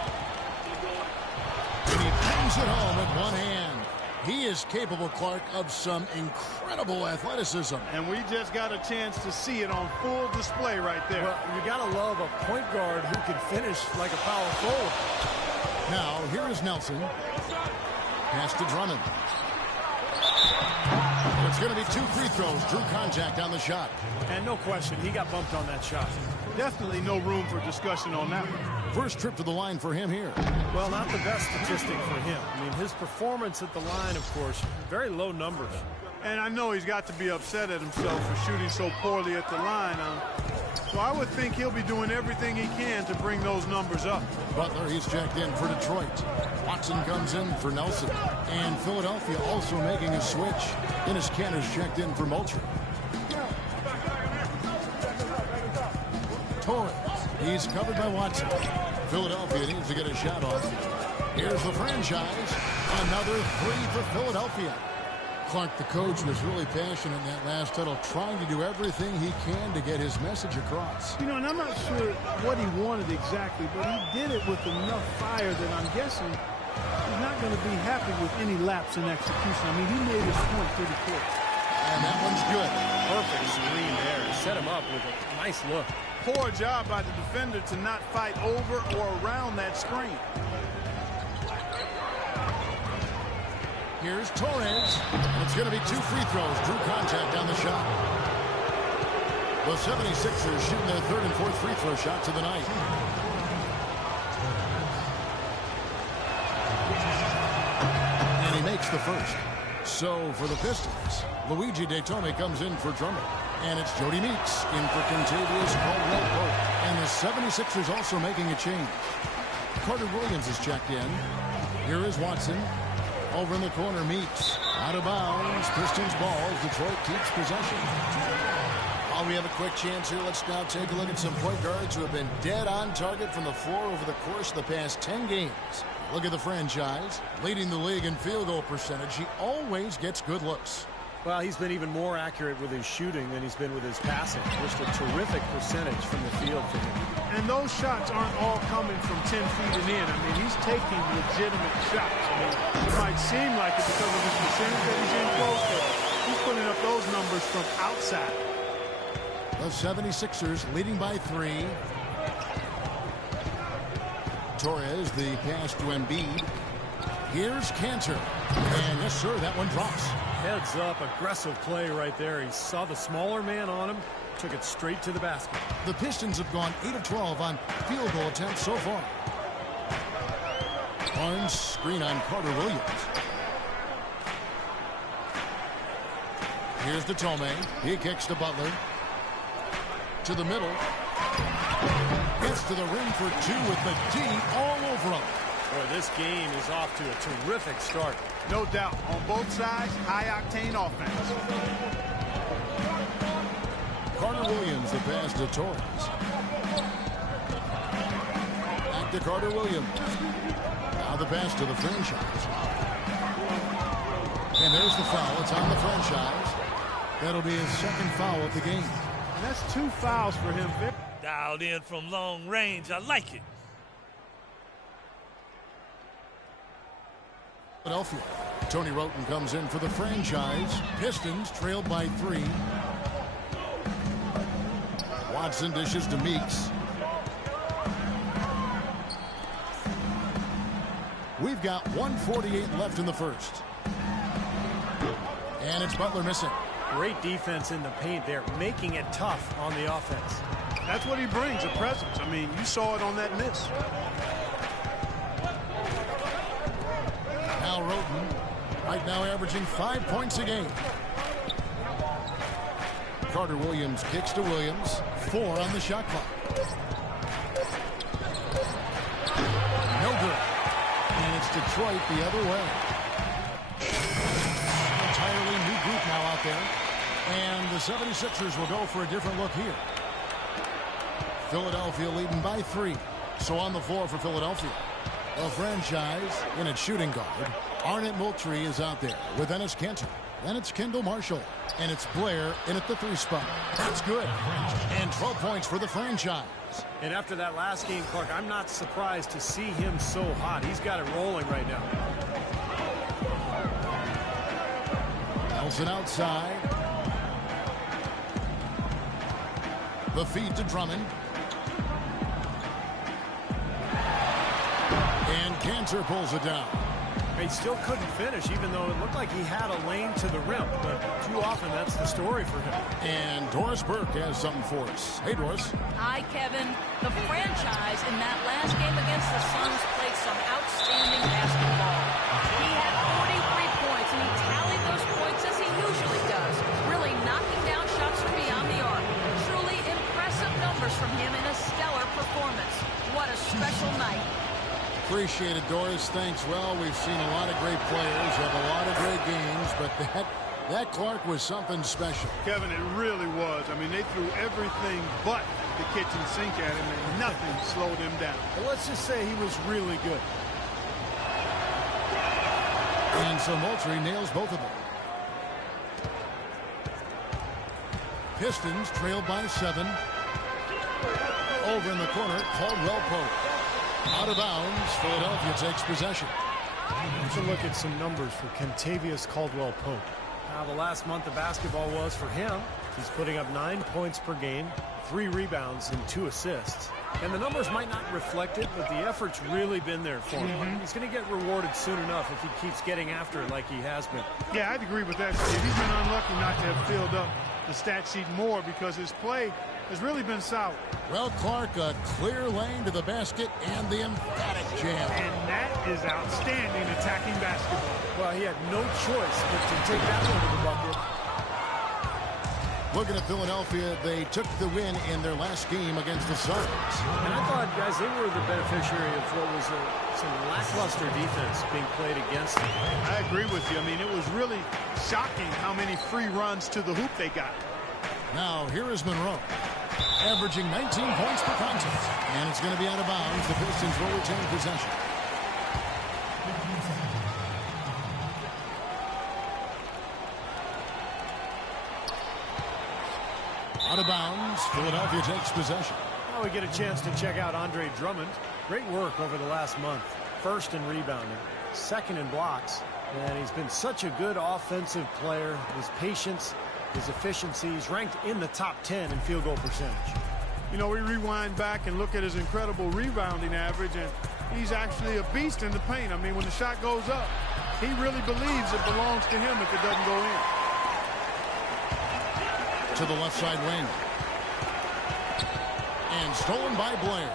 And he brings it home with one hand. He is capable, Clark, of some incredible athleticism. And we just got a chance to see it on full display right there. Well, you got to love a point guard who can finish like a power forward. Now, here is Nelson. Pass to Drummond. It's going to be 2 free throws. Drew contact on the shot. And no question, he got bumped on that shot. Definitely no room for discussion on that one. First trip to the line for him here. Well, not the best statistic for him. I mean, his performance at the line, of course, very low numbers. And I know he's got to be upset at himself for shooting so poorly at the line. So I would think he'll be doing everything he can to bring those numbers up. Butler, he's checked in for Detroit. Watson comes in for Nelson. And Philadelphia also making a switch. Enes Kanter's checked in for Moultrie. Torres, he's covered by Watson. Philadelphia needs to get a shot off. Here's the franchise. Another 3 for Philadelphia. Clark, the coach, was really passionate in that last huddle, trying to do everything he can to get his message across. You know, and I'm not sure what he wanted exactly, but he did it with enough fire that I'm guessing he's not going to be happy with any lapse in execution. I mean, he made his point pretty clear. And that one's good. Perfect screen there to set him up with a nice look. Poor job by the defender to not fight over or around that screen. Here's Torres. And it's going to be 2 free throws. Drew contact on the shot. The 76ers shooting their 3rd and 4th free throw shots of the night. And he makes the first. So for the Pistons, Luigi Datome comes in for Drummond. And it's Jody Meeks in for Kentavious Caldwell-Pope. And the 76ers also making a change. Carter Williams is checked in. Here is Watson. Over in the corner, Meeks. Out of bounds. Pistons ball. Detroit keeps possession. While we have a quick chance here, let's now take a look at some point guards who have been dead on target from the floor over the course of the past 10 games. Look at the franchise. Leading the league in field goal percentage. He always gets good looks. Well, he's been even more accurate with his shooting than he's been with his passing. Just a terrific percentage from the field for him. And those shots aren't all coming from 10 feet and in. I mean, he's taking legitimate shots. I mean, it might seem like it because of his percentage that he's in close, but he's putting up those numbers from outside. The 76ers leading by 3. Torres, the pass to Embiid. Here's Kanter. And yes, sir, that one drops. Heads up, aggressive play right there. He saw the smaller man on him, took it straight to the basket. The Pistons have gone 8 of 12 on field goal attempts so far. Barnes screen on Carter Williams. Here's the Datome. He kicks to Butler. To the middle. Gets to the rim for 2 with the D all over him. Boy, this game is off to a terrific start. No doubt. On both sides, high-octane offense. Carter Williams, the pass to Torres. Back to Carter Williams. Now the pass to the franchise. And there's the foul. It's on the franchise. That'll be his 2nd foul of the game. And that's 2 fouls for him, Vic. Dialed in from long range. I like it. Philadelphia. Tony Roten comes in for the franchise. Pistons trailed by 3. Watson dishes to Meeks. We've got 1:48 left in the first. And it's Butler missing. Great defense in the paint there, making it tough on the offense. That's what he brings, a presence. I mean, you saw it on that miss. Al Roten, right now averaging 5 points a game. Carter Williams kicks to Williams. 4 on the shot clock. No good. And it's Detroit the other way. Entirely new group now out there. And the 76ers will go for a different look here. Philadelphia leading by 3. So on the floor for Philadelphia, a franchise in its shooting guard. Arnett Moultrie is out there with Enes Kanter. Then it's Kendall Marshall. And it's Blair in at the 3 spot. That's good. And 12 points for the franchise. And after that last game, Clark, I'm not surprised to see him so hot. He's got it rolling right now. Nelson outside. The feed to Drummond. And Kanter pulls it down. He still couldn't finish, even though it looked like he had a lane to the rim. But too often, that's the story for him. And Doris Burke has something for us. Hey, Doris. Hi, Kevin. The franchise in that last game against the Suns played some outstanding basketball. He had 43 points, and he tallied those points as he usually does, really knocking down shots from beyond the arc. Truly impressive numbers from him in a stellar performance. What a special night. Appreciate it, Doris. Thanks. Well, we've seen a lot of great players have a lot of great games, but that Clark was something special. Kevin, it really was. I mean, they threw everything but the kitchen sink at him, and nothing slowed him down. Well, let's just say he was really good. And so Moultrie nails both of them. Pistons trailed by 7. Over in the corner, Caldwell Pope. Out of bounds, Philadelphia takes possession. Let's look at some numbers for Kentavious Caldwell-Pope. How the last month of basketball was for him. He's putting up 9 points per game, 3 rebounds, and 2 assists. And the numbers might not reflect it, but the effort's really been there for him. He's going to get rewarded soon enough if he keeps getting after it like he has been. Yeah, I'd agree with that, Steve. He's been unlucky not to have filled up the stat sheet more because his play has really been solid. Well, Clark, a clear lane to the basket and the emphatic jam. And that is outstanding attacking basketball. Well, he had no choice but to take that one to the bucket. Looking at Philadelphia, they took the win in their last game against the Suns. And I thought, guys, they were the beneficiary of what was some lackluster defense being played against them. I agree with you. I mean, it was really shocking how many free runs to the hoop they got. Now, here is Monroe, averaging 19 points per contest. And it's going to be out of bounds. The Pistons will retain possession. Out of bounds. Philadelphia takes possession. Now we get a chance to check out Andre Drummond. Great work over the last month. First in rebounding, second in blocks. And he's been such a good offensive player. His patience, his efficiency, he's ranked in the top 10 in field goal percentage. You know, we rewind back and look at his incredible rebounding average, and he's actually a beast in the paint. I mean, when the shot goes up, he really believes it belongs to him if it doesn't go in. To the left side wing. And stolen by Blair.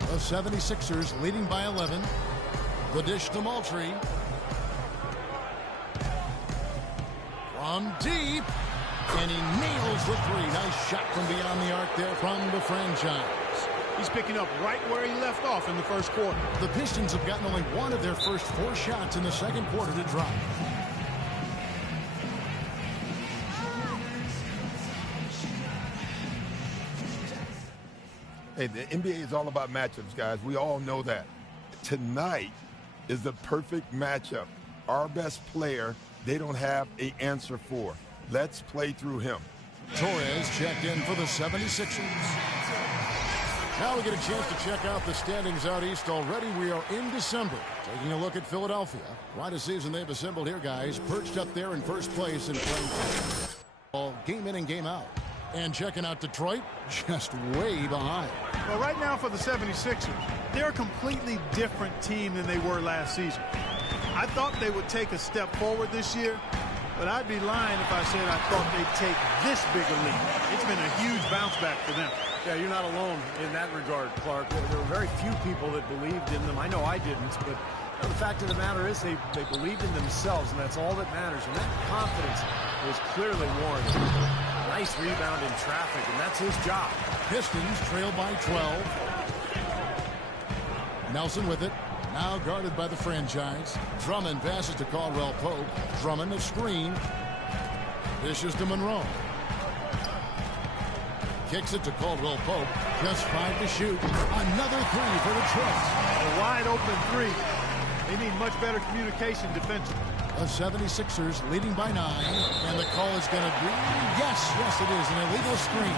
The 76ers leading by 11. The dish to Moultrie. From deep. And he nails the 3. Nice shot from beyond the arc there from the franchise. He's picking up right where he left off in the first quarter. The Pistons have gotten only one of their first 4 shots in the second quarter to drop. Hey, the NBA is all about matchups, guys. We all know that. Tonight is the perfect matchup. Our best player, they don't have an answer for. Let's play through him. Torres checked in for the 76ers. Now we get a chance to check out the standings out east already. We are in December. Taking a look at Philadelphia. Quite a season they've assembled here, guys. Perched up there in first place and playing all game in and game out. And checking out Detroit, just way behind. Well, right now for the 76ers, they're a completely different team than they were last season. I thought they would take a step forward this year, but I'd be lying if I said I thought they'd take this big a leap. It's been a huge bounce back for them. Yeah, you're not alone in that regard, Clark. There were very few people that believed in them. I know I didn't, but the fact of the matter is they believed in themselves, and that's all that matters. And that confidence was clearly warranted. Nice rebound in traffic, and that's his job. Pistons trail by 12. Nelson with it. Now guarded by the franchise. Drummond passes to Caldwell Pope. Drummond a screen. Dishes to Monroe. Kicks it to Caldwell Pope. Just 5 to shoot. Another 3 for Detroit. A wide open 3. They need much better communication defensively. The 76ers leading by 9. And the call is going to be, yes, it is, an illegal screen.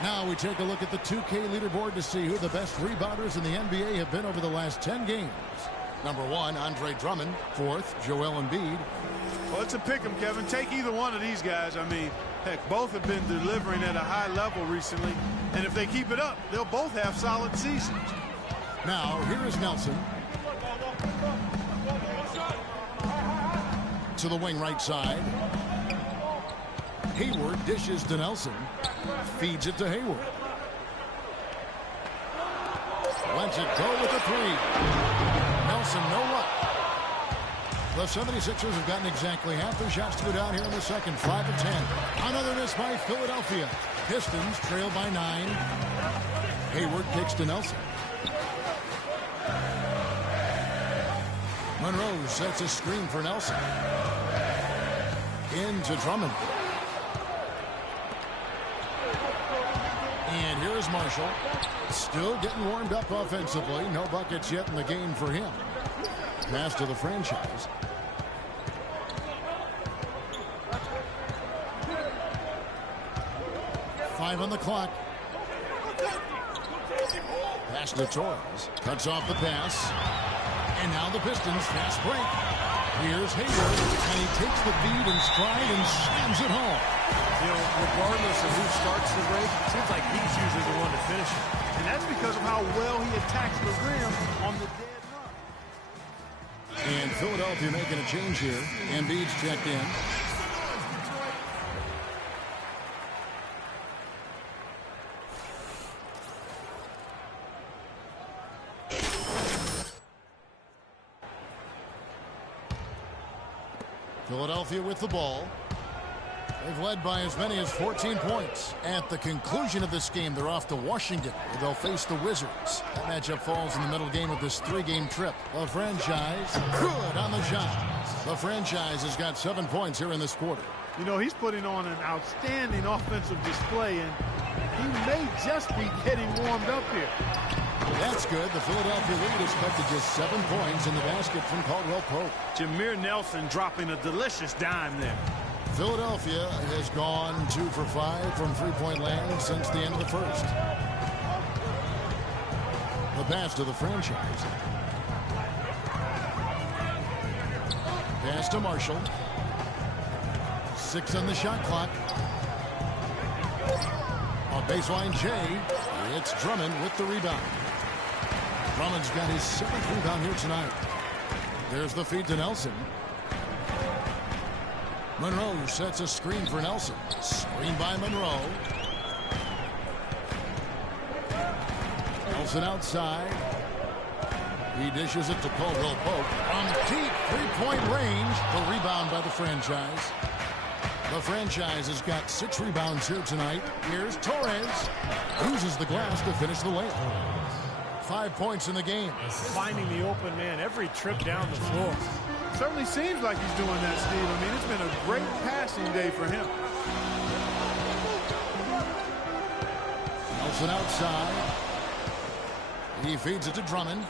Now we take a look at the 2K leaderboard to see who the best rebounders in the NBA have been over the last 10 games. Number 1, Andre Drummond. 4th, Joel Embiid. Well, it's a pick 'em, Kevin. Take either one of these guys. I mean, heck, both have been delivering at a high level recently. And if they keep it up, they'll both have solid seasons. Now, here is Nelson. To the wing right side. Hayward dishes to Nelson. Feeds it to Hayward. Lets it go with the 3. Nelson, no luck. The 76ers have gotten exactly half their shots to go down here in the second. 5 of 10. Another miss by Philadelphia. Pistons trail by 9. Hayward kicks to Nelson. Monroe sets a screen for Nelson. Into Drummond. And here is Marshall. Still getting warmed up offensively. No buckets yet in the game for him. Pass to the franchise. Five on the clock. Pass to Torres. Cuts off the pass. And now the Pistons fast break. Here's Hayward, and he takes the feed in stride and slams it home. You know, regardless of who starts the break, it seems like he's usually the one to finish it. And that's because of how well he attacks the rim on the dead run. And Philadelphia making a change here. Embiid's checked in. Philadelphia with the ball. They've led by as many as 14 points. At the conclusion of this game, they're off to Washington, where they'll face the Wizards. That matchup falls in the middle game of this 3-game trip. The franchise, good on the shot. The franchise has got 7 points here in this quarter. You know, he's putting on an outstanding offensive display, and he may just be getting warmed up here. That's good. The Philadelphia lead is cut to just 7 points in the basket from Caldwell Pope. Jameer Nelson dropping a delicious dime there. Philadelphia has gone 2 for 5 from three-point land since the end of the first. The pass to the franchise. Pass to Marshall. 6 on the shot clock. On baseline J, it's Drummond with the rebound. Drummond's got his 7th rebound here tonight. There's the feed to Nelson. Monroe sets a screen for Nelson. Screen by Monroe. Nelson outside. He dishes it to Caldwell Pope. From deep three-point range. The rebound by the franchise. The franchise has got 6 rebounds here tonight. Here's Torres. Uses the glass to finish the layup. 5 points in the game. Finding the open man every trip down the floor. Certainly seems like he's doing that, Steve. I mean, it's been a great passing day for him. Nelson outside. He feeds it to Drummond.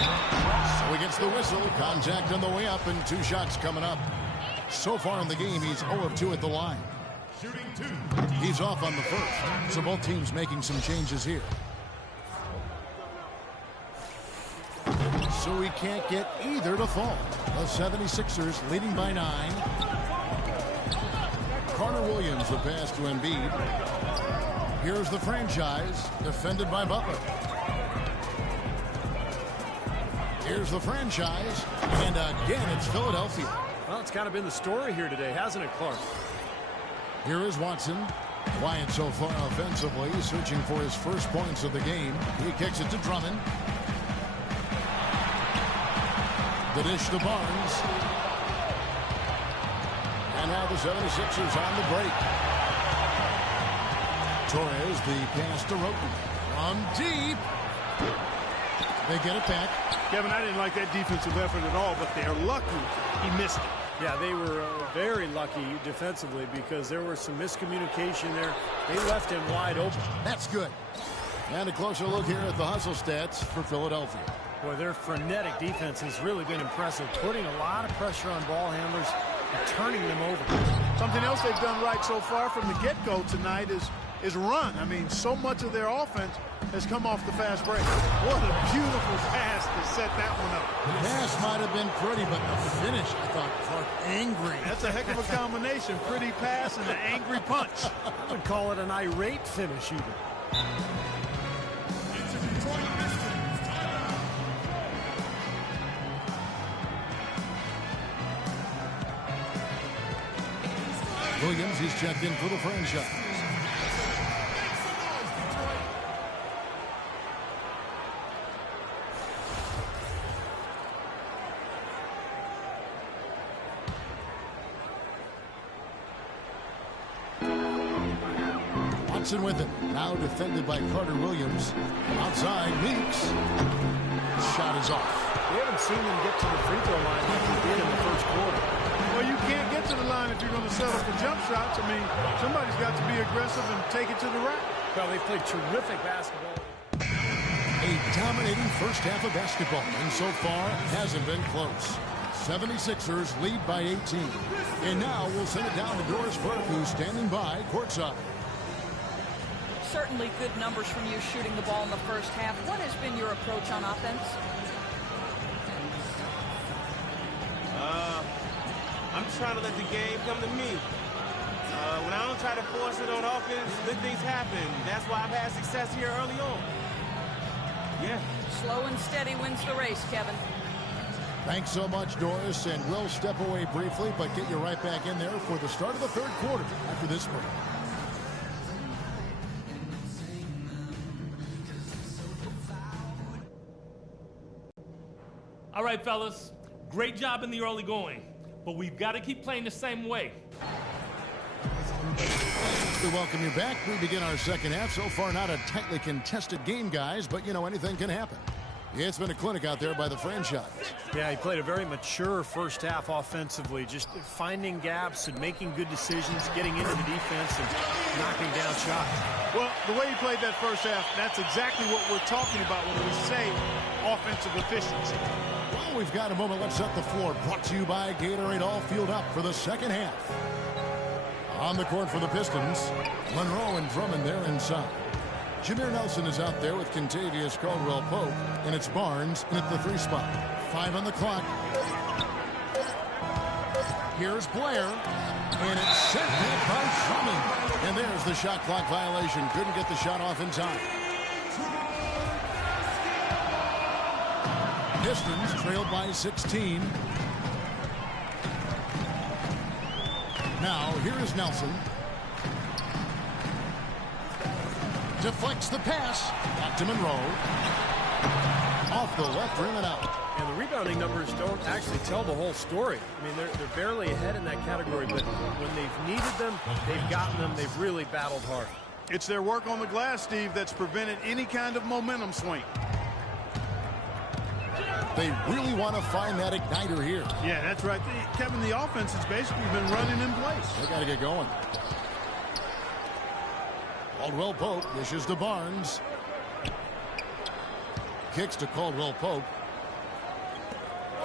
So we gets the whistle. Contact on the way up and 2 shots coming up. So far in the game, he's 0 of 2 at the line. He's off on the first. So both teams making some changes here. So he can't get either to fall. The 76ers leading by 9. Carter Williams the pass to Embiid. Here's the franchise, defended by Butler. Here's the franchise, and again it's Philadelphia. Well, it's kind of been the story here today, hasn't it, Clark? Here is Watson. Quiet so far offensively, searching for his first points of the game. He kicks it to Drummond. The dish to Barnes. And now the 76ers on the break. Torres, the pass to Roten. From deep. They get it back. Kevin, I didn't like that defensive effort at all, but they're lucky he missed it. Yeah, they were very lucky defensively because there was some miscommunication there. They left him wide open. That's good. And a closer look here at the hustle stats for Philadelphia. Boy, their frenetic defense has really been impressive, putting a lot of pressure on ball handlers and turning them over. Something else they've done right so far from the get-go tonight is run. I mean, so much of their offense has come off the fast break. What a beautiful pass to set that one up. The pass might have been pretty, but the finish, I thought, Clark, angry. That's a heck of a combination. Pretty pass and an angry punch. I would call it an irate finish even. Williams is checked in for the franchise. Watson with it. Now defended by Carter Williams. Outside, Weeks. Shot is off. We haven't seen him get to the free throw line like he did in the first quarter. Well, you can't get to the line if you're going to settle for jump shots. I mean, somebody's got to be aggressive and take it to the rack. Well, they played terrific basketball. A dominating first half of basketball, and so far hasn't been close. 76ers lead by 18. And now we'll send it down to Doris Burke, who's standing by courtside. Certainly good numbers from you shooting the ball in the first half. What has been your approach on offense? I'm trying to let the game come to me. When I don't try to force it on offense, good things happen. That's why I've had success here early on. Yeah. Slow and steady wins the race, Kevin. Thanks so much, Doris, and we'll step away briefly, but get you right back in there for the start of the third quarter after this break. All right, fellas. Great job in the early going, but we've got to keep playing the same way. We welcome you back. We begin our second half. So far, not a tightly contested game, guys, but, you know, anything can happen. Yeah, it's been a clinic out there by the franchise. Yeah, he played a very mature first half offensively, just finding gaps and making good decisions, getting into the defense and knocking down shots. Well, the way he played that first half, that's exactly what we're talking about when we say offensive efficiency. Well, we've got a moment. Let's set the floor. Brought to you by Gatorade, all fueled up for the second half. On the court for the Pistons, Monroe and Drummond there inside. Jameer Nelson is out there with Kentavious Caldwell-Pope, and it's Barnes in at the 3 spot. 5 on the clock. Here's Blair, and it's sent back by Drummond. And there's the shot clock violation. Couldn't get the shot off in time. Pistons trailed by 16. Now, here is Nelson. Deflects the pass. Back to Monroe. Off the left rim and out. And the rebounding numbers don't actually tell the whole story. I mean, they're barely ahead in that category, but when they've needed them, they've gotten them. They've really battled hard. It's their work on the glass, Steve, that's prevented any kind of momentum swing. They really want to find that igniter here. Yeah, that's right. Kevin, the offense has basically been running in place. They got to get going. Caldwell-Pope dishes to Barnes. Kicks to Caldwell-Pope.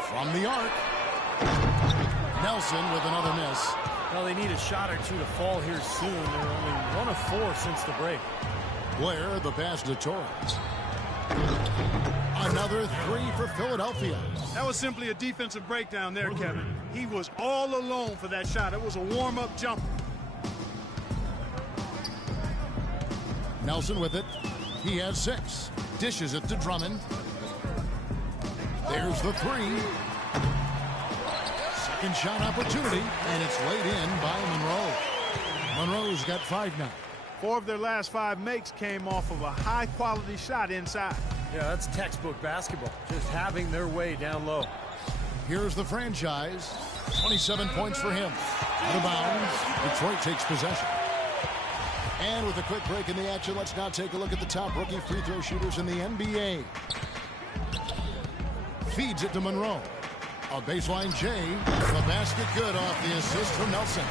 From the arc. Nelson with another miss. Well, they need a shot or two to fall here soon. They're only 1 of 4 since the break. Blair, the pass to Torres. Another 3 for Philadelphia. That was simply a defensive breakdown there, Kevin. He was all alone for that shot. It was a warm-up jumper. Nelson with it. He has 6. Dishes it to Drummond. There's the 3. Second shot opportunity, and it's laid in by Monroe. Monroe's got 5 now. 4 of their last 5 makes came off of a high-quality shot inside. Yeah, that's textbook basketball. Just having their way down low. Here's the franchise. 27 points for him. Out of bounds. Detroit takes possession. And with a quick break in the action, let's now take a look at the top rookie free throw shooters in the NBA. Feeds it to Monroe. A baseline J. The basket good off the assist from Nelson.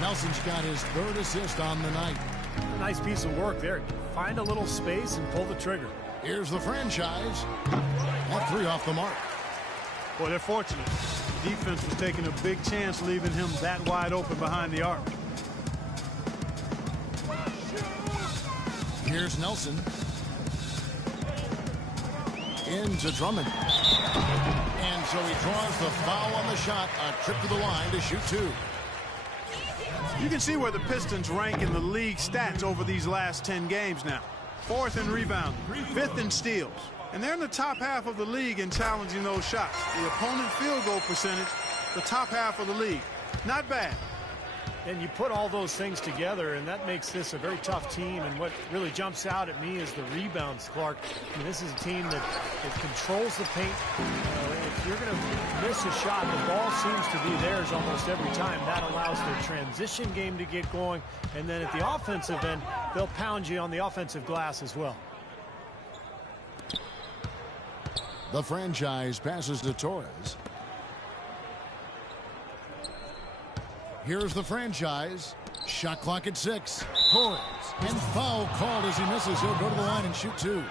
Nelson's got his 3rd assist on the night. Nice piece of work there. Find a little space and pull the trigger. Here's the franchise. That 3 off the mark. Boy, they're fortunate. The defense was taking a big chance leaving him that wide open behind the arc. Here's Nelson. Into Drummond. And so he draws the foul on the shot. A trip to the line to shoot 2. You can see where the Pistons rank in the league stats over these last 10 games now. 4th in rebound, 5th in steals. And they're in the top half of the league in challenging those shots. The opponent field goal percentage, the top half of the league. Not bad. And you put all those things together, and that makes this a very tough team. And what really jumps out at me is the rebounds, Clark. I mean, this is a team that controls the paint. If you're going to miss a shot, the ball seems to be theirs almost every time. That allows their transition game to get going. And then at the offensive end, they'll pound you on the offensive glass as well. The franchise passes to Torres. Here's the franchise. Shot clock at 6. Torres. And foul called as he misses. He'll go to the line and shoot 2.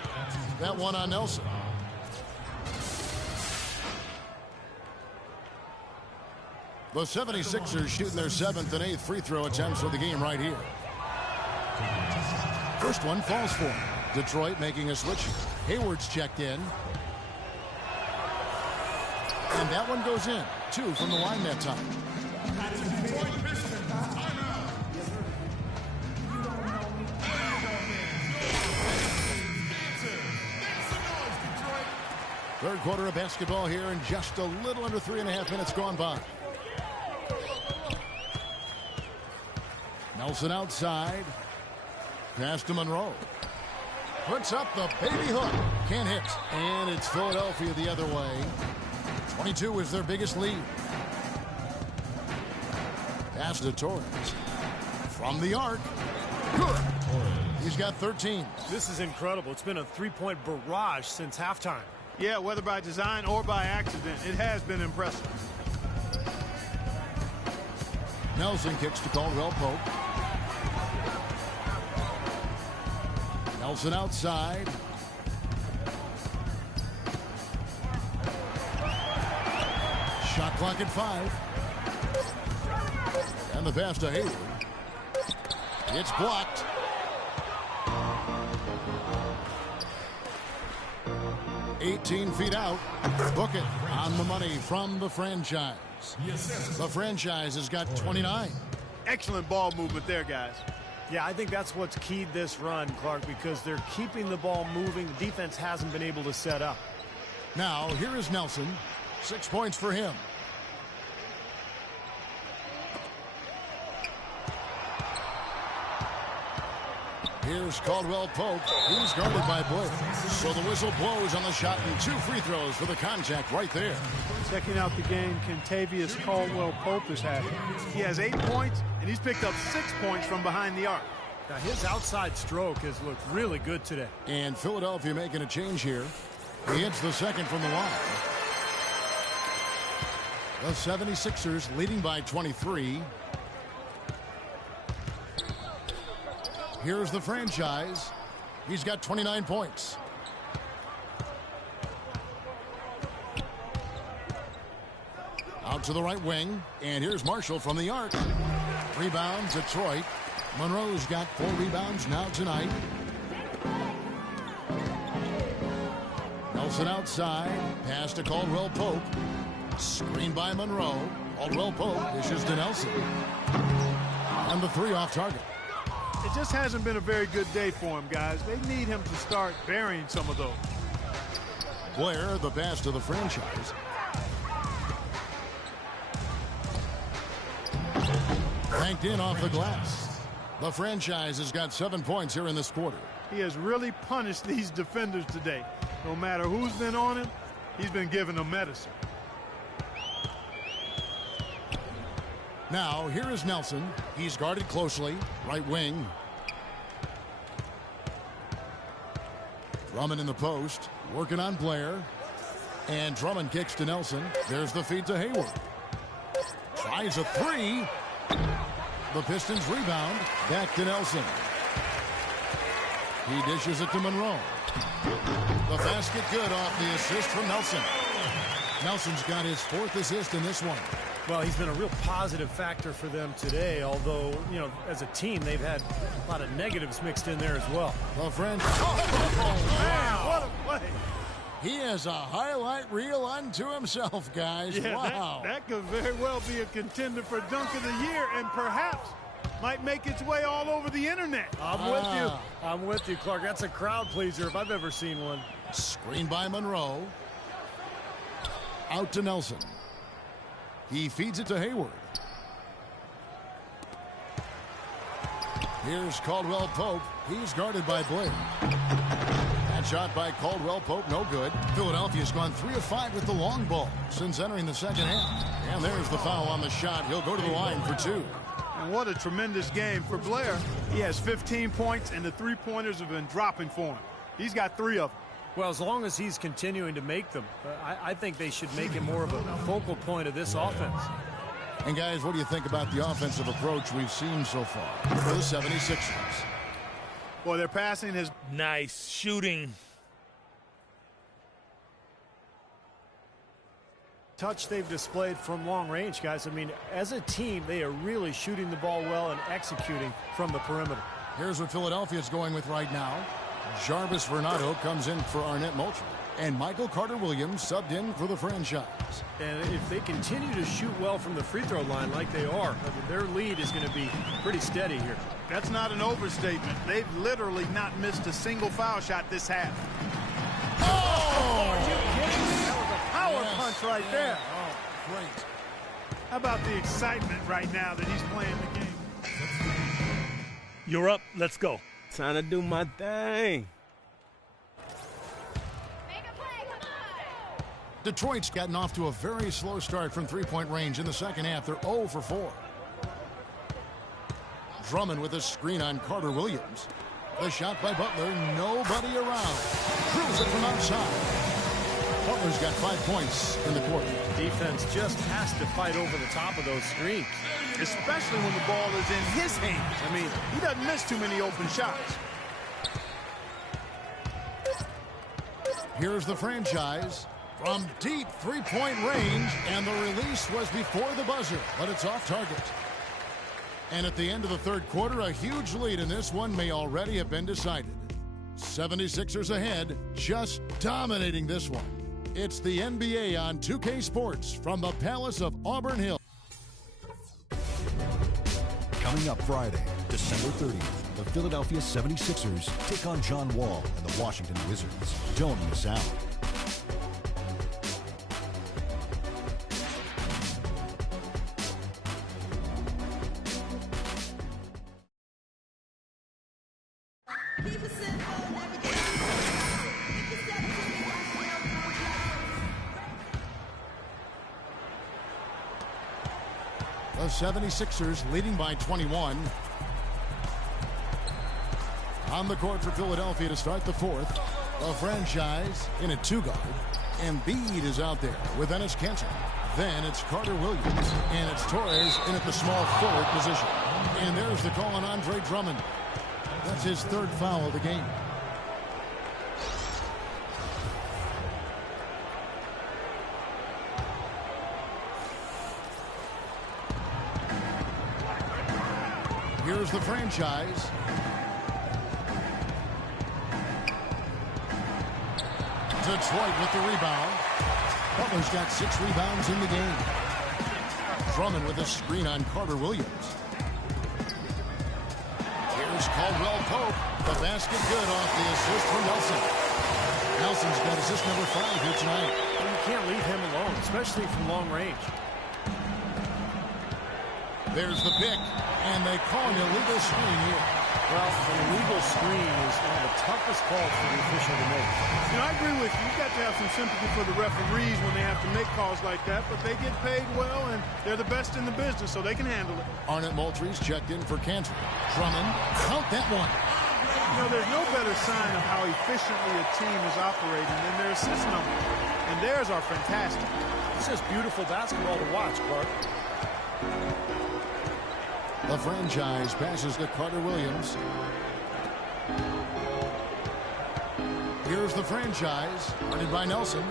That one on Nelson. The 76ers shooting their 7th and 8th free throw attempts of the game right here. First one falls for him. Detroit making a switch. Hayward's checked in. And that one goes in. 2 from the line that time. Third quarter of basketball here, and just a little under 3.5 minutes gone by. Nelson outside. Pass to Monroe. Puts up the baby hook. Can't hit. And it's Philadelphia the other way. 22 is their biggest lead. Pass to Torres. From the arc. Good. He's got 13. This is incredible. It's been a 3-point barrage since halftime. Yeah, whether by design or by accident, it has been impressive. Nelson kicks to Caldwell Pope. Nelson outside. Shot clock at 5. And the pass to Hayward. It's blocked. "18 feet out." Book it on the money from the franchise. The franchise has got 29. Excellent ball movement there, guys. Yeah, I think that's what's keyed this run, Clark, because they're keeping the ball moving. The defense hasn't been able to set up. Now, here is Nelson. 6 points for him. Here's Caldwell Pope. He's guarded by Blair. So the whistle blows on the shot, and 2 free throws for the contact right there. Checking out the game Kentavious Caldwell Pope is having. He has 8 points, and he's picked up 6 points from behind the arc. Now, his outside stroke has looked really good today. And Philadelphia making a change here. He hits the second from the line. The 76ers leading by 23. Here's the franchise. He's got 29 points. Out to the right wing. And here's Marshall from the arc. Rebound, Detroit. Monroe's got 4 rebounds now tonight. Nelson outside. Pass to Caldwell Pope. Screen by Monroe. Caldwell Pope dishes to Nelson. And the 3 off target. It just hasn't been a very good day for him, guys. They need him to start burying some of those. Blair, the pass to the franchise. Banked in off the glass. The franchise has got 7 points here in this quarter. He has really punished these defenders today. No matter who's been on him, he's been giving them medicine. Now, here is Nelson. He's guarded closely. Right wing. Drummond in the post. Working on Blair. And Drummond kicks to Nelson. There's the feed to Hayward. Tries a 3. The Pistons rebound. Back to Nelson. He dishes it to Monroe. The basket good off the assist from Nelson. Nelson's got his 4th assist in this one. Well, he's been a real positive factor for them today, although, you know, as a team, they've had a lot of negatives mixed in there as well. The French. Oh, man, what a play. He has a highlight reel unto himself, guys. Yeah, wow. That could very well be a contender for Dunk of the Year and perhaps might make its way all over the internet. I'm with you. I'm with you, Clark. That's a crowd pleaser if I've ever seen one. Screen by Monroe. Out to Nelson. He feeds it to Hayward. Here's Caldwell Pope. He's guarded by Blair. That shot by Caldwell Pope, no good. Philadelphia's gone 3 of 5 with the long ball since entering the second half. And there's the foul on the shot. He'll go to the line for 2. And what a tremendous game for Blair. He has 15 points, and the 3-pointers have been dropping for him. He's got 3 of them. Well, as long as he's continuing to make them, I think they should make him more of a focal point of this offense. And, guys, what do you think about the offensive approach we've seen so far for the 76ers? Well, their passing has... Nice shooting. Touch they've displayed from long range, guys. I mean, as a team, they are really shooting the ball well and executing from the perimeter. Here's what Philadelphia's going with right now. Jarvis Vernado comes in for Arnett Moultrie. And Michael Carter-Williams subbed in for the franchise. And if they continue to shoot well from the free throw line like they are, I mean, their lead is going to be pretty steady here. That's not an overstatement. They've literally not missed a single foul shot this half. Oh! Are you kidding me? That was a power punch right there. Oh, great. How about the excitement right now that he's playing the game? You're up. Let's go. Trying to do my thing. Detroit's gotten off to a very slow start from three-point range in the second half. They're 0 for 4. Drummond with a screen on Carter-Williams. The shot by Butler, nobody around. Drills it from outside. Butler's got 5 points in the quarter. Defense just has to fight over the top of those screens. Especially when the ball is in his hands. I mean, he doesn't miss too many open shots. Here's the franchise from deep three-point range, and the release was before the buzzer, but it's off target. And at the end of the third quarter, a huge lead in this one may already have been decided. 76ers ahead, just dominating this one. It's the NBA on 2K Sports from the Palace of Auburn Hills. Coming up Friday, December 30th, the Philadelphia 76ers take on John Wall and the Washington Wizards. Don't miss out. The 76ers leading by 21. On the court for Philadelphia to start the fourth. The franchise in a two-guard. Embiid is out there with Enes Kanter. Then it's Carter-Williams. And it's Torres in at the small forward position. And there's the call on Andre Drummond. That's his third foul of the game. Here's the franchise. Detroit with the rebound. Butler's got 6 rebounds in the game. Drummond with a screen on Carter Williams. Here's Caldwell Pope. The basket good off the assist from Nelson. Nelson's got assist number 5 here tonight. Well, you can't leave him alone, especially from long range. There's the pick, and they call an illegal screen here. Well, an illegal screen is one of the toughest calls for the official to make. You know, I agree with you. You've got to have some sympathy for the referees when they have to make calls like that, but they get paid well, and they're the best in the business, so they can handle it. Arnett Moultries checked in for Cantor. Drummond, count that one. You know, there's no better sign of how efficiently a team is operating than their assist number, and theirs are fantastic. This is beautiful basketball to watch, Clark. The franchise passes to Carter Williams. Here's the franchise, guarded by Nelson.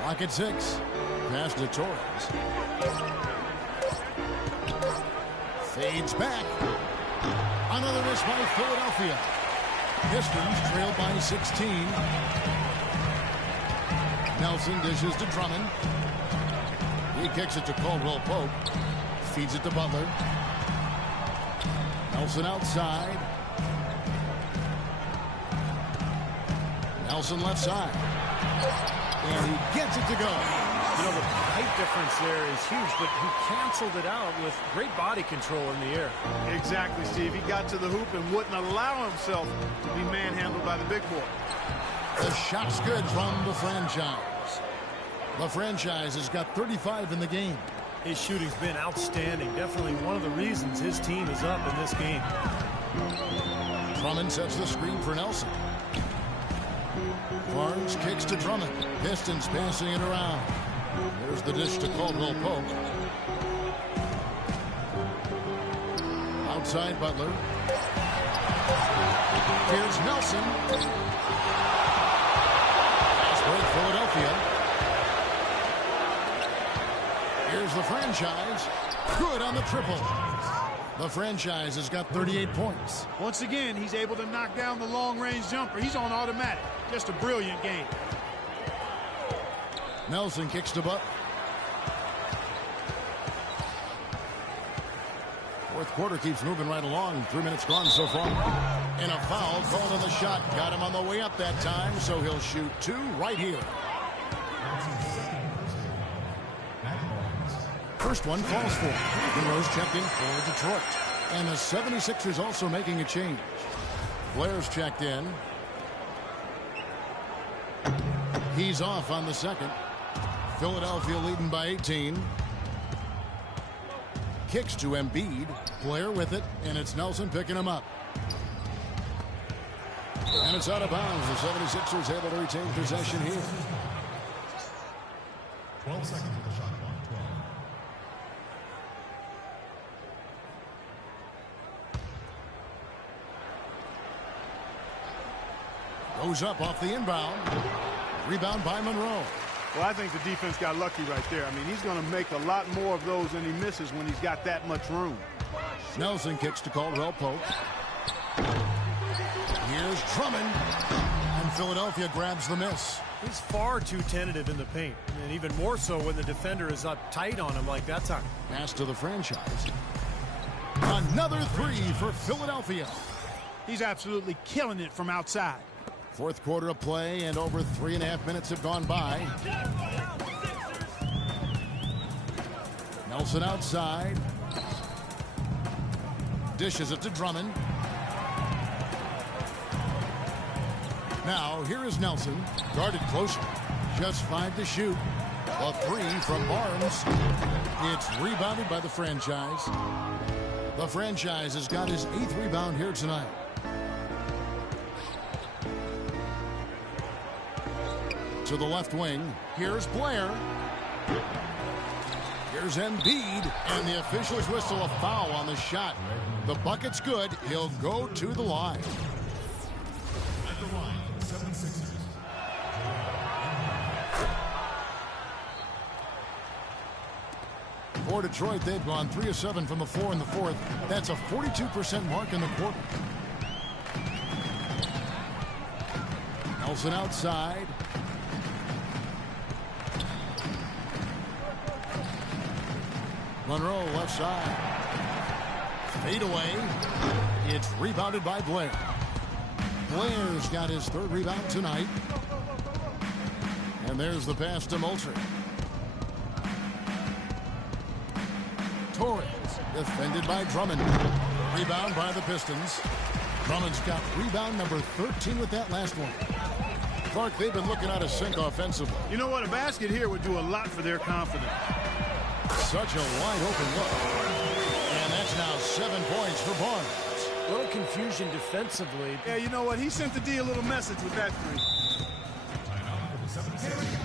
Clock at 6. Pass to Torres. Fades back. Another miss by Philadelphia. Pistons trail by 16. Nelson dishes to Drummond. He kicks it to Caldwell Pope. Feeds it to Butler. Nelson outside. Nelson left side. And he gets it to go. You know, the height difference there is huge, but he canceled it out with great body control in the air. Exactly, Steve. He got to the hoop and wouldn't allow himself to be manhandled by the big boy. The shot's good from the franchise. The franchise has got 35 in the game. His shooting's been outstanding. Definitely one of the reasons his team is up in this game. Drummond sets the screen for Nelson. Barnes kicks to Drummond. Pistons passing it around. There's the dish to Caldwell Pope. Outside Butler. Here's Nelson. Fast break Philadelphia. Here's the franchise. Good on the triple. The franchise has got 38 points. Once again, he's able to knock down the long-range jumper. He's on automatic. Just a brilliant game. Nelson kicks to Butler. Fourth quarter keeps moving right along. 3 minutes gone so far. And a foul called on the shot. Got him on the way up that time, so he'll shoot 2 right here. First one falls for him. Rose checked in for Detroit. And the 76ers also making a change. Blair's checked in. He's off on the second. Philadelphia leading by 18. Kicks to Embiid. Blair with it, and it's Nelson picking him up. And it's out of bounds. The 76ers able to retain possession here. 12 seconds of the shot clock. 12. Goes up off the inbound. Rebound by Monroe. Well, I think the defense got lucky right there. I mean, he's going to make a lot more of those than he misses when he's got that much room. Nelson kicks to Caldwell Pope. Here's Drummond. And Philadelphia grabs the miss. He's far too tentative in the paint, and even more so when the defender is up tight on him like that time. Pass to the franchise. Another 3 for Philadelphia. He's absolutely killing it from outside. Fourth quarter of play, and over 3.5 minutes have gone by. Nelson outside. Dishes it to Drummond. Now, here is Nelson. Guarded closer. Just 5 to shoot. A 3 from Barnes. It's rebounded by the franchise. The franchise has got his 8th rebound here tonight. To the left wing. Here's Blair. Here's Embiid. And the officials whistle a foul on the shot. The bucket's good. He'll go to the line. At the line, 76ers. For Detroit, they've gone 3 of 7 from the floor in the fourth. That's a 42% mark in the quarter. Nelson outside. Monroe left side. Fade away. It's rebounded by Blair. Blair's got his third rebound tonight. And there's the pass to Moultrie. Torres defended by Drummond. Rebound by the Pistons. Drummond's got rebound number 13 with that last one. Clark, they've been looking out of sync offensively. You know what? A basket here would do a lot for their confidence. Such a wide open look. And that's now 7 points for Barnes. A little confusion defensively. Yeah, you know what? He sent the D a little message with that three. Timeout for the 76ers.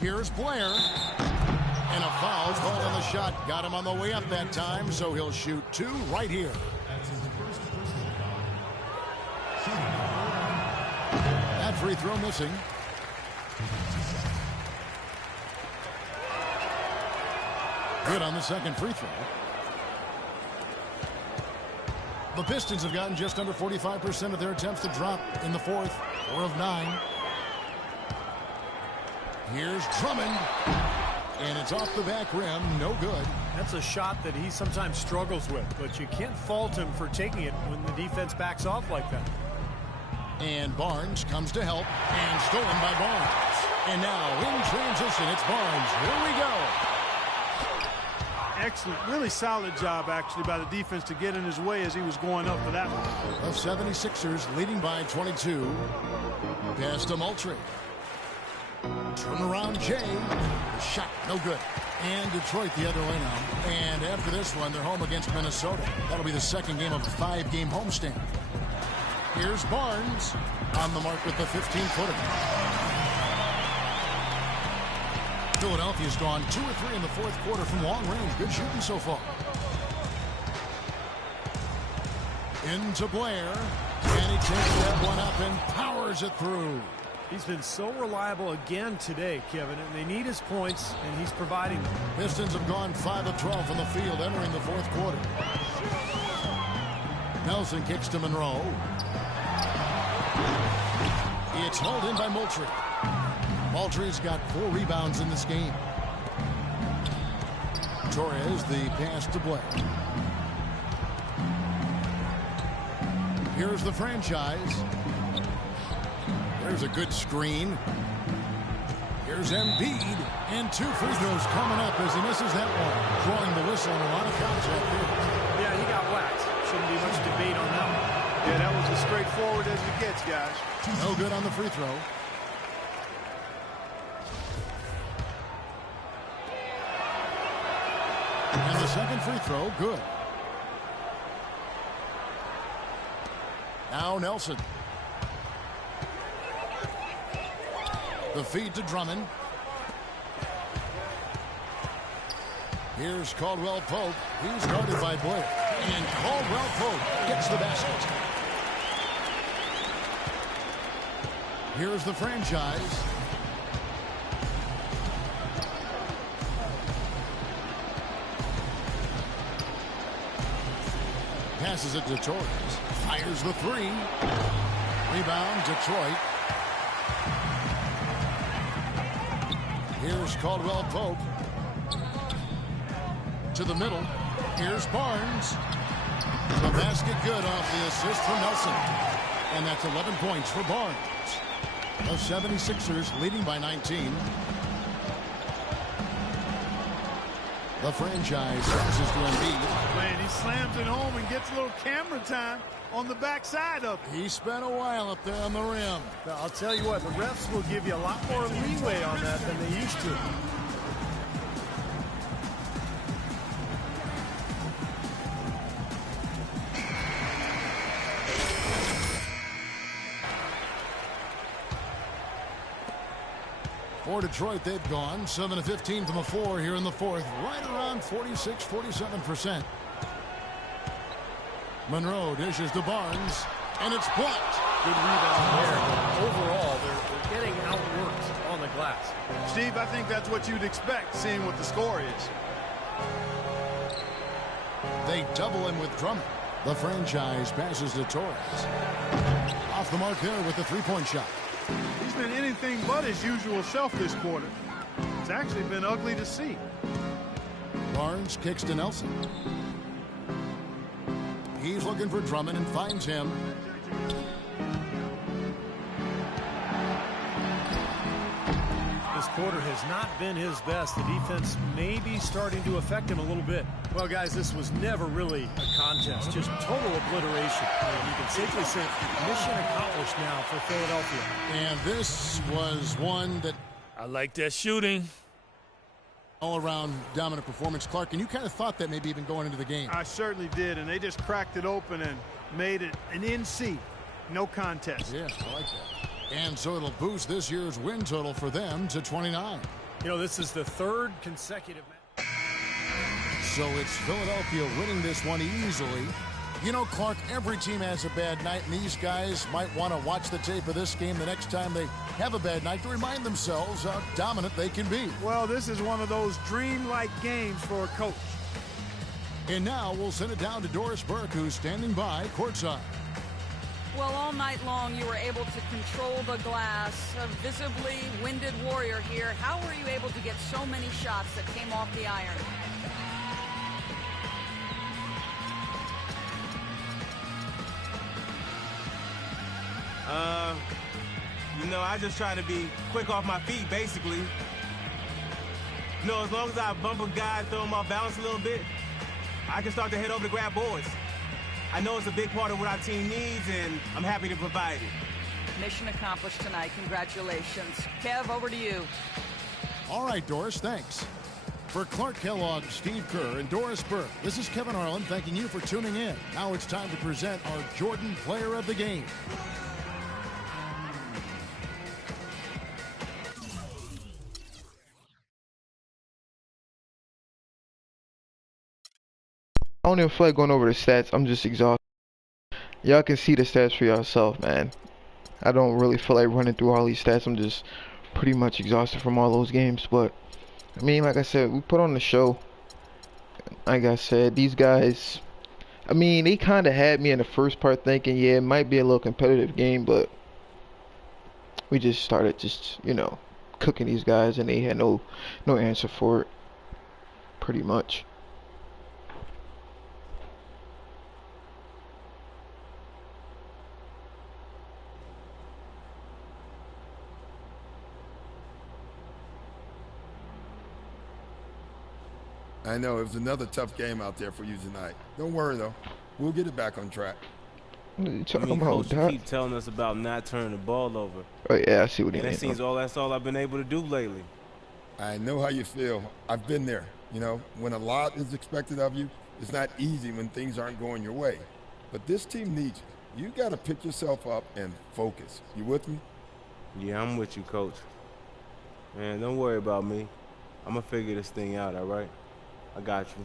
Here's Blair. And a foul called on the shot. Got him on the way up that time, so he'll shoot 2 right here. That's his first personal foul. That free throw missing. Good on the second free throw. The Pistons have gotten just under 45% of their attempts to drop in the fourth. 4 of 9. Here's Drummond. And it's off the back rim. No good. That's a shot that he sometimes struggles with, but you can't fault him for taking it when the defense backs off like that. And Barnes comes to help. And stolen by Barnes. And now in transition, it's Barnes. Here we go. Excellent. Really solid job, actually, by the defense to get in his way as he was going up for that one. The 76ers leading by 22. Pass to Moultrie. Turnaround Jay. The shot, no good. And Detroit the other way now. And after this one, they're home against Minnesota. That'll be the second game of a 5-game homestand. Here's Barnes on the mark with the 15-footer. Philadelphia's gone 2 or 3 in the fourth quarter from long range. Good shooting so far. Into Blair. And he takes that one up and powers it through. He's been so reliable again today, Kevin, and they need his points, and he's providing them. Pistons have gone 5 of 12 from the field entering the fourth quarter. Nelson kicks to Monroe. It's hauled in by Moultrie. Moultrie's got 4 rebounds in this game. Torres, the pass to Blair. Here's the franchise. There's a good screen. Here's Embiid. And 2 free throws coming up as he misses that one. Drawing the whistle and a lot of contact here. Yeah, he got whacked. Shouldn't be much debate on that one. Yeah, that was as straightforward as it gets, guys. No good on the free throw. And the second free throw, good. Now Nelson. The feed to Drummond. Here's Caldwell Pope. He's guarded by Blair. And Caldwell Pope gets the basket. Here's the franchise. Passes it to Torres. Fires the 3. Rebound, Detroit. Here's Caldwell Pope. To the middle. Here's Barnes. The basket good off the assist from Nelson. And that's 11 points for Barnes. The 76ers leading by 19. The franchise passes to Embiid. Man, he slams it home and gets a little camera time on the backside of it. He spent a while up there on the rim. Now, I'll tell you what, the refs will give you a lot more leeway on that than they used to. For Detroit, they've gone 7 of 15 from the floor here in the fourth, right around 46-47%. Monroe dishes to Barnes, and it's blocked. Good rebound there. Overall, they're getting outworked on the glass. Steve, I think that's what you'd expect, seeing what the score is. They double him with Drummond. The franchise passes to Torres. Off the mark there with the three-point shot. He's been anything but his usual self this quarter. It's actually been ugly to see. Barnes kicks to Nelson. He's looking for Drummond and finds him. This quarter has not been his best. The defense may be starting to affect him a little bit. Well, guys, this was never really a contest. Just total obliteration. And you can safely say mission accomplished now for Philadelphia. And this was one that... I like that shooting. All-around dominant performance, Clark, and you kind of thought that maybe even going into the game. I certainly did, and they just cracked it open and made it an NC. No contest. Yeah, I like that. And so it'll boost this year's win total for them to 29. You know, this is the third consecutive match. So it's Philadelphia winning this one easily. You know, Clark, every team has a bad night, and these guys might want to watch the tape of this game the next time they have a bad night to remind themselves how dominant they can be. Well, this is one of those dream-like games for a coach. And now we'll send it down to Doris Burke, who's standing by courtside. Well, all night long you were able to control the glass. A visibly winded warrior here. How were you able to get so many shots that came off the iron? You know, I just try to be quick off my feet, basically. You know, as long as I bump a guy, throw him off balance a little bit, I can start to head over to grab boards. I know it's a big part of what our team needs, and I'm happy to provide it. Mission accomplished tonight. Congratulations. Kev, over to you. All right, Doris, thanks. For Clark Kellogg, Steve Kerr, and Doris Burke, this is Kevin Harlan thanking you for tuning in. Now it's time to present our Jordan Player of the Game. I don't even feel like going over the stats. I'm just exhausted. Y'all can see the stats for yourself, man. I don't really feel like running through all these stats. I'm just pretty much exhausted from all those games. But, I mean, like I said, we put on the show. Like I said, these guys, I mean, they kind of had me in the first part thinking, yeah, it might be a little competitive game. But we just started just, you know, cooking these guys. And they had no answer for it. Pretty much. I know, it was another tough game out there for you tonight. Don't worry, though. We'll get it back on track. What are you talking about, Coach, you Doc? keep telling us about not turning the ball over. Oh, yeah, I see what he And means. that seems that's all I've been able to do lately. I know how you feel. I've been there. You know, when a lot is expected of you, it's not easy when things aren't going your way. But this team needs you. You got to pick yourself up and focus. You with me? Yeah, I'm with you, Coach. Man, don't worry about me. I'm going to figure this thing out, all right? I got you.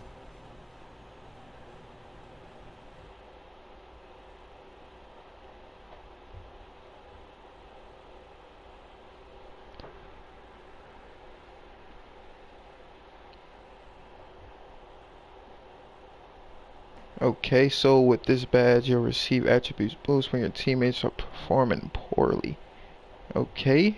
Okay, so with this badge, you'll receive attributes boost when your teammates are performing poorly. Okay.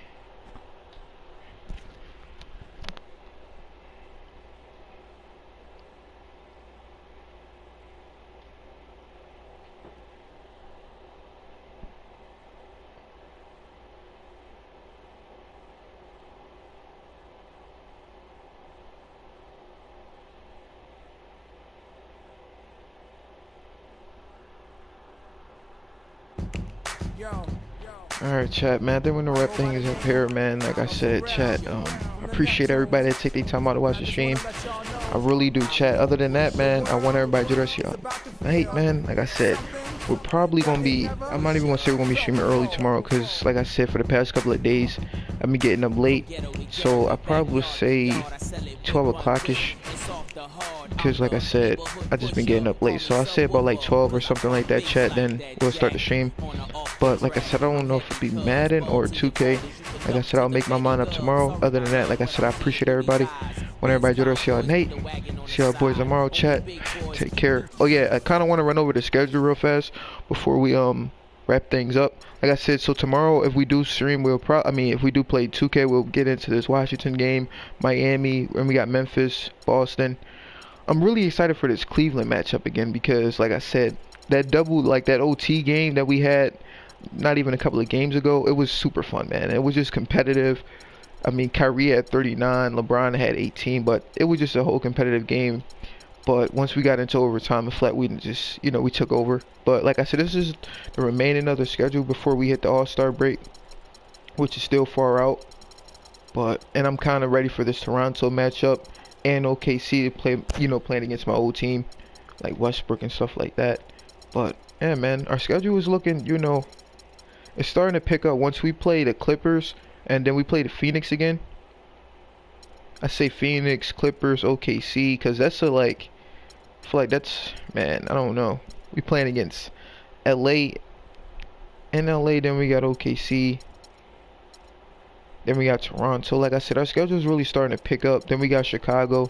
Alright, chat, man. I think when the rep thing is up here, man, like I said, chat, appreciate everybody that take their time out to watch the stream. I really do, chat. Other than that, man, I want everybody to do the rest of y'all night, man. Like I said, we're probably gonna be, I'm not even gonna say we're gonna be streaming early tomorrow, because like I said, for the past couple of days I've been getting up late, so I probably would say 12 o'clock ish, because like I said, I just been getting up late. So I say about like 12 or something like that, chat, then we'll start the stream. But like I said, I don't know if it'll be Madden or 2K. Like I said, I'll make my mind up tomorrow. Other than that, like I said, I appreciate everybody. Want everybody to see y'all Nate. See y'all boys tomorrow, chat. Take care. Oh yeah, I kind of want to run over the schedule real fast before we wrap things up. Like I said, so tomorrow if we do stream, if we do play 2K, we'll get into this Washington game, Miami, and we got Memphis, Boston. I'm really excited for this Cleveland matchup again, because like I said, that OT game that we had not even a couple of games ago, it was super fun, man. It was just competitive. I mean, Kyrie had 39, LeBron had 18, but it was just a whole competitive game. But once we got into overtime, the flat, we just, we took over. But like I said, this is the remaining of the schedule before we hit the All-Star break, which is still far out. And I'm kind of ready for this Toronto matchup and OKC to play, playing against my old team, like Westbrook and stuff like that. But yeah, man, our schedule is looking, it's starting to pick up. Once we play the Clippers and then we play the Phoenix again. I say Phoenix, Clippers, OKC, because that's I feel like that's, man, I don't know. We playing against LA. In LA, then we got OKC. Then we got Toronto. Like I said, our schedule is really starting to pick up. Then we got Chicago.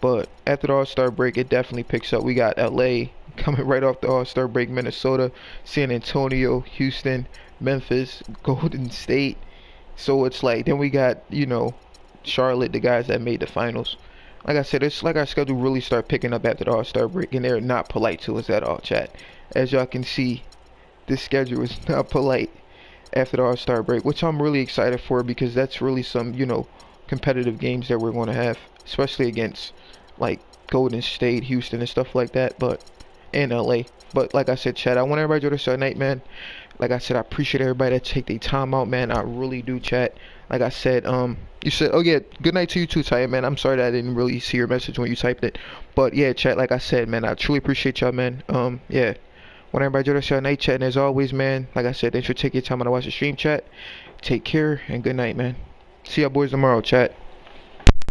But after the All-Star break, it definitely picks up. We got LA coming right off the All-Star break, Minnesota, San Antonio, Houston, Memphis, Golden State. So it's like, then we got, Charlotte, the guys that made the finals. Like I said, it's like our schedule really start picking up after the All-Star break, and they're not polite to us at all, chat. As y'all can see, this schedule is not polite after the All-Star break, which I'm really excited for, because that's really some, competitive games that we're going to have, especially against like Golden State, Houston, and stuff like that, and LA. But like I said, chat, I want everybody to enjoy the Sunday night, man. Like I said, I appreciate everybody that take their time out, man. I really do, chat. Like I said, you said, oh yeah, good night to you too, Ty, man. I'm sorry that I didn't really see your message when you typed it. But yeah, chat, like I said, man, I truly appreciate y'all, man. Yeah. Want everybody to enjoy the Sunday night, chat, and as always, man, like I said, thanks for taking your time out to watch the stream, chat. Take care, and good night, man. See y'all boys tomorrow, chat.